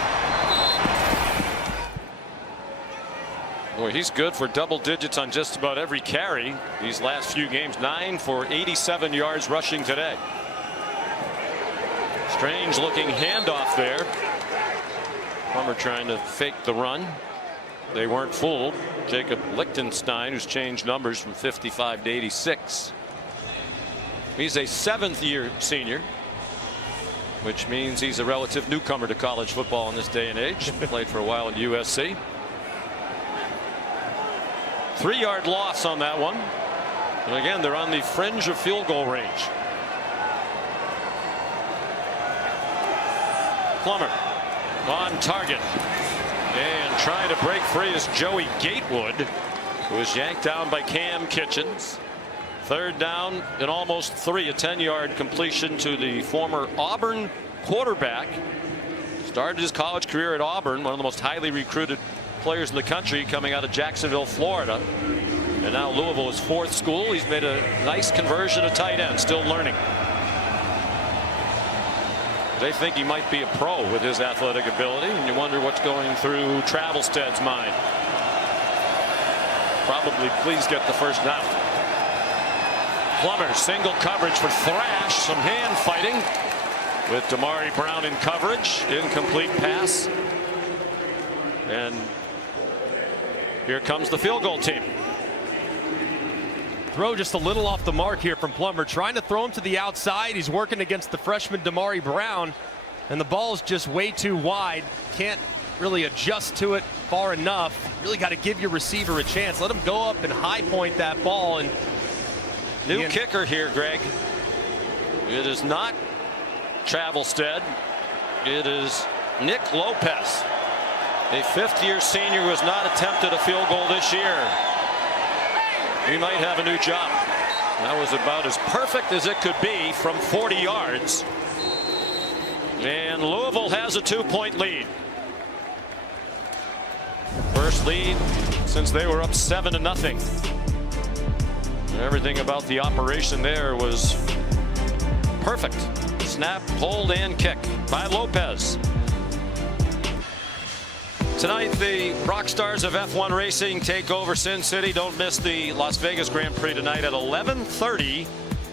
Boy, he's good for double digits on just about every carry these last few games. 9 for 87 yards rushing today. Strange looking handoff there. Plummer trying to fake the run. they weren't fooled. Jacob Lichtenstein, who's changed numbers from 55 to 86. He's a 7th-year senior, which means he's a relative newcomer to college football in this day and age. Played for a while at USC. 3-yard loss on that one. And again, they're on the fringe of field goal range. Plummer on target. And trying to break free is Joey Gatewood, who was yanked down by Cam Kitchens. 3rd down and almost 3. A 10-yard completion to the former Auburn quarterback. Started his college career at Auburn, one of the most highly recruited players in the country, coming out of Jacksonville, Florida. And now Louisville is 4th school. He's made a nice conversion to tight end, still learning. They think he might be a pro with his athletic ability, and you wonder what's going through Travelstead's mind. Probably please get the first down. Plummer, single coverage for Thrash. Some hand fighting with Damari Brown in coverage. Incomplete pass. And here comes the field goal team. Throw just a little off the mark here from Plummer, trying to throw him to the outside. He's working against the freshman Damari Brown, and the ball's just way too wide. Can't really adjust to it far enough. Really got to give your receiver a chance. Let him go up and high point that ball. And new kicker here, Greg. It is not Travelstead. It is Nick Lopez, a 5th-year senior who has not attempted a field goal this year. He might have a new job. That was about as perfect as it could be from 40 yards. And Louisville has a 2-point lead. First lead since they were up 7-0. Everything about the operation there was perfect. Snap, hold, and kick by Lopez. Tonight, the rock stars of F1 racing take over Sin City. Don't miss the Las Vegas Grand Prix tonight at 11:30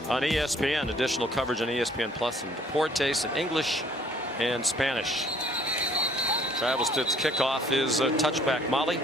on ESPN. Additional coverage on ESPN Plus in Deportes in English and Spanish. Travelstead's kickoff is a touchback. Molly.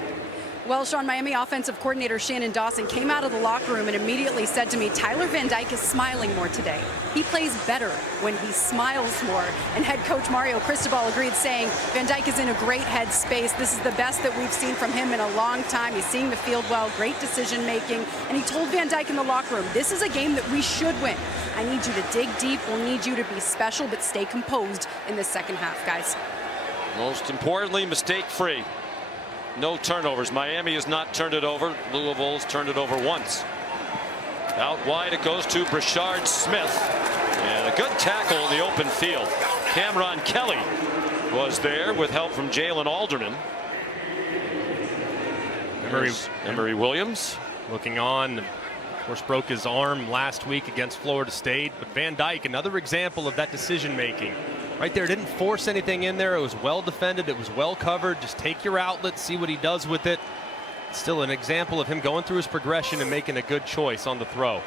Well, Sean, Miami offensive coordinator Shannon Dawson came out of the locker room and immediately said to me, Tyler Van Dyke is smiling more today. He plays better when he smiles more. And head coach Mario Cristobal agreed, saying Van Dyke is in a great head space. This is the best that we've seen from him in a long time. He's seeing the field well, great decision making. And he told Van Dyke in the locker room, this is a game that we should win. I need you to dig deep. We'll need you to be special, but stay composed in the second half, guys. Most importantly, mistake-free. No turnovers. Miami has not turned it over. Louisville's turned it over once. Out wide it goes to Brashard Smith. And a good tackle in the open field. Cameron Kelly was there with help from Jalen Alderman. Emory Williams looking on. Of course, broke his arm last week against Florida State. But Van Dyke, another example of that decision making. Right there, didn't force anything in there. It was well defended. It was well covered. Just take your outlet, see what he does with it. Still an example of him going through his progression and making a good choice on the throw.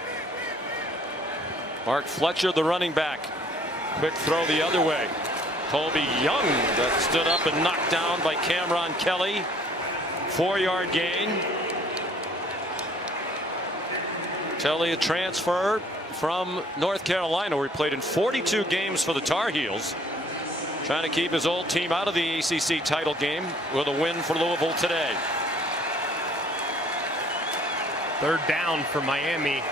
Mark Fletcher, the running back. Quick throw the other way. Colby Young that stood up and knocked down by Cameron Kelly. 4-yard gain. Kelly, a transfer from North Carolina, where he played in 42 games for the Tar Heels. Trying to keep his old team out of the ACC title game with a win for Louisville today. 3rd down for Miami.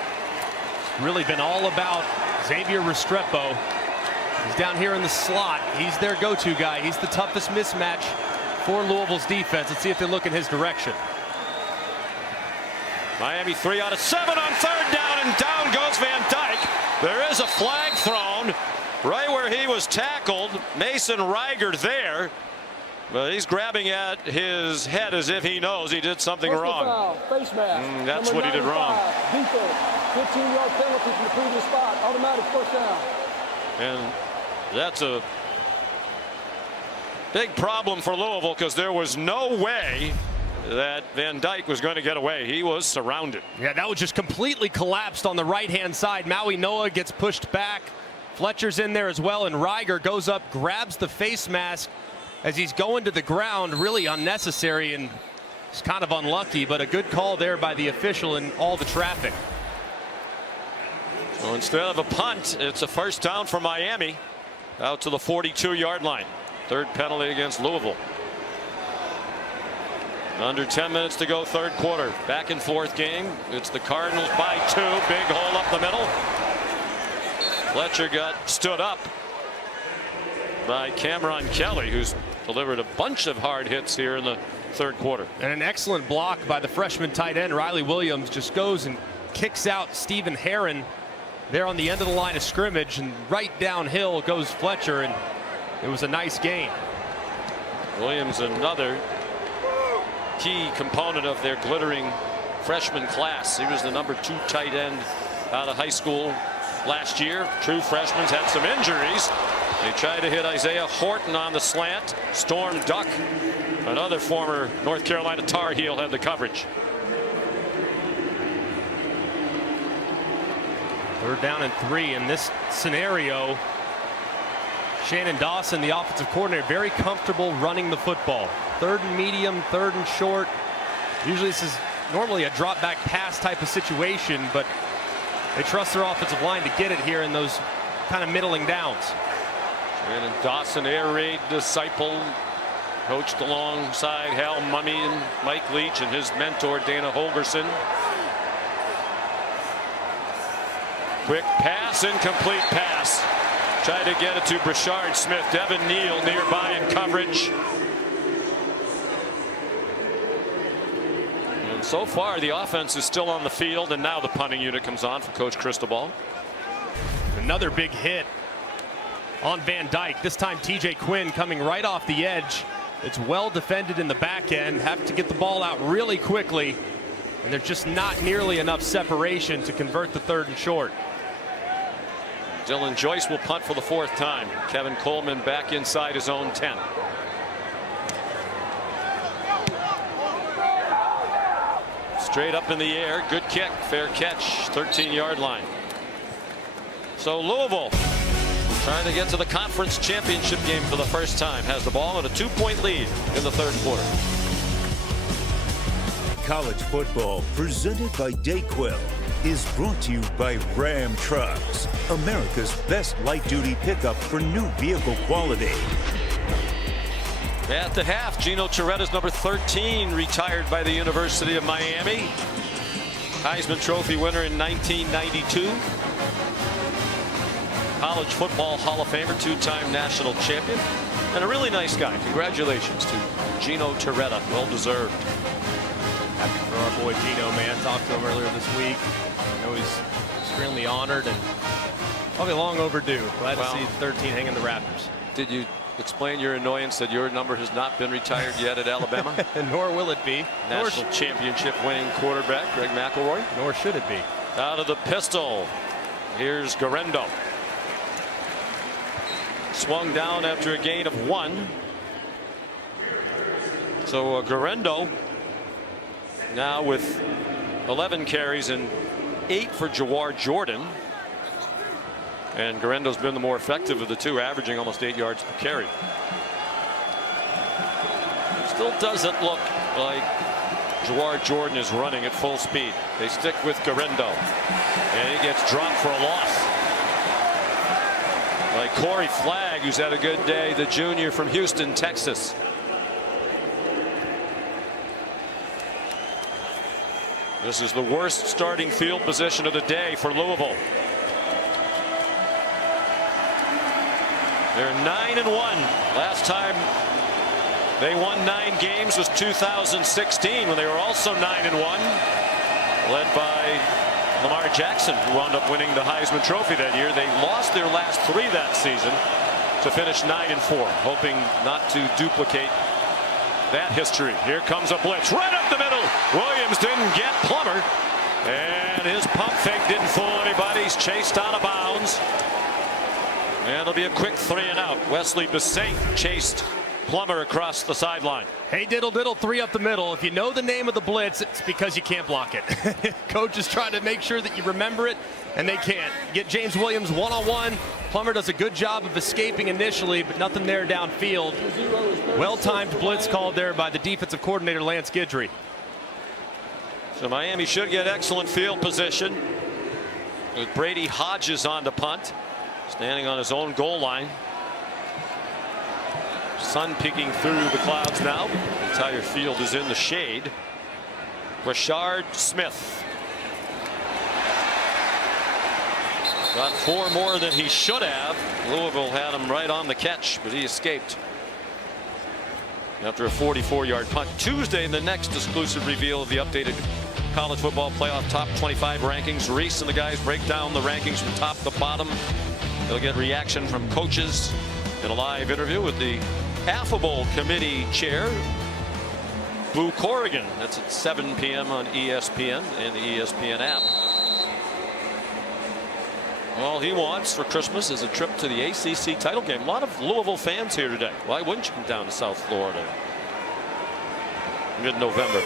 Really been all about Xavier Restrepo. He's down here in the slot. He's their go-to guy. He's the toughest mismatch for Louisville's defense. Let's see if they look in his direction. Miami 3 out of 7 on 3rd down, and down goes Van Dyke. There is a flag thrown right where he was tackled. Mason Reiger there, but he's grabbing at his head as if he knows he did something wrong. Foul, face mask. That's what he did wrong. Defense, 15-yard penalty from the previous spot, automatic first down. And that's a big problem for Louisville, because there was no way that Van Dyke was going to get away. He was surrounded. Yeah, that was just completely collapsed on the right-hand side. Maui Noah gets pushed back. Fletcher's in there as well, and Reiger goes up, grabs the face mask as he's going to the ground. Really unnecessary, and It's kind of unlucky, but a good call there by the official in all the traffic. So instead of a punt, it's a first down for Miami out to the 42-yard line. Third penalty against Louisville. Under 10 minutes to go, third quarter. Back and forth game. It's the Cardinals by 2. Big hole up the middle. Fletcher got stood up by Cameron Kelly, who's delivered a bunch of hard hits here in the third quarter. And an excellent block by the freshman tight end Riley Williams. Just goes and kicks out Stephen Herron there on the end of the line of scrimmage, and right downhill goes Fletcher, and it was a nice gain. Williams, another key component of their glittering freshman class. He was the number 2 tight end out of high school last year. True freshman's had some injuries. They tried to hit Isaiah Horton on the slant. Storm Duck, another former North Carolina Tar Heel, had the coverage. Third down and 3 in this scenario. Shannon Dawson, the offensive coordinator, very comfortable running the football. Third and medium, third and short. Usually this is normally a drop back pass type of situation, but they trust their offensive line to get it here in those kind of middling downs. Shannon Dawson, air raid disciple, coached alongside Hal Mumme and Mike Leach and his mentor Dana Holgerson. Quick pass, incomplete pass. Tried to get it to Brashard Smith. Devin Neal nearby in coverage. And so far the offense is still on the field, and now the punting unit comes on for Coach Cristobal. Another big hit on Van Dyke. This time TJ Quinn coming right off the edge. It's well defended in the back end. Have to get the ball out really quickly, and there's just not nearly enough separation to convert the third and short. Dylan Joyce will punt for the 4th time. Kevin Coleman back inside his own 10. Straight up in the air. Good kick. Fair catch. 13-yard line. So Louisville, trying to get to the conference championship game for the first time, has the ball and a 2-point lead in the third quarter. College football, presented by Dayquil, is brought to you by Ram Trucks, America's best light-duty pickup for new vehicle quality. At the half, Gino Torretta's number 13 retired by the University of Miami. Heisman Trophy winner in 1992. College Football Hall of Famer, 2-time national champion, and a really nice guy. Congratulations to Gino Torretta. Well deserved. Happy for our boy Gino, man. Talked to him earlier this week. I know he's extremely honored and probably long overdue. Glad to see 13 hanging the Raptors. Did you explain your annoyance that your number has not been retired yet at Alabama? Nor will it be. National championship winning quarterback Greg McElroy. Nor should it be. Out of the pistol. Here's Garendo. Swung down after a gain of 1. So Garendo now with 11 carries and 8 for Jawar Jordan. And Garendo's been the more effective of the two, averaging almost 8 yards per carry. Still doesn't look like Jawar Jordan is running at full speed. They stick with Garendo, and he gets dropped for a loss. Like Corey Flagg, who's had a good day, the junior from Houston, Texas. This is the worst starting field position of the day for Louisville. They're 9-1. Last time they won 9 games was 2016, when they were also 9-1, led by Lamar Jackson, who wound up winning the Heisman Trophy that year. They lost their last 3 that season to finish 9-4, hoping not to duplicate that history. Here comes a blitz right up the middle. Williams didn't get Plummer, and his pump fake didn't fool anybody. He's chased out of bounds, and it'll be a quick 3-and-out. Wesley Bissate chased Plummer across the sideline. Hey, diddle diddle, 3 up the middle. If you know the name of the blitz, it's because you can't block it. Coach is trying to make sure that you remember it, and they can't. Get James Williams one-on-one, Plummer does a good job of escaping initially, but nothing there downfield. Well-timed blitz called there by the defensive coordinator, Lance Guidry. So Miami should get excellent field position with Brady Hodges on the punt, standing on his own goal line. Sun peeking through the clouds now. The entire field is in the shade. Rashard Smith got 4 more than he should have. Louisville had him right on the catch, but he escaped after a 44-yard punt. Tuesday, the next exclusive reveal of the updated college football playoff top 25 rankings. Reese and the guys break down the rankings from top to bottom. They'll get reaction from coaches in a live interview with the affable committee chair, Boo Corrigan. That's at 7 p.m. on ESPN and the ESPN app. All he wants for Christmas is a trip to the ACC title game. A lot of Louisville fans here today. Why wouldn't you come down to South Florida mid-November?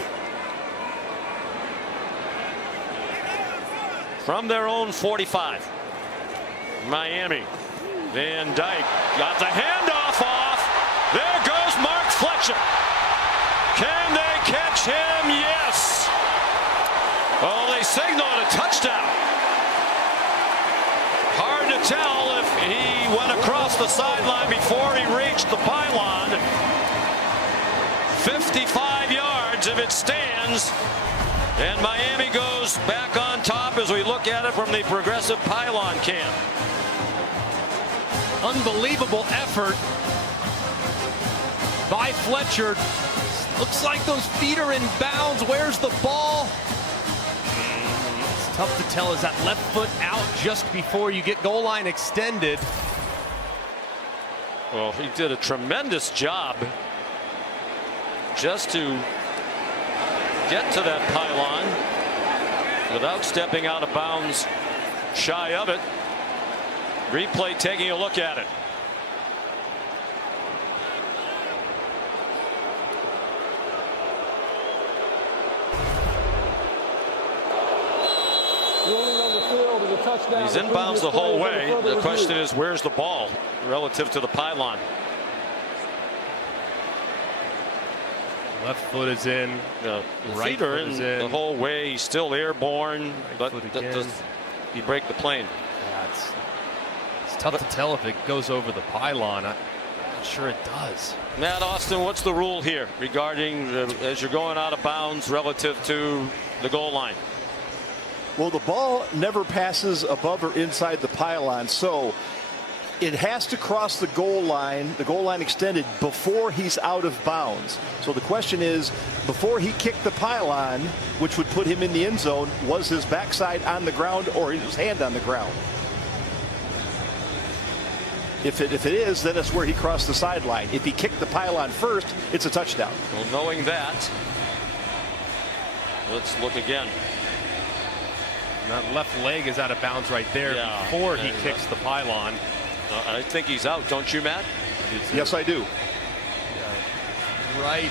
From their own 45, Miami. Van Dyke got the handoff off. There goes Mark Fletcher. Can they catch him? Yes. Oh, they signaled a touchdown. Hard to tell if he went across the sideline before he reached the pylon. 55 yards if it stands. And Miami goes back on top as we look at it from the progressive pylon cam. Unbelievable effort by Fletcher. Looks like those feet are in bounds. Where's the ball? It's tough to tell. Is that left foot out just before you get goal line extended? Well, he did a tremendous job just to get to that pylon without stepping out of bounds shy of it. Replay taking a look at it. He's inbounds the whole way. The question is, where's the ball relative to the pylon? Left foot is in. Right foot is in the whole way. He's still airborne, but does he break the plane? Yeah, it's tough to tell if it goes over the pylon. I'm not sure it does. Matt Austin, what's the rule here regarding as you're going out of bounds relative to the goal line? Well, the ball never passes above or inside the pylon, so it has to cross the goal line extended before he's out of bounds. So the question is, before he kicked the pylon, which would put him in the end zone, was his backside on the ground or his hand on the ground? If it is, then that's where he crossed the sideline. If he kicked the pylon first, it's a touchdown. Well, knowing that, let's look again. That left leg is out of bounds right there before he kicks the pylon. I think he's out, don't you, Matt? Yes, I do. Right.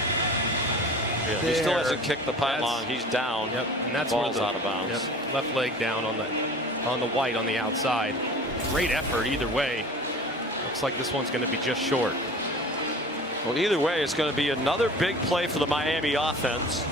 Yeah, he still hasn't kicked the pylon. He's down. Yep, and that's ball's where out of bounds. Yep, left leg down on the white on the outside. Great effort either way. Looks like this one's going to be just short. Well, either way, it's going to be another big play for the Miami offense.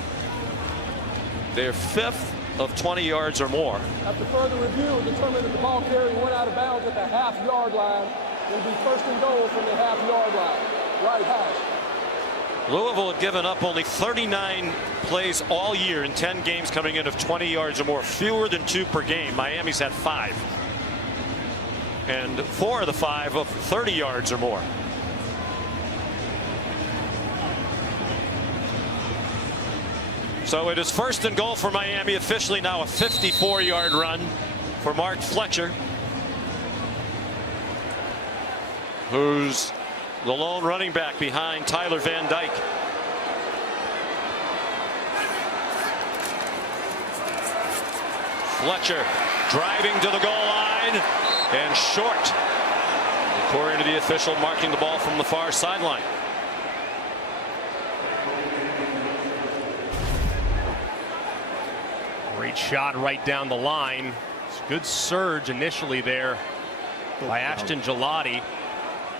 They're 5th of 20 yards or more. After further review, it determined that the ball carrier went out of bounds at the half-yard line. It'll be first and goal from the half-yard line. Right hash. Louisville had given up only 39 plays all year in 10 games coming in of 20 yards or more, fewer than 2 per game. Miami's had 5. And 4 of the 5 of 30 yards or more. So it is first and goal for Miami, officially now a 54-yard run for Mark Fletcher, who's the lone running back behind Tyler Van Dyke. Fletcher driving to the goal line and short, according to the official marking the ball from the far sideline. Great shot right down the line. Good surge initially there by Ashton Gelati,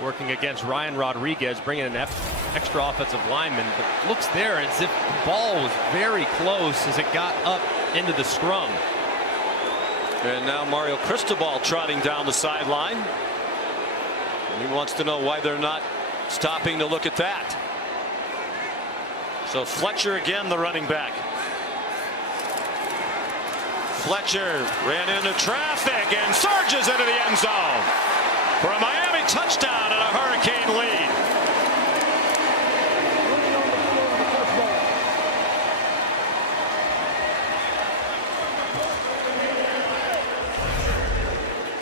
working against Ryan Rodriguez, bringing an extra offensive lineman. But looks there as if the ball was very close as it got up into the scrum. And now Mario Cristobal trotting down the sideline. He wants to know why they're not stopping to look at that. So Fletcher again, the running back. Fletcher ran into traffic and surges into the end zone for a Miami touchdown and a Hurricane lead.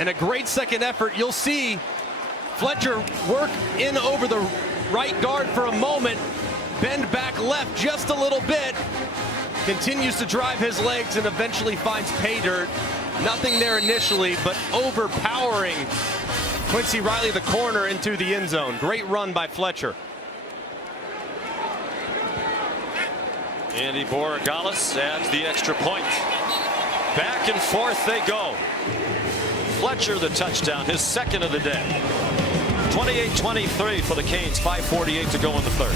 And a great second effort. You'll see Fletcher work in over the right guard for a moment, bend back left just a little bit, continues to drive his legs and eventually finds pay dirt. Nothing there initially, but overpowering Quincy Riley, the corner, into the end zone. Great run by Fletcher. Andy Borregales adds the extra point. Back and forth they go. Fletcher the touchdown, his second of the day. 28-23 for the Canes, 5:48 to go in the third.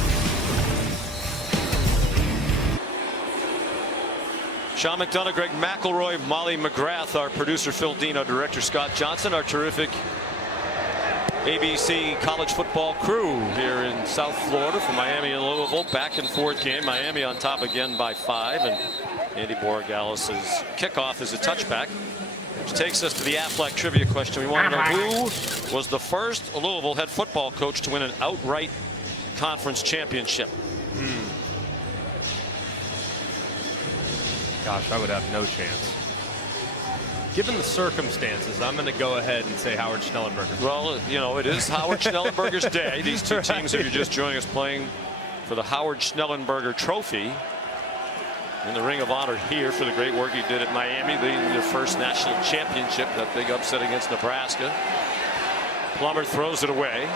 Sean McDonough, Greg McElroy, Molly McGrath, our producer Phil Dino, director Scott Johnson, our terrific ABC college football crew here in South Florida from Miami and Louisville. Back and forth game. Miami on top again by 5, and Andy Borregales' kickoff is a touchback. Which takes us to the Aflac trivia question. We want to know who was the first Louisville head football coach to win an outright conference championship. Gosh, I would have no chance. Given the circumstances, I'm going to go ahead and say Howard Schnellenberger. Well, you know, it is Howard Schnellenberger's day. These two teams, if you're just joining us, playing for the Howard Schnellenberger Trophy. In the Ring of Honor here for the great work he did at Miami, leading their first national championship, that big upset against Nebraska. Plummer throws it away.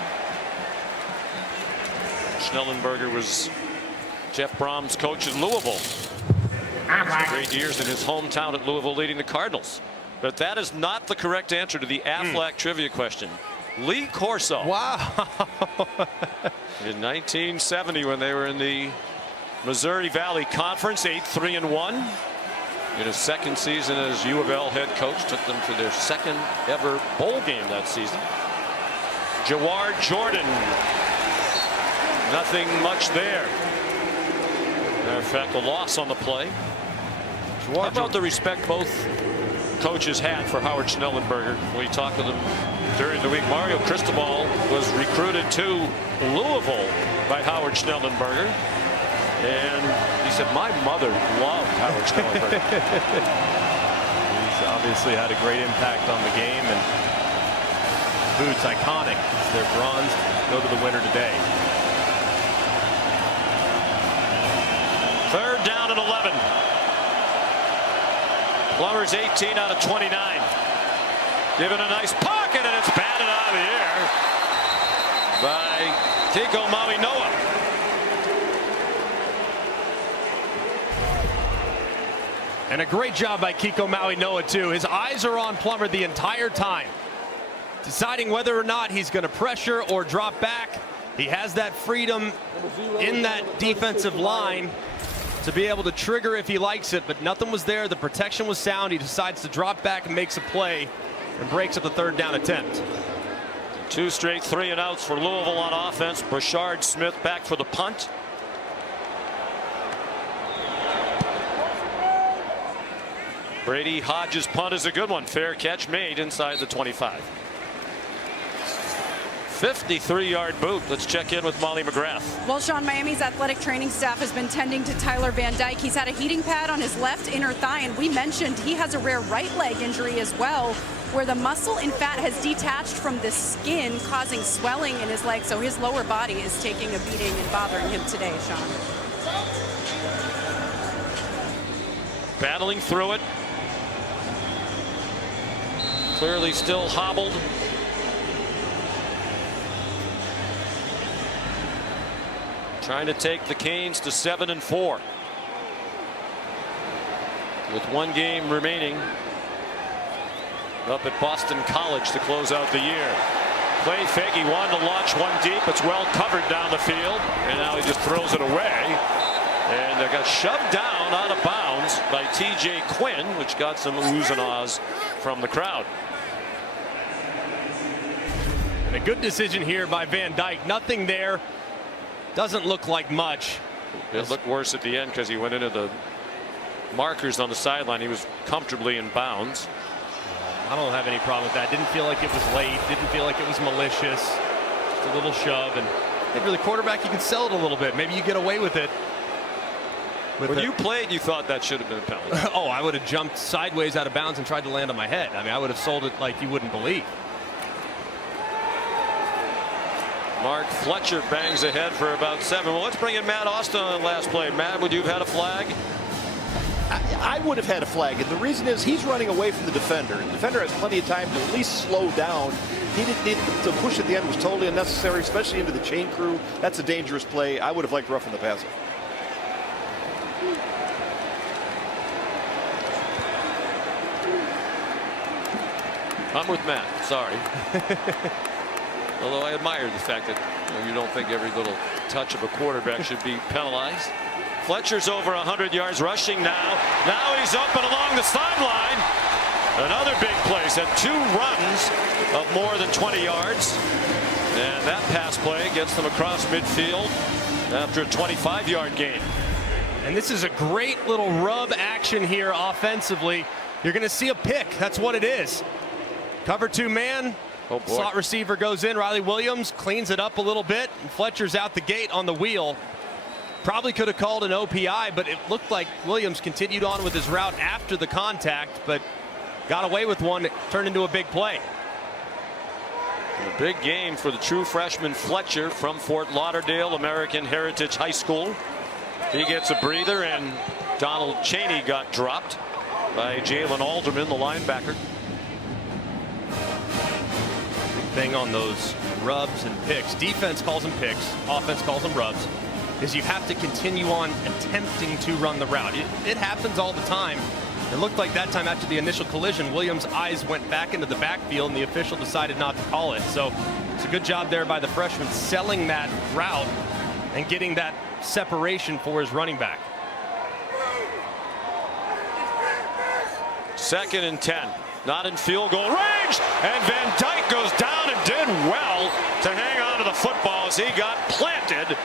Schnellenberger was Jeff Brom's coach in Louisville. Great years in his hometown at Louisville, leading the Cardinals. But that is not the correct answer to the Aflac trivia question. Lee Corso. Wow. In 1970, when they were in the Missouri Valley Conference, 8-3-1. In his second season as U of L head coach, took them to their second ever bowl game that season. Jawar Jordan, nothing much there. Matter of fact, a loss on the play. How about the respect both coaches had for Howard Schnellenberger? We talked with him during the week. Mario Cristobal was recruited to Louisville by Howard Schnellenberger. And he said, my mother loved Howard Schnellenberger. He's obviously had a great impact on the game, and boots iconic. They're bronze. Go to the winner today. Third down and 11. Plummer's 18 out of 29. Given a nice pocket, and it's batted out of the air by Kiko Maui-Noa. And a great job by Kiko Maui-Noa, too. His eyes are on Plummer the entire time, deciding whether or not he's going to pressure or drop back. He has that freedom in that defensive line to be able to trigger if he likes it, but nothing was there. The protection was sound. He decides to drop back and makes a play and breaks up the third down attempt. 2 straight 3-and-outs for Louisville on offense. Brashard Smith back for the punt. Brady Hodges' punt is a good one. Fair catch made inside the 25. 53-yard boot. Let's check in with Molly McGrath. Well, Sean, Miami's athletic training staff has been tending to Tyler Van Dyke. He's had a heating pad on his left inner thigh, and we mentioned he has a rare right leg injury as well, where the muscle and fat has detached from the skin, causing swelling in his leg. So his lower body is taking a beating and bothering him today, Sean. Battling through it. Clearly still hobbled. Trying to take the Canes to 7-4. With one game remaining up at Boston College to close out the year. Play fake. He wanted to launch one deep. It's well covered down the field, and now he just throws it away. And it got shoved down out of bounds by T.J. Quinn, which got some oohs and ahs from the crowd. And a good decision here by Van Dyke. Nothing there. Doesn't look like much. It looked worse at the end because he went into the markers on the sideline. He was comfortably in bounds. I don't have any problem with that. Didn't feel like it was late. Didn't feel like it was malicious. Just a little shove. And I think for the quarterback, you can sell it a little bit. Maybe you get away with it. When you played, you thought that should have been a penalty. Oh, I would have jumped sideways out of bounds and tried to land on my head. I mean, I would have sold it like you wouldn't believe. Mark Fletcher bangs ahead for about 7. Well, let's bring in Matt Austin on the last play. Matt, would you have had a flag? I would have had a flag, and the reason is he's running away from the defender. The defender has plenty of time to at least slow down. He didn't need to push at the end. Was totally unnecessary, especially into the chain crew. That's a dangerous play. I would have liked roughing the passer. I'm with Matt. Sorry. Although I admire the fact that you don't think every little touch of a quarterback should be penalized. Fletcher's over 100 yards rushing now. Now he's up and along the sideline. Another big play. He's had 2 runs of more than 20 yards. And that pass play gets them across midfield after a 25-yard gain. And this is a great little rub action here offensively. You're going to see a pick. That's what it is. Cover 2 man. Oh boy. Slot receiver goes in. Riley Williams cleans it up a little bit. And Fletcher's out the gate on the wheel. Probably could have called an OPI, but it looked like Williams continued on with his route after the contact, but got away with one. It turned into a big play. A big game for the true freshman Fletcher from Fort Lauderdale American Heritage High School. He gets a breather, and Donald Chaney got dropped by Jalen Alderman, the linebacker. Thing on those rubs and picks. Defense calls them picks. Offense calls them rubs. Is you have to continue on attempting to run the route. It happens all the time. It looked like that time after the initial collision, Williams' eyes went back into the backfield, and the official decided not to call it. So it's a good job there by the freshman selling that route and getting that separation for his running back. 2nd and 10. Not in field goal range, and Van Dyke goes down and did well to hang on to the football as he got planted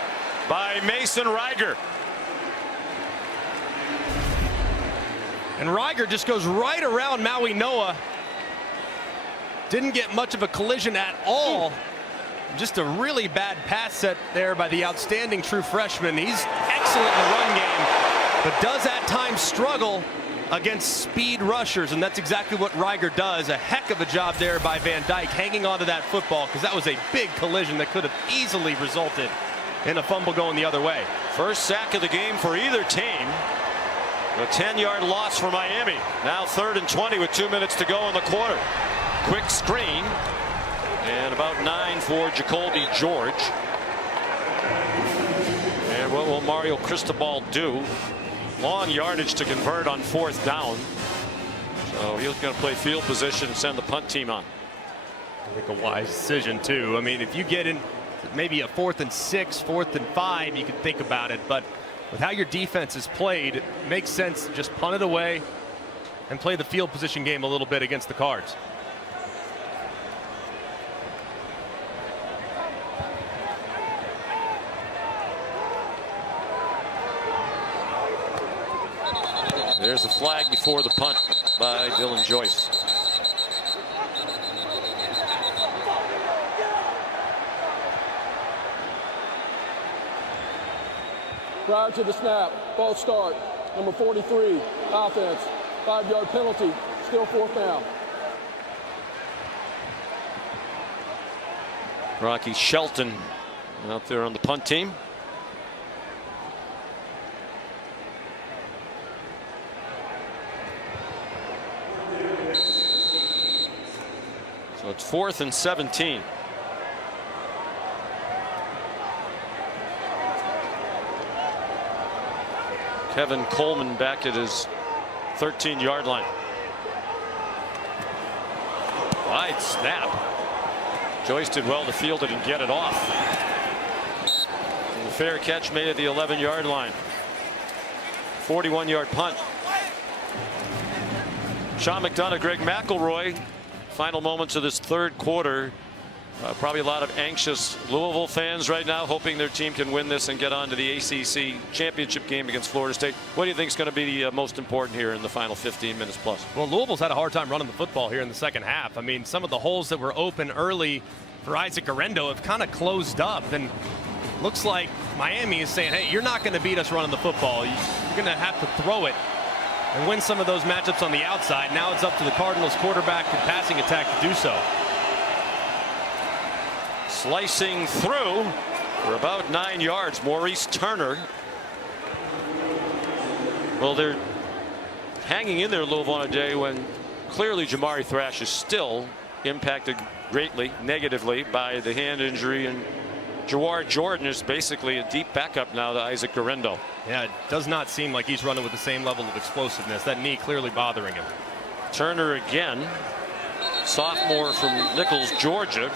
by Mason Reiger. And Reiger just goes right around Maui Noah. Didn't get much of a collision at all. Just a really bad pass set there by the outstanding true freshman. He's excellent in the run game, but does at times struggle against speed rushers, and that's exactly what Reiger does. A heck of a job there by Van Dyke hanging onto that football, because that was a big collision that could have easily resulted in a fumble going the other way. First sack of the game for either team. A 10-yard loss for Miami. Now 3rd and 20 with 2 minutes to go in the quarter. Quick screen, and about 9 for Jacoby George. And what will Mario Cristobal do? Long yardage to convert on 4th down. So he's going to play field position and send the punt team on. I think a wise decision too. I mean, if you get in maybe a 4th and 6, 4th and 5, you can think about it. But with how your defense is played, it makes sense to just punt it away and play the field position game a little bit against the Cards. There's a flag before the punt by Dylan Joyce. Prior to the snap, false start, number 43, offense, 5-yard penalty, still 4th down. Rocky Shelton out there on the punt team. So it's 4th and 17. Kevin Coleman back at his 13-yard line. Wide snap. Joyce did well to field it and get it off. And the fair catch made at the 11-yard line. 41-yard punt. Sean McDonough, Greg McElroy. Final moments of this third quarter. Probably a lot of anxious Louisville fans right now hoping their team can win this and get on to the ACC championship game against Florida State. What do you think is going to be most important here in the final 15 minutes plus? Well, Louisville's had a hard time running the football here in the second half. I mean, some of the holes that were open early for Isaac Arendo have kind of closed up, and looks like Miami is saying, hey, you're not going to beat us running the football. You're going to have to throw it and win some of those matchups on the outside. Now it's up to the Cardinals quarterback and passing attack to do so. Slicing through for about 9 yards, Maurice Turner. Well, they're hanging in there, Louisville, on a day when clearly Jamari Thrash is still impacted greatly, negatively, by the hand injury, and Jawar Jordan is basically a deep backup now to Isaac Arendo. Yeah, it does not seem like he's running with the same level of explosiveness. That knee clearly bothering him. Turner again, sophomore from Nichols, Georgia.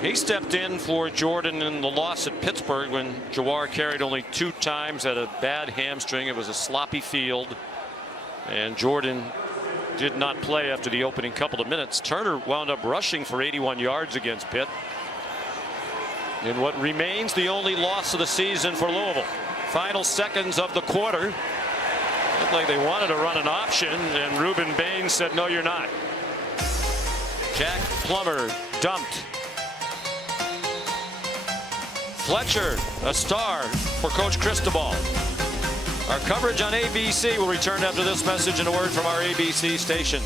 He stepped in for Jordan in the loss at Pittsburgh when Jawar carried only 2 times, had a bad hamstring. It was a sloppy field, and Jordan did not play after the opening couple of minutes. Turner wound up rushing for 81 yards against Pitt in what remains the only loss of the season for Louisville. Final seconds of the quarter. Looked like they wanted to run an option, and Reuben Baines said, no, you're not. Jack Plummer dumped. Fletcher, a star for Coach Cristobal. Our coverage on ABC will return after this message and a word from our ABC station.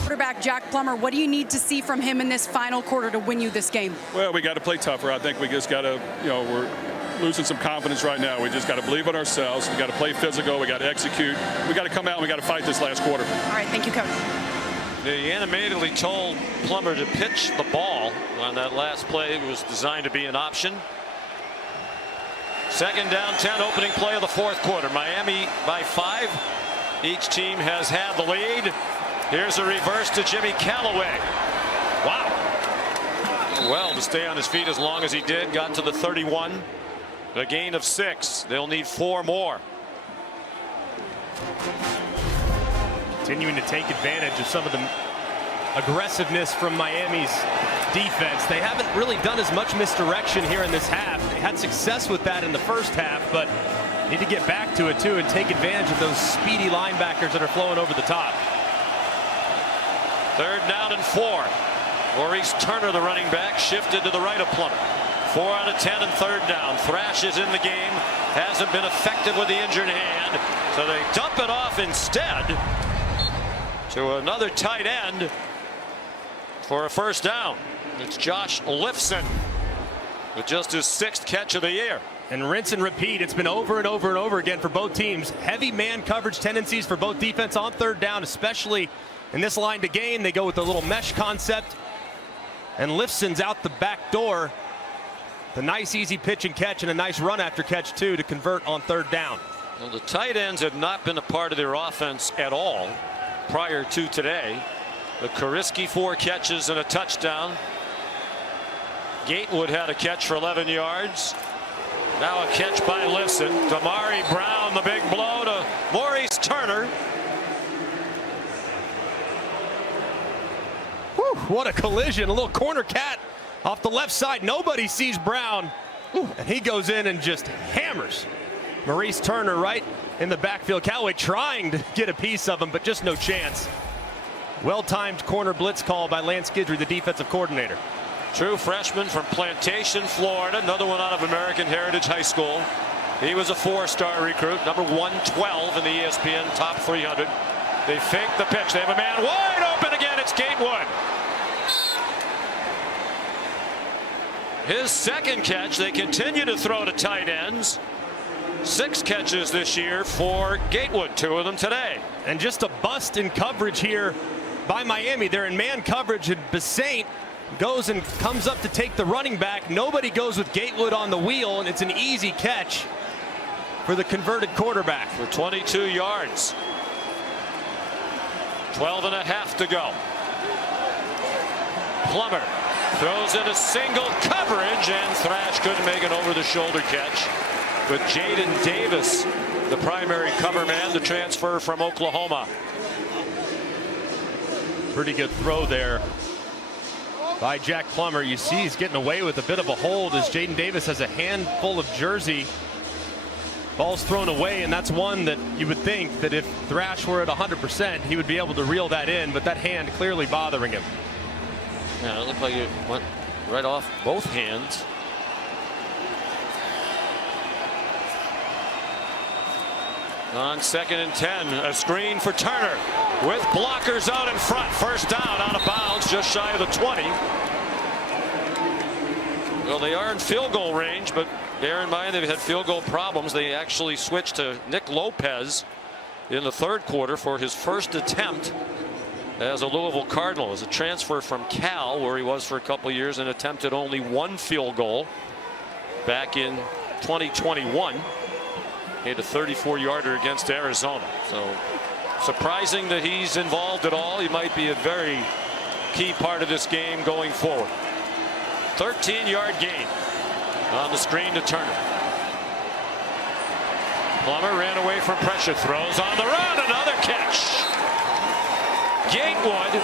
Quarterback Jack Plummer, what do you need to see from him in this final quarter to win you this game? Well, we got to play tougher. I think we just got to, we're losing some confidence right now. We just got to believe in ourselves. We got to play physical. We got to execute. We got to come out and we got to fight this last quarter. All right, thank you, Coach. They animatedly told Plummer to pitch the ball on that last play. It was designed to be an option. Second down, 10, opening play of the fourth quarter. Miami by 5. Each team has had the lead. Here's a reverse to Jimmy Callaway. Wow. Well, to stay on his feet as long as he did. Got to the 31. A gain of 6. They'll need 4 more. Continuing to take advantage of some of the aggressiveness from Miami's defense. They haven't really done as much misdirection here in this half. They had success with that in the first half, but need to get back to it too and take advantage of those speedy linebackers that are flowing over the top. Third down and 4. Maurice Turner, the running back, shifted to the right of Plummer. 4 out of 10 and third down. Thrash is in the game. Hasn't been effective with the injured hand, so they dump it off instead to another tight end for a first down. It's Josh Lifson with just his 6th catch of the year. And rinse and repeat. It's been over and over and over again for both teams. Heavy man coverage tendencies for both defense on third down, especially in this line to gain. They go with the little mesh concept, and Lifson's out the back door. The nice easy pitch and catch, and a nice run after catch too to convert on third down. Well, the tight ends have not been a part of their offense at all prior to today. The Kariski 4 catches and a touchdown. Gatewood had a catch for 11 yards. Now a catch by Lifson. Damari Brown, the big blow to Maurice Turner. Whew, what a collision. A little corner cat off the left side. Nobody sees Brown. And he goes in and just hammers Maurice Turner right in the backfield. Callaway trying to get a piece of him, but just no chance. Well-timed corner blitz call by Lance Guidry, the defensive coordinator. True freshman from Plantation, Florida. Another one out of American Heritage High School. He was a 4-star recruit, number 112 in the ESPN top 300. They fake the pitch. They have a man wide open again. It's Gatewood. His 2nd catch. They continue to throw to tight ends. 6 catches this year for Gatewood, 2 of them today. And just a bust in coverage here by Miami. They're in man coverage, and Basaint goes and comes up to take the running back. Nobody goes with Gatewood on the wheel, and it's an easy catch for the converted quarterback. For 22 yards. 12.5 to go. Plummer throws in a single coverage, and Thrash couldn't make an over-the-shoulder catch. But Jaden Davis, the primary cover man, the transfer from Oklahoma. Pretty good throw there by Jack Plummer. You see he's getting away with a bit of a hold as Jaden Davis has a handful of jersey. Ball's thrown away, and that's one that you would think that if Thrash were at 100%, he would be able to reel that in, but that hand clearly bothering him. Yeah, it looked like it went right off both hands. On 2nd and 10, a screen for Turner with blockers out in front. First down, out of bounds, just shy of the 20. Well, they are in field goal range, but bear in mind they've had field goal problems. They actually switched to Nick Lopez in the 3rd quarter for his first attempt as a Louisville Cardinal, as a transfer from Cal, where he was for a couple years, and attempted only 1 field goal back in 2021. He had a 34-yarder against Arizona. So surprising that he's involved at all. He might be a very key part of this game going forward. 13-yard gain on the screen to Turner. Plummer ran away from pressure, throws on the run, another catch. Gatewood.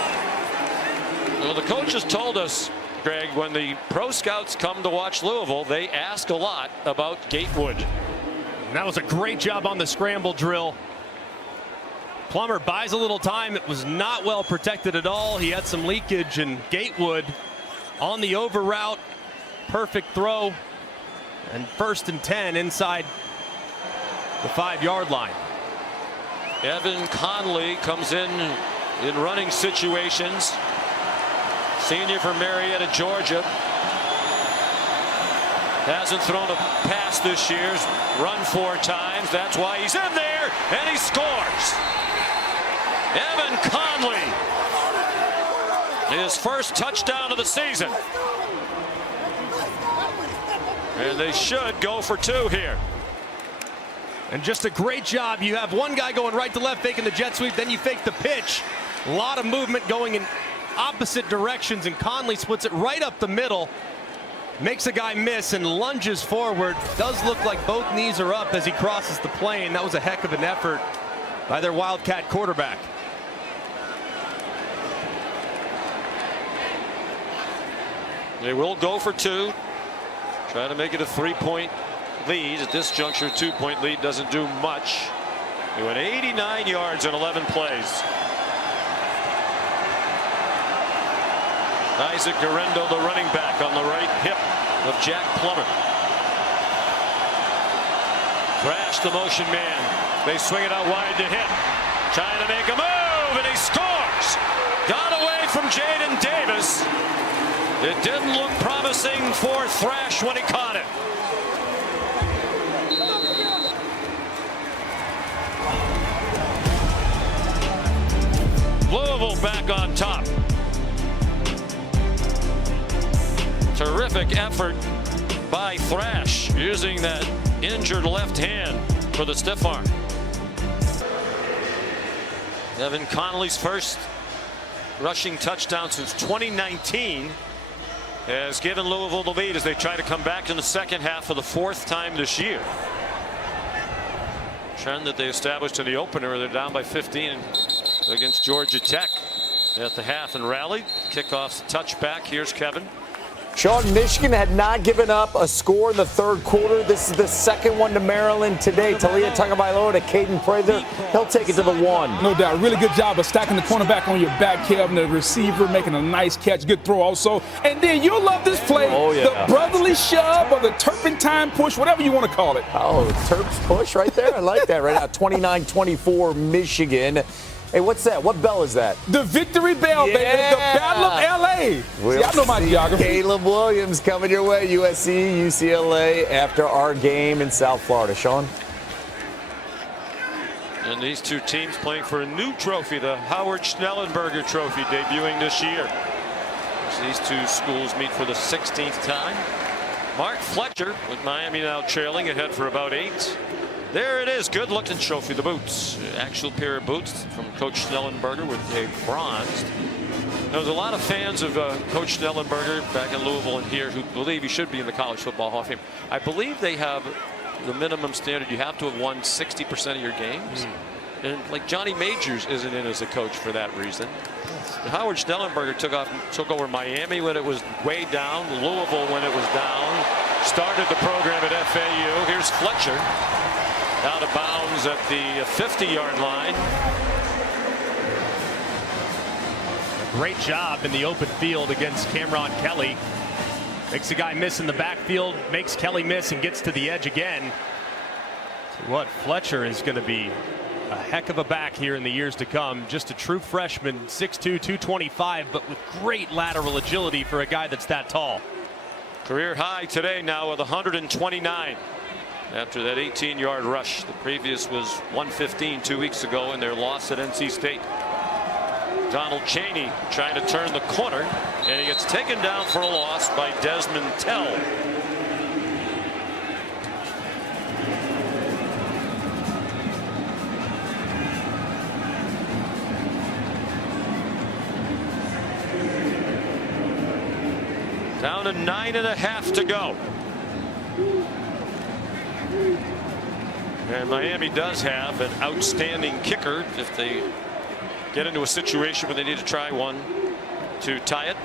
Well, the coaches told us, Greg, when the pro scouts come to watch Louisville, they ask a lot about Gatewood. And that was a great job on the scramble drill. Plummer buys a little time. It was not well protected at all. He had some leakage, and Gatewood on the over route. Perfect throw. And 1st and 10 inside the 5-yard line. Evan Conley comes in running situations. Senior from Marietta, Georgia. Hasn't thrown a pass this year. Run 4 times. That's why he's in there, and he scores. Evan Conley, his first touchdown of the season. And they should go for 2 here. And just a great job. You have one guy going right to left, faking the jet sweep, then you fake the pitch. A lot of movement going in opposite directions, and Conley splits it right up the middle. Makes a guy miss and lunges forward. Does look like both knees are up as he crosses the plane. That was a heck of an effort by their Wildcat quarterback. They will go for 2. Try to make it a 3-point lead. At this juncture, 2-point lead doesn't do much. He went 89 yards in 11 plays. Isaac Garendo, the running back, on the right hip of Jack Plummer. Thrash, the motion man. They swing it out wide to hit. Trying to make a move, and he scores. Got away from Jaden Davis. It didn't look promising for Thrash when he caught it. Louisville back on top. Terrific effort by Thrash, using that injured left hand for the stiff arm. Evan Conley's first rushing touchdown since 2019 has given Louisville the lead as they try to come back in the second half for the 4th time this year. Trend that they established in the opener. They're down by 15 against Georgia Tech at the half and rallied. Kickoff's a touchback. Here's Kevin. Sean, Michigan had not given up a score in the 3rd quarter. This is the 2nd one to Maryland today. Talia Tagovailoa to Caden Prather. He'll take it to the 1. No doubt. Really good job of stacking the cornerback on your back, Kevin. The receiver making a nice catch. Good throw also. And then you'll love this play. Oh, yeah. The brotherly shove or the turpentine push, whatever you want to call it. Oh, Terps push right there. I like that right now. 29-24 Michigan. Hey, what's that? What bell is that? The victory bell, baby. The Battle of L.A. We'll I know my geography. Caleb Williams coming your way. USC, UCLA after our game in South Florida. Sean? And these 2 teams playing for a new trophy, the Howard Schnellenberger Trophy, debuting this year. As these 2 schools meet for the 16th time. Mark Fletcher with Miami now trailing ahead for about 8. There it is. Good looking trophy. The boots. Actual pair of boots from Coach Schnellenberger with a bronzed. There's a lot of fans of Coach Schnellenberger back in Louisville and here who believe he should be in the College Football Hall of Fame. I believe they have the minimum standard. You have to have won 60% of your games. And like Johnny Majors isn't in as a coach for that reason. Howard Schnellenberger took over Miami when it was way down, Louisville when it was down, started the program at FAU. Here's Fletcher out of bounds at the 50-yard line. A great job in the open field against Cameron Kelly. Makes a guy miss in the backfield, makes Kelly miss, and gets to the edge again. So what, Fletcher is going to be a heck of a back here in the years to come. Just a true freshman, 6'2", 225, but with great lateral agility for a guy that's that tall. Career high today now with 129 after that 18-yard rush. The previous was 115 2 weeks ago in their loss at NC State. Donald Chaney trying to turn the corner, and he gets taken down for a loss by Desmond Tell. Down to 9.5 to go. And Miami does have an outstanding kicker if they get into a situation where they need to try one to tie it.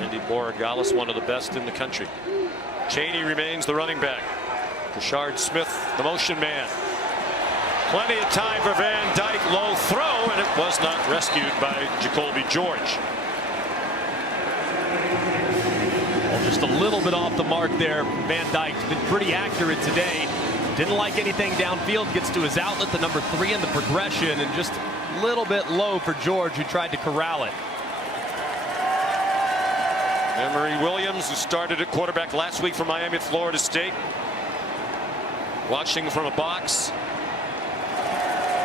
Andy Borregales, one of the best in the country. Chaney remains the running back. Rashard Smith, the motion man. Plenty of time for Van Dyke. Low throw, and it was not rescued by Jacoby George. Just a little bit off the mark there. Van Dyke's been pretty accurate today. Didn't like anything downfield. Gets to his outlet, the number 3 in the progression, and just a little bit low for George, who tried to corral it. Emory Williams, who started at quarterback last week for Miami at Florida State. Watching from a box.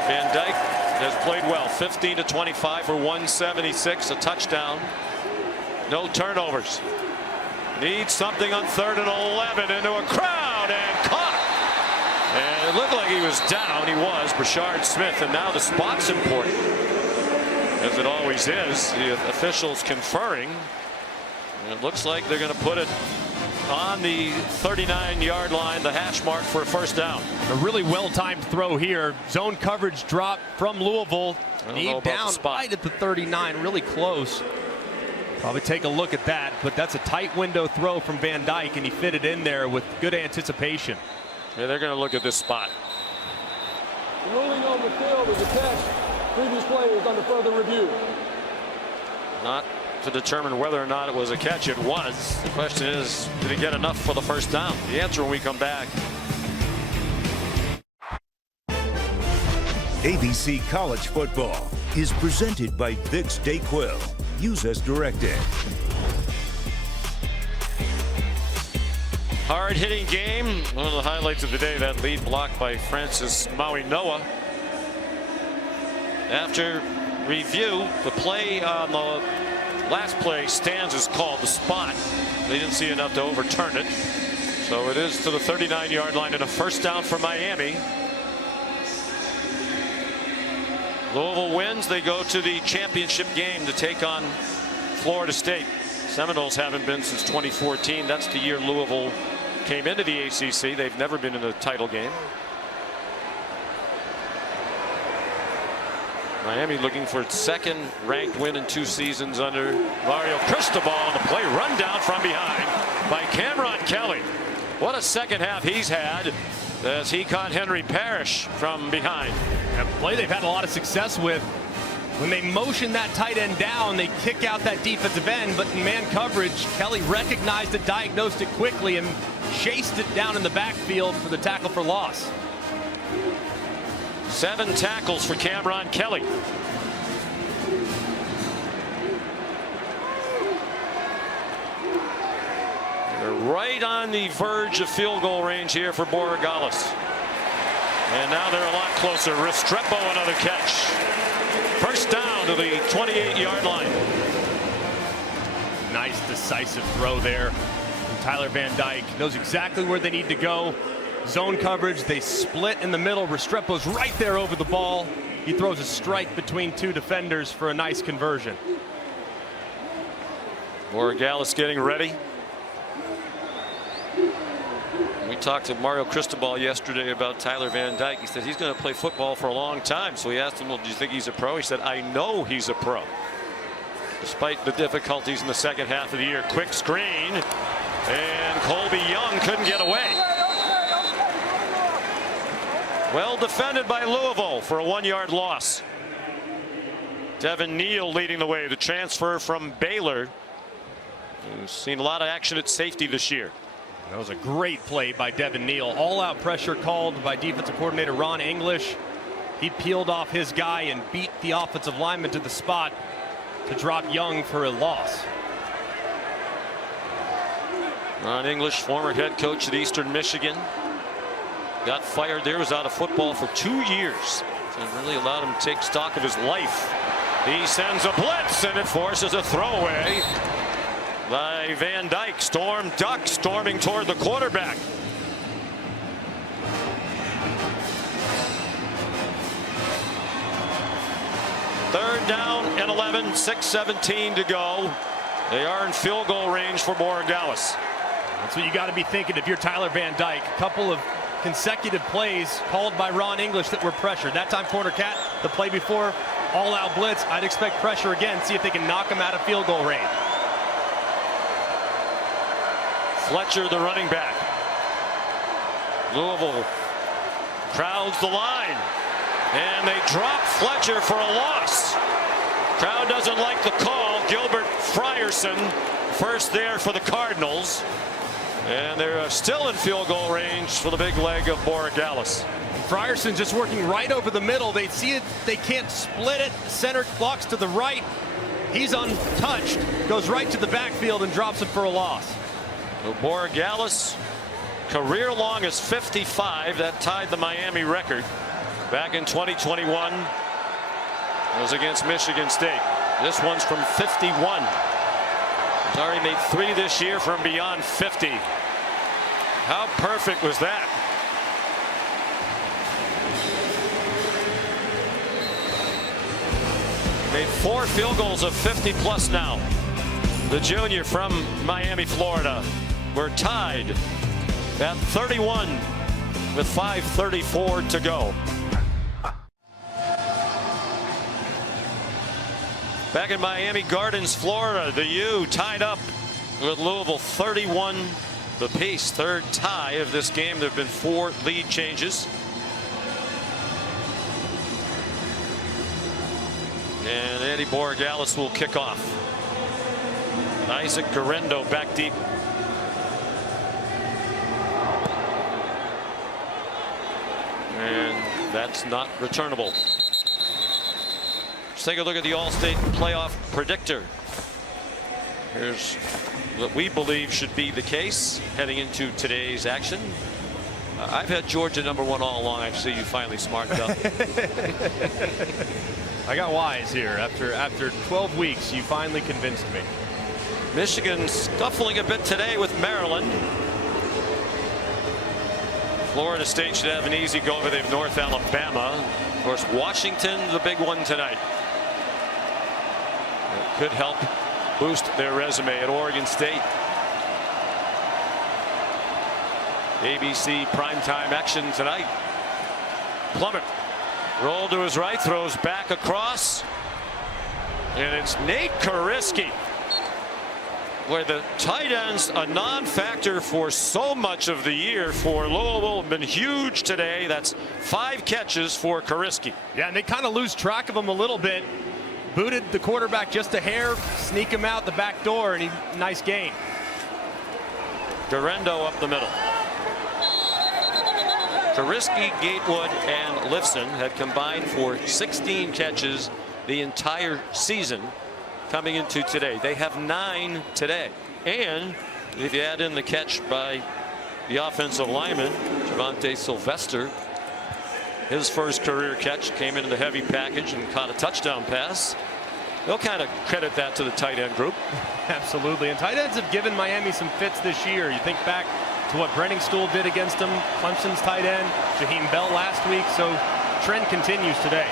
Van Dyke has played well. 15 to 25 for 176, a touchdown. No turnovers. Needs something on 3rd and 11 into a crowd and caught. And it looked like he was down. He was. Rashard Smith. And now the spot's important, as it always is. The officials conferring. And it looks like they're going to put it on the 39-yard line, the hash mark for a first down. A really well-timed throw here. Zone coverage drop from Louisville. Need down right at the 39. Really close. Probably take a look at that, but that's a tight window throw from Van Dyke, and he fit it in there with good anticipation. Yeah, they're going to look at this spot. The ruling on the field is a catch. Previous play is under further review. Not to determine whether or not it was a catch. It was. The question is, did he get enough for the first down? The answer when we come back. ABC College Football is presented by Vicks DayQuil. Use as directed. Hard-hitting game. One of the highlights of the day, that lead block by Francis Maui Noah. After review, the play on the last play stands as called, the spot. They didn't see enough to overturn it. So it is to the 39-yard line and a first down for Miami. Louisville wins. They go to the championship game to take on Florida State. Seminoles haven't been since 2014. That's the year Louisville came into the ACC. They've never been in a title game. Miami looking for its second ranked win in 2 seasons under Mario Cristobal on the play. Run down from behind by Cameron Kelly. What a second half he's had as he caught Henry Parrish from behind. A play they've had a lot of success with. When they motion that tight end down, they kick out that defensive end, but in man coverage, Kelly recognized it, diagnosed it quickly, and chased it down in the backfield for the tackle for loss. 7 tackles for Cameron Kelly. They're right on the verge of field goal range here for Borregales. And now they're a lot closer. Restrepo, another catch. First down to the 28-yard line. Nice decisive throw there from Tyler Van Dyke. Knows exactly where they need to go. Zone coverage, they split in the middle. Restrepo's right there over the ball. He throws a strike between two defenders for a nice conversion. Borregales getting ready. We talked to Mario Cristobal yesterday about Tyler Van Dyke. He said he's going to play football for a long time. So we asked him, well, do you think he's a pro? He said, I know he's a pro. Despite the difficulties in the second half of the year. Quick screen. And Colby Young couldn't get away. Well defended by Louisville for a 1-yard loss. Devin Neal leading the way. The transfer from Baylor. Who's seen a lot of action at safety this year. That was a great play by Devin Neal. All-out pressure called by defensive coordinator Ron English. He peeled off his guy and beat the offensive lineman to the spot to drop Young for a loss. Ron English, former head coach at Eastern Michigan. Got fired there, was out of football for 2 years. And really allowed him to take stock of his life. He sends a blitz and it forces a throwaway by Van Dyke. Duck storming toward the quarterback. Third down and 11, 6:17 to go. They are in field goal range for Borregales. That's what you got to be thinking if you're Tyler Van Dyke. A couple of consecutive plays called by Ron English that were pressured. That time corner cat, the play before, all-out blitz. I'd expect pressure again. See if they can knock him out of field goal range. Fletcher, the running back. Louisville crowds the line. And they drop Fletcher for a loss. Crowd doesn't like the call. Gilbert Frierson first there for the Cardinals. And they're still in field goal range for the big leg of Borregales. Frierson just working right over the middle. They see it. They can't split it. Center blocks to the right. He's untouched. Goes right to the backfield and drops it for a loss. So Borregales, career long is 55. That tied the Miami record back in 2021. It was against Michigan State. This one's from 51. He's already made 3 this year from beyond 50. How perfect was that? Made 4 field goals of 50 plus now. The junior from Miami, Florida. We're tied at 31 with 5:34 to go. Back in Miami Gardens, Florida, the U tied up with Louisville 31 the pace. Third tie of this game. There have been 4 lead changes. And Eddie Borregales will kick off. Isaac Garendo back deep. And that's not returnable. Let's take a look at the All-State playoff predictor. Here's what we believe should be the case heading into today's action. I've had Georgia #1 all along. I see you finally smartened up. I got wise here. After 12 weeks, you finally convinced me. Michigan scuffling a bit today with Maryland. Florida State should have an easy go over. They have North Alabama. Of course, Washington, the big one tonight. That could help boost their resume at Oregon State. ABC primetime action tonight. Plummer roll to his right, throws back across, and it's Nate Kariski. Where the tight end's a non-factor for so much of the year for Louisville. Been huge today. That's 5 catches for Kariski. Yeah, and they kind of lose track of him a little bit. Booted the quarterback just a hair, sneak him out the back door, and nice gain. Garendo up the middle. Kariski, Gatewood, and Lifson had combined for 16 catches the entire season. Coming into today, they have 9 today, and if you add in the catch by the offensive lineman Javonte Sylvester, his first career catch came into the heavy package and caught a touchdown pass. They'll kind of credit that to the tight end group. Absolutely, and tight ends have given Miami some fits this year. You think back to what Brenningstool did against him, Clemson's tight end, Jaheim Bell last week. So trend continues today.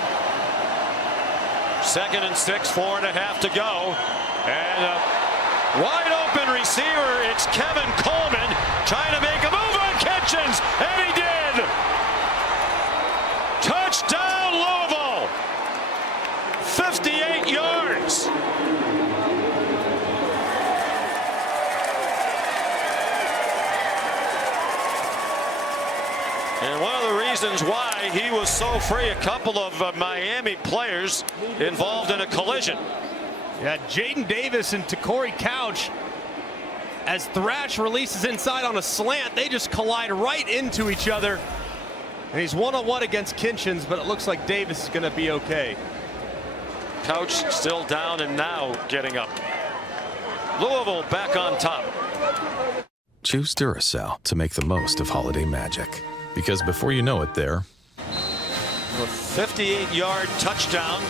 2nd and 6, 4.5 to go. And a wide open receiver. It's Kevin Coleman trying to make a move on Kitchens. And he did. Touchdown Louisville. 58 yards. And one of the reasons why he was so free, a couple of Miami players involved in a collision. Yeah, Jaden Davis and Takori Couch, as Thrash releases inside on a slant, they just collide right into each other. And he's 1-on-1 against Kitchens, but it looks like Davis is going to be okay. Couch still down and now getting up. Louisville back on top. Choose Duracell to make the most of holiday magic. Because before you know it, A 58-yard touchdown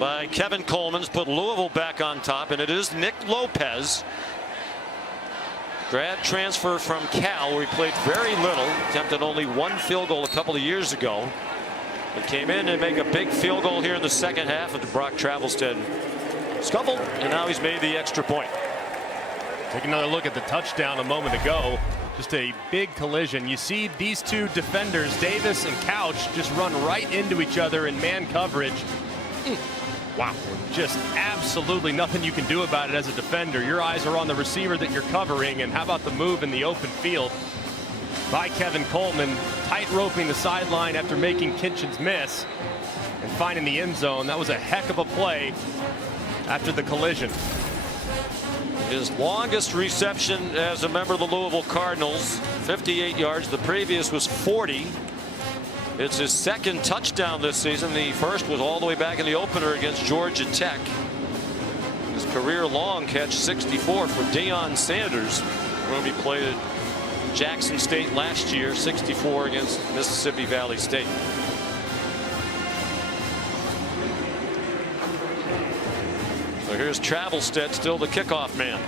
by Kevin Coleman's put Louisville back on top, and it is Nick Lopez, grad transfer from Cal, where he played very little, attempted only 1 field goal a couple of years ago, but came in and make a big field goal here in the second half after Brock Travelstead scuffled, and now he's made the extra point. Take another look at the touchdown a moment ago. Just a big collision. You see these two defenders, Davis and Couch, just run right into each other in man coverage. Wow. Just absolutely nothing you can do about it as a defender. Your eyes are on the receiver that you're covering, and how about the move in the open field by Kevin Coleman, tight roping the sideline after making Kitchens miss and finding the end zone. That was a heck of a play after the collision. His longest reception as a member of the Louisville Cardinals, 58 yards. The previous was 40. It's his 2nd touchdown this season. The first was all the way back in the opener against Georgia Tech. His career-long catch, 64 for Deion Sanders, whom he played at Jackson State last year, 64 against Mississippi Valley State. So here's Travelstead, still the kickoff man.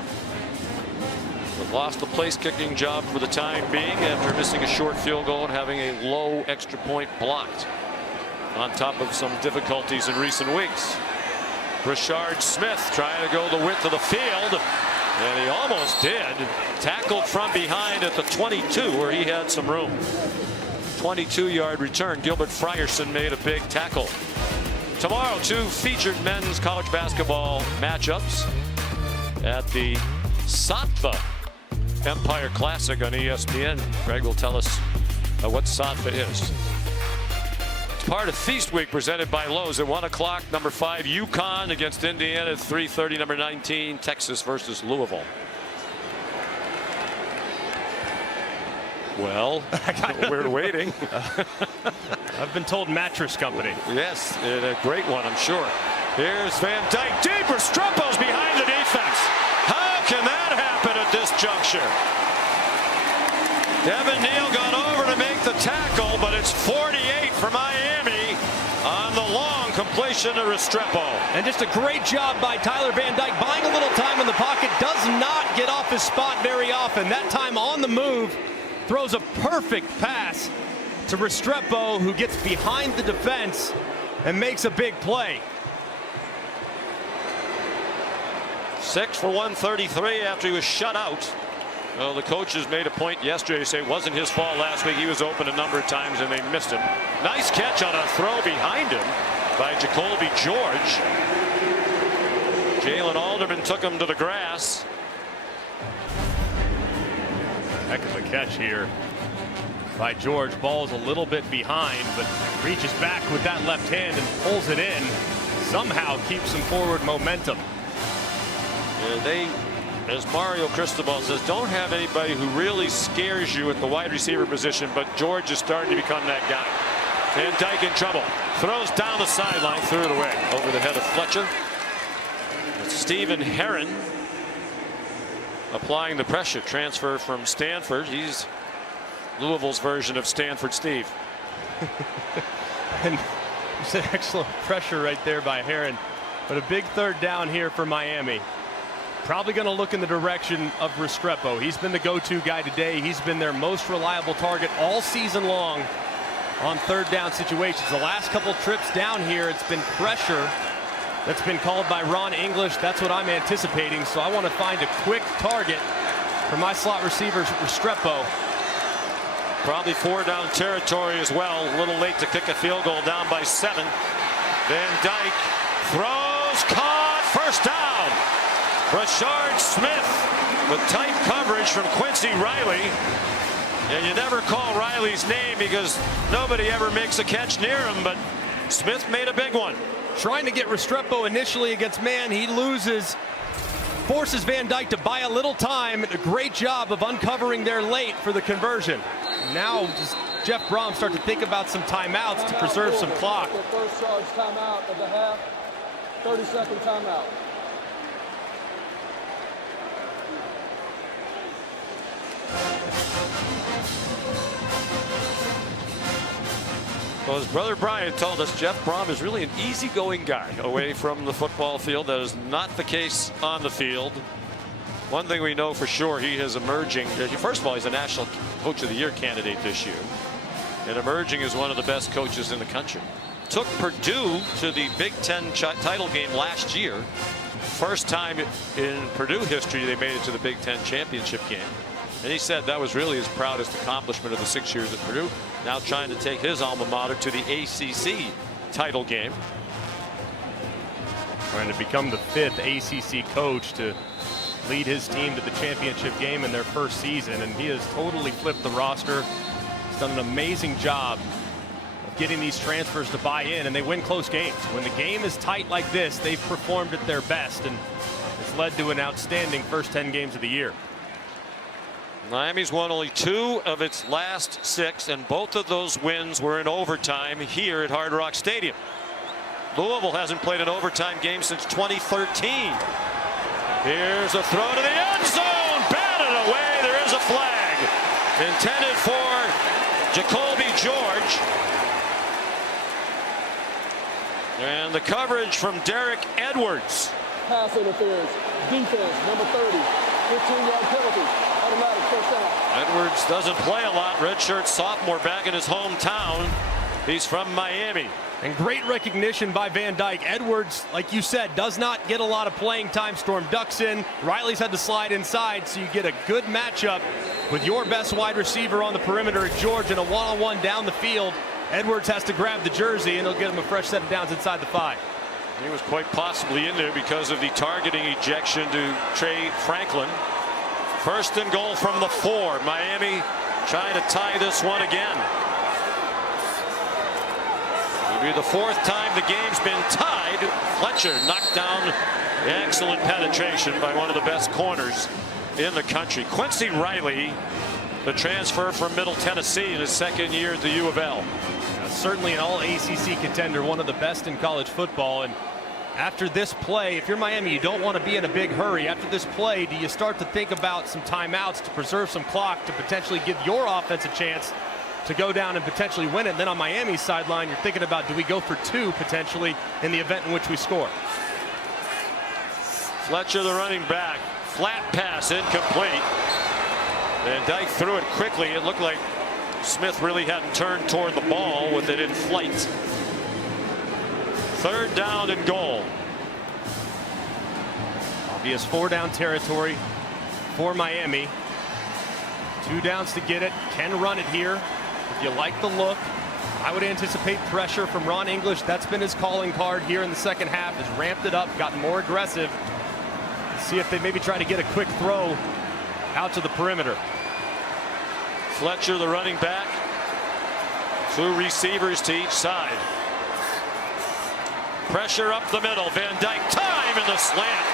But lost the place kicking job for the time being after missing a short field goal and having a low extra point blocked, on top of some difficulties in recent weeks. Rashard Smith trying to go the width of the field, and he almost did. Tackled from behind at the 22 where he had some room. 22-yard return. Gilbert Frierson made a big tackle. Tomorrow, 2 featured men's college basketball matchups at the Satva Empire Classic on ESPN. Greg will tell us what Satva is. It's part of Feast Week presented by Lowe's at 1 o'clock. Number 5 UConn against Indiana at 3:30. Number 19 Texas versus Louisville. Well, we're waiting. I've been told Mattress Company. Yes, a great one, I'm sure. Here's Van Dyke. Deep. Restrepo's behind the defense. How can that happen at this juncture? Devin Neal got over to make the tackle, but it's 48 for Miami on the long completion to Restrepo. And just a great job by Tyler Van Dyke, buying a little time in the pocket. Does not get off his spot very often. That time on the move, throws a perfect pass to Restrepo, who gets behind the defense and makes a big play. 6 for 133 after he was shut out. Well, the coaches made a point yesterday to say it wasn't his fault last week. He was open a number of times and they missed him. Nice catch on a throw behind him by Jacoby George. Jalen Alderman took him to the grass. Heck of a catch here by George. Ball's a little bit behind, but reaches back with that left hand and pulls it in. Somehow keeps some forward momentum. Yeah, they, as Mario Cristobal says, don't have anybody who really scares you at the wide receiver position, but George is starting to become that guy. Van Dyke in trouble. Throws down the sideline, threw it away over the head of Fletcher. It's Stephen Herron applying the pressure. Transfer from Stanford. He's Louisville's version of Stanford Steve. And it's an excellent pressure right there by Herron. But a big third down here for Miami. Probably going to look in the direction of Restrepo. He's been the go-to guy today. He's been their most reliable target all season long on third down situations. The last couple trips down here, it's been pressure that's been called by Ron English. That's what I'm anticipating. So I want to find a quick target for my slot receiver, Restrepo. Probably 4 down territory as well. A little late to kick a field goal, down by 7. Van Dyke throws, caught, first down. Rashard Smith with tight coverage from Quincy Riley. And you never call Riley's name because nobody ever makes a catch near him, but Smith made a big one. Trying to get Restrepo initially against man. He loses, forces Van Dyke to buy a little time. A great job of uncovering there late for the conversion. Now does Jeff Brom start to think about some timeouts to preserve some clock. The first charge timeout of the half, 30-second timeout. Well, his brother Brian told us Jeff Brom is really an easygoing guy away from the football field. That is not the case on the field. One thing we know for sure, he is emerging. First of all, he's a National Coach of the Year candidate this year, and emerging as one of the best coaches in the country. Took Purdue to the Big Ten title game last year. First time in Purdue history they made it to the Big Ten championship game. And he said that was really his proudest accomplishment of the 6 years at Purdue. Now trying to take his alma mater to the ACC title game. Trying to become the 5th ACC coach to lead his team to the championship game in their first season. And he has totally flipped the roster. He's done an amazing job of getting these transfers to buy in, and they win close games. When the game is tight like this, they've performed at their best, and it's led to an outstanding first 10 games of the year. Miami's won only 2 of its last 6, and both of those wins were in overtime here at Hard Rock Stadium. Louisville hasn't played an overtime game since 2013. Here's a throw to the end zone, batted away. There is a flag intended for Jacoby George. And the coverage from Derek Edwards. Pass interference, defense, number 30, 15-yard penalty, automatic first down. Edwards doesn't play a lot. Redshirt sophomore back in his hometown. He's from Miami. And great recognition by Van Dyke. Edwards, like you said, does not get a lot of playing time. Storm ducks in. Riley's had to slide inside, so you get a good matchup with your best wide receiver on the perimeter at George and a one-on-one down the field. Edwards has to grab the jersey, and he'll get him a fresh set of downs inside the 5. He was quite possibly in there because of the targeting ejection to Trey Franklin. First and goal from the 4. Miami trying to tie this one again. It'll be the 4th time the game's been tied. Fletcher knocked down. Excellent penetration by one of the best corners in the country. Quincy Riley, the transfer from Middle Tennessee in his 2nd year at the U of L. Certainly an all-ACC contender, one of the best in college football. And after this play, if you're Miami, you don't want to be in a big hurry. After this play, do you start to think about some timeouts to preserve some clock to potentially give your offense a chance to go down and potentially win it? And then on Miami's sideline, you're thinking about, do we go for 2 potentially in the event in which we score? Fletcher, the running back, flat pass, incomplete. Van Dyke threw it quickly. It looked like Smith really hadn't turned toward the ball with it in flight. 3rd down and goal. Obvious 4-down territory for Miami. 2 downs to get it. Can run it here. If you like the look, I would anticipate pressure from Ron English. That's been his calling card here in the second half. Has ramped it up, gotten more aggressive. See if they maybe try to get a quick throw out to the perimeter. Fletcher, the running back. 2 receivers to each side. Pressure up the middle. Van Dyke, time in the slant.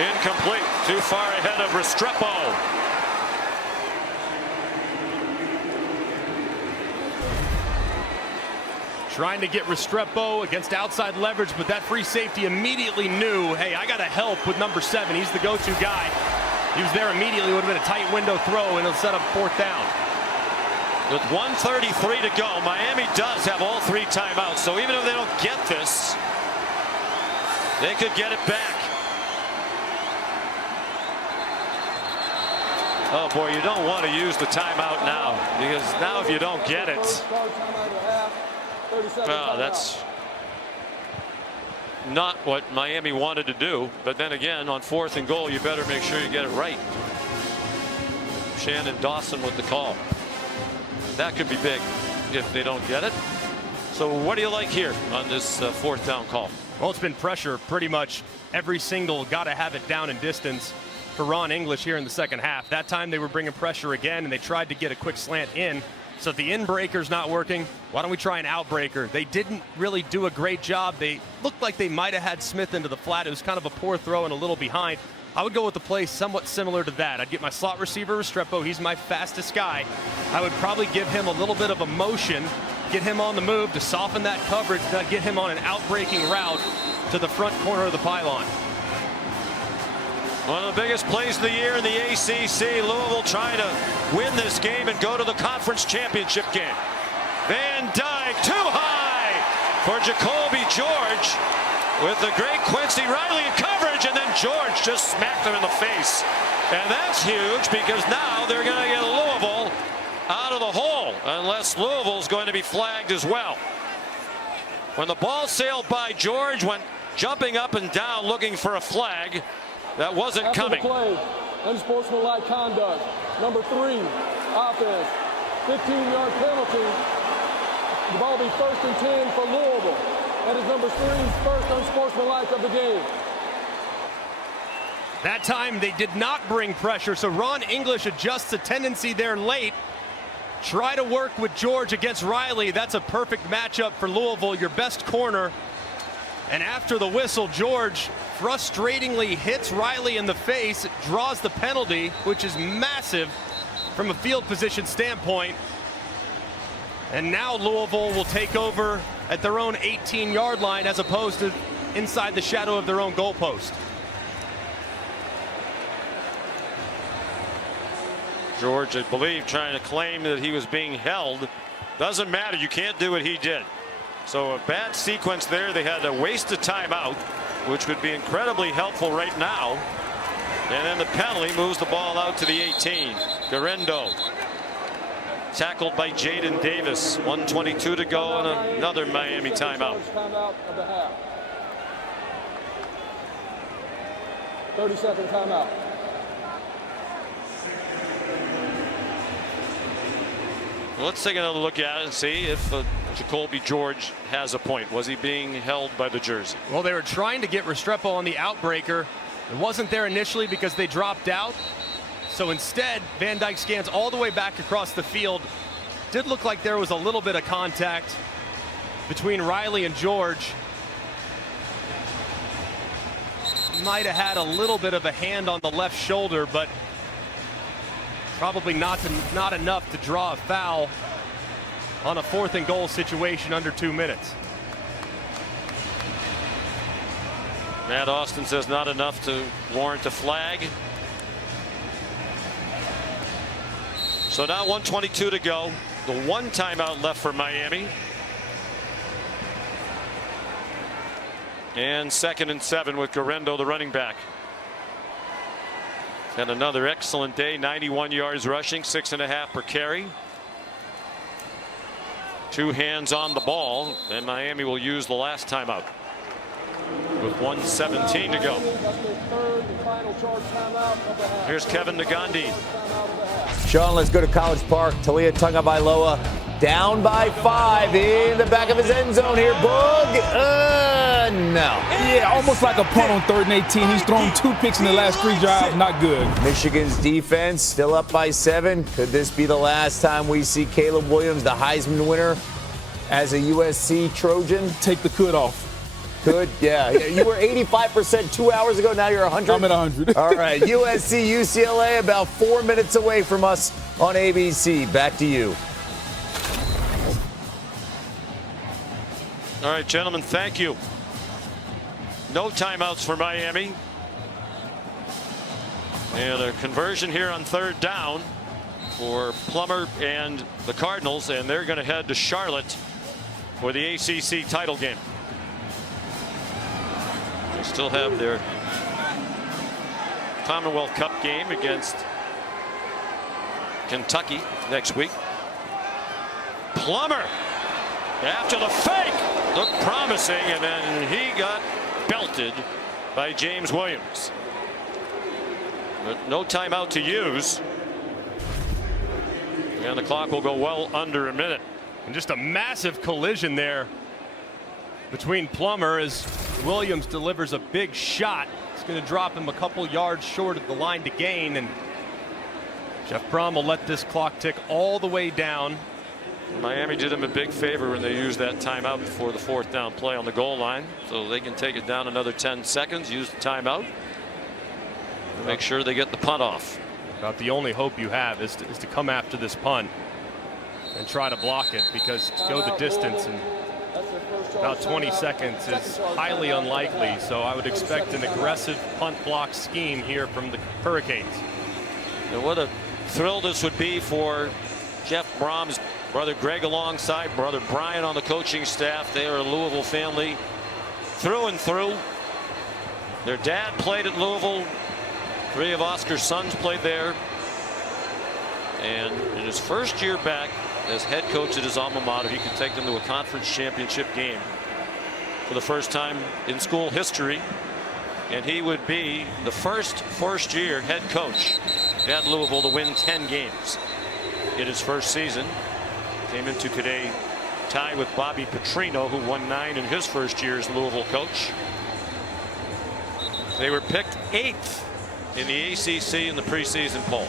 Incomplete. Too far ahead of Restrepo. Trying to get Restrepo against outside leverage, but that free safety immediately knew, hey, I got to help with number 7. He's the go-to guy. He was there immediately. Would have been a tight window throw, and he'll set up 4th down. With 1:33 to go, Miami does have all 3 timeouts. So even if they don't get this, they could get it back. Oh boy, you don't want to use the timeout now, because now if you don't get it, well, that's not what Miami wanted to do. But then again, on 4th and goal, you better make sure you get it right. Shannon Dawson with the call. That could be big if they don't get it. So what do you like here on this 4th down call? Well, it's been pressure pretty much every single got to have it down in distance for Ron English here in the second half. That time they were bringing pressure again, and they tried to get a quick slant in. So if the in breaker's not working, why don't we try an out breaker? They didn't really do a great job. They looked like they might have had Smith into the flat. It was kind of a poor throw and a little behind. I would go with a play somewhat similar to that. I'd get my slot receiver, Restrepo. He's my fastest guy. I would probably give him a little bit of a motion, get him on the move to soften that coverage, then get him on an out-breaking route to the front corner of the pylon. One of the biggest plays of the year in the ACC. Louisville trying to win this game and go to the conference championship game. Van Dyke too high for Jacoby George with the great Quincy Riley in coverage, and then George just smacked him in the face. And that's huge, because now they're going to get Louisville out of the hole unless Louisville's going to be flagged as well. When the ball sailed by, George went jumping up and down looking for a flag. That wasn't After coming. The play, unsportsmanlike conduct. Number 3, offense. 15-yard penalty. The ball will be 1st and 10 for Louisville. That is number 3's first unsportsmanlike of the game. That time they did not bring pressure, so Ron English adjusts a tendency there late. Try to work with George against Riley. That's a perfect matchup for Louisville, your best corner. And after the whistle, George frustratingly hits Riley in the face, draws the penalty, which is massive from a field position standpoint. And now Louisville will take over at their own 18-yard line as opposed to inside the shadow of their own goalpost. George, I believe, trying to claim that he was being held. Doesn't matter. You can't do what he did. So a bad sequence there. They had to waste a timeout, which would be incredibly helpful right now. And then the penalty moves the ball out to the 18. Garendo tackled by Jaden Davis. 1:22 to go and another Miami timeout. Timeout of the half. 30-second timeout. Well, let's take another look at it and see if Jacoby George has a point. Was he being held by the jersey? Well, they were trying to get Restrepo on the outbreaker. It wasn't there initially because they dropped out. So instead, Van Dyke scans all the way back across the field. Did look like there was a little bit of contact between Riley and George. Might have had a little bit of a hand on the left shoulder, but probably not enough to draw a foul on a 4th and goal situation under 2 minutes. Matt Austin says not enough to warrant a flag. So now 1:22 to go. The one timeout left for Miami. And 2nd and 7 with Garendo, the running back. And another excellent day. 91 yards rushing, 6.5 per carry. 2 hands on the ball, and Miami will use the last timeout with 1:17 to go. Here's Kevin Nagandi. Sean, let's go to College Park. Talia Tagovailoa down by 5 in the back of his end zone here. Boog, no. Yeah, almost like a punt on 3rd and 18. He's thrown 2 picks in the last 3 drives. Not good. Michigan's defense still up by 7. Could this be the last time we see Caleb Williams, the Heisman winner, as a USC Trojan? Take the could off. Could, yeah. You were 85% 2 hours ago. Now you're 100. I'm at 100. All right. USC, UCLA, about 4 minutes away from us on ABC. Back to you. All right, gentlemen, thank you. No timeouts for Miami. And a conversion here on 3rd down for Plummer and the Cardinals, and they're going to head to Charlotte for the ACC title game. They still have their Commonwealth Cup game against Kentucky next week. Plummer, after the fake, looked promising, and then he got belted by James Williams. But no timeout to use. And the clock will go well under a minute. And just a massive collision there between Plummer as Williams delivers a big shot. It's going to drop him a couple yards short of the line to gain, and Jeff Brom will let this clock tick all the way down. Miami did him a big favor when they used that timeout before the 4th down play on the goal line, so they can take it down another 10 seconds, use the timeout, and make sure they get the punt off. About the only hope you have is to come after this punt and try to block it, because to go the distance in about 20 seconds is highly unlikely. So I would expect an aggressive punt block scheme here from the Hurricanes. And what a thrill this would be for Jeff Brom's brother Greg alongside brother Brian on the coaching staff. They are a Louisville family through and through. Their dad played at Louisville. 3 of Oscar's sons played there. And in his first year back as head coach at his alma mater, he could take them to a conference championship game for the first time in school history. And he would be the first year head coach at Louisville to win 10 games in his first season. Came into today tie with Bobby Petrino, who won 9 in his first year as Louisville coach. They were picked 8th in the ACC in the preseason poll.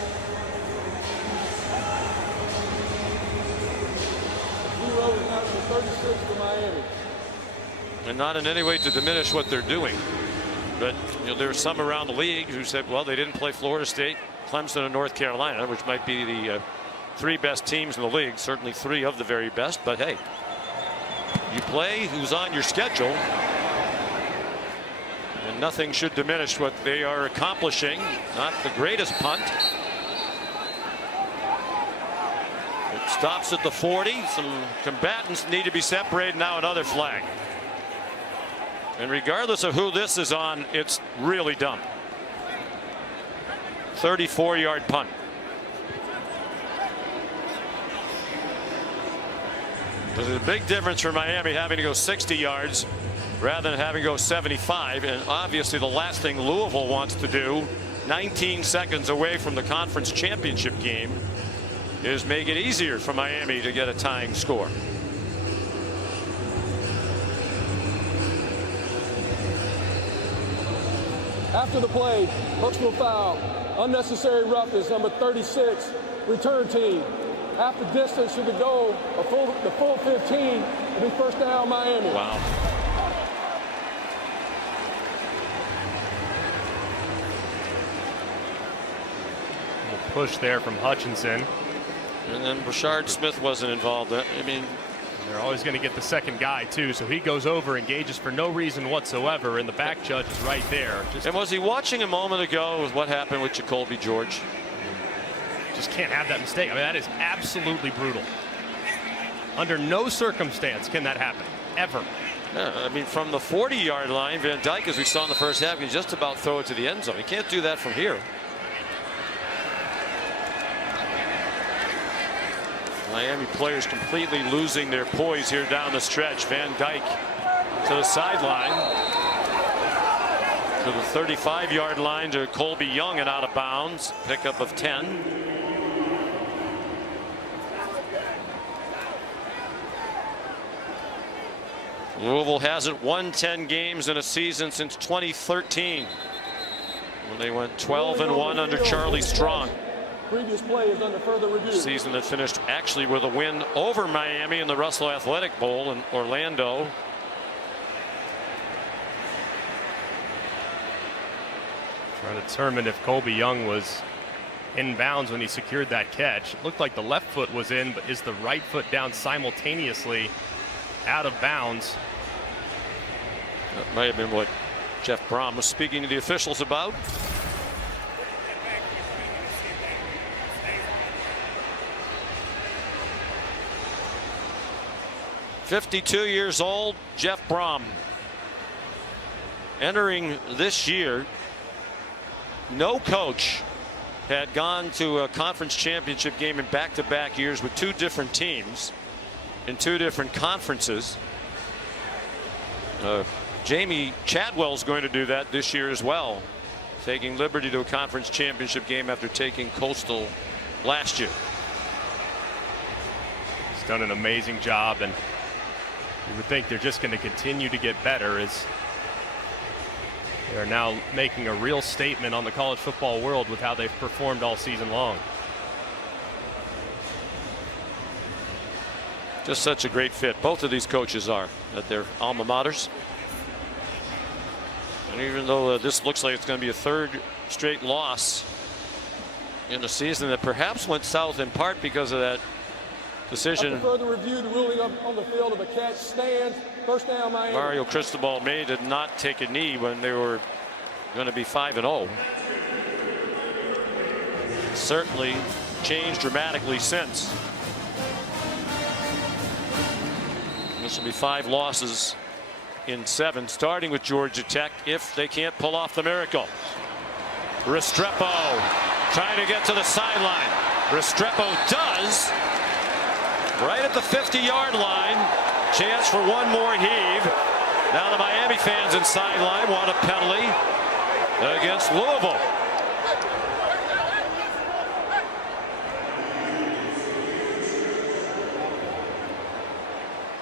And not in any way to diminish what they're doing, but there are some around the league who said, well, they didn't play Florida State, Clemson, and North Carolina, which might be the 3 best teams in the league, certainly 3 of the very best. But hey, you play who's on your schedule, and nothing should diminish what they are accomplishing. Not the greatest punt. It stops at the 40. Some combatants need to be separated. Now another flag. And regardless of who this is on, it's really dumb. 34-yard punt. There's a big difference for Miami having to go 60 yards rather than having to go 75. And obviously the last thing Louisville wants to do, 19 seconds away from the conference championship game, is make it easier for Miami to get a tying score. After the play, personal foul, unnecessary roughness, number 36, return team. After distance to the goal, the full 15, will be first down Miami. Wow. Push there from Hutchinson. And then Rashard Smith wasn't involved. I mean, they're always going to get the second guy too, so he goes over, engages for no reason whatsoever, and the back judge is right there. And was he watching a moment ago with what happened with Jacoby George? Just can't have that mistake. I mean, that is absolutely brutal. Under no circumstance can that happen, ever. Yeah, I mean, from the 40-yard line, Van Dyke, as we saw in the first half, can just about throw it to the end zone. He can't do that from here. Miami players completely losing their poise here down the stretch. Van Dyke to the sideline, to the 35-yard line to Colby Young and out of bounds. Pickup of 10. Louisville hasn't won 10 games in a season since 2013, when they went 12-1 under Charlie Strong. Previous play is under further review. Season that finished actually with a win over Miami in the Russell Athletic Bowl in Orlando. Trying to determine if Colby Young was in bounds when he secured that catch. It looked like the left foot was in, but is the right foot down simultaneously out of bounds? That might have been what Jeff Brom was speaking to the officials about. "52 years old, Jeff Brom, entering this year. No coach had gone to a conference championship game in back-to-back years with 2 different teams in 2 different conferences. Jamie Chadwell's going to do that this year as well, taking Liberty to a conference championship game after taking Coastal last year. He's done an amazing job, and you would think they're just going to continue to get better as they're now making a real statement on the college football world with how they've performed all season long. Just such a great fit. Both of these coaches are at their alma maters. And even though this looks like it's going to be a 3rd straight loss in a season that perhaps went south in part because of that decision. After further review, the ruling on the field of a catch stands. First down, Miami. Mario Cristobal May did not take a knee when they were going to be 5-0. Certainly changed dramatically since. This will be 5 losses in 7, starting with Georgia Tech if they can't pull off the miracle. Restrepo trying to get to the sideline. Restrepo does. Right at the 50-yard line. Chance for one more heave. Now the Miami fans in sideline want a penalty against Louisville.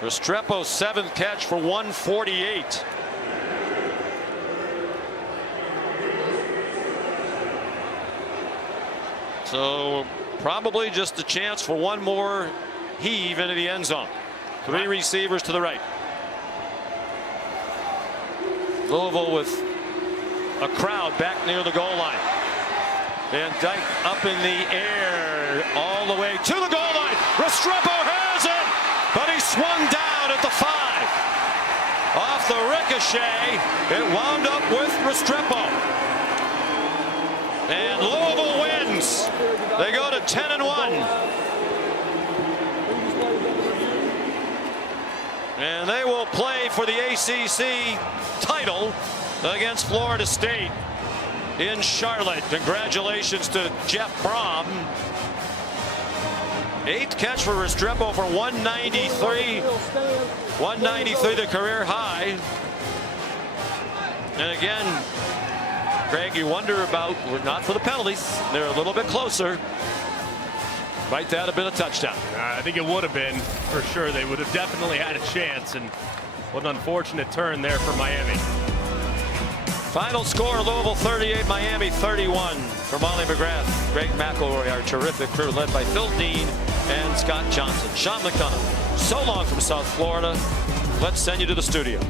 Restrepo's 7th catch for 148. So probably just a chance for one more heave into the end zone. 3 receivers to the right. Louisville with a crowd back near the goal line. Van Dyke up in the air all the way to the goal line. Restrepo has it, but he swung down at the 5. Off the ricochet, it wound up with Restrepo. And Louisville wins. They go to 10-1. And they will play for the ACC title against Florida State in Charlotte. Congratulations to Jeff Brom. 8th catch for Restrepo for 193. 193, the career high. And again, Greg, you wonder about, not for the penalties, they're a little bit closer. Might that have been a touchdown? I think it would have been, for sure. They would have definitely had a chance, and what an unfortunate turn there for Miami. Final score, Louisville 38, Miami 31. For Molly McGrath, Greg McElroy, our terrific crew led by Phil Dean and Scott Johnson. Sean McDonough, so long from South Florida. Let's send you to the studio.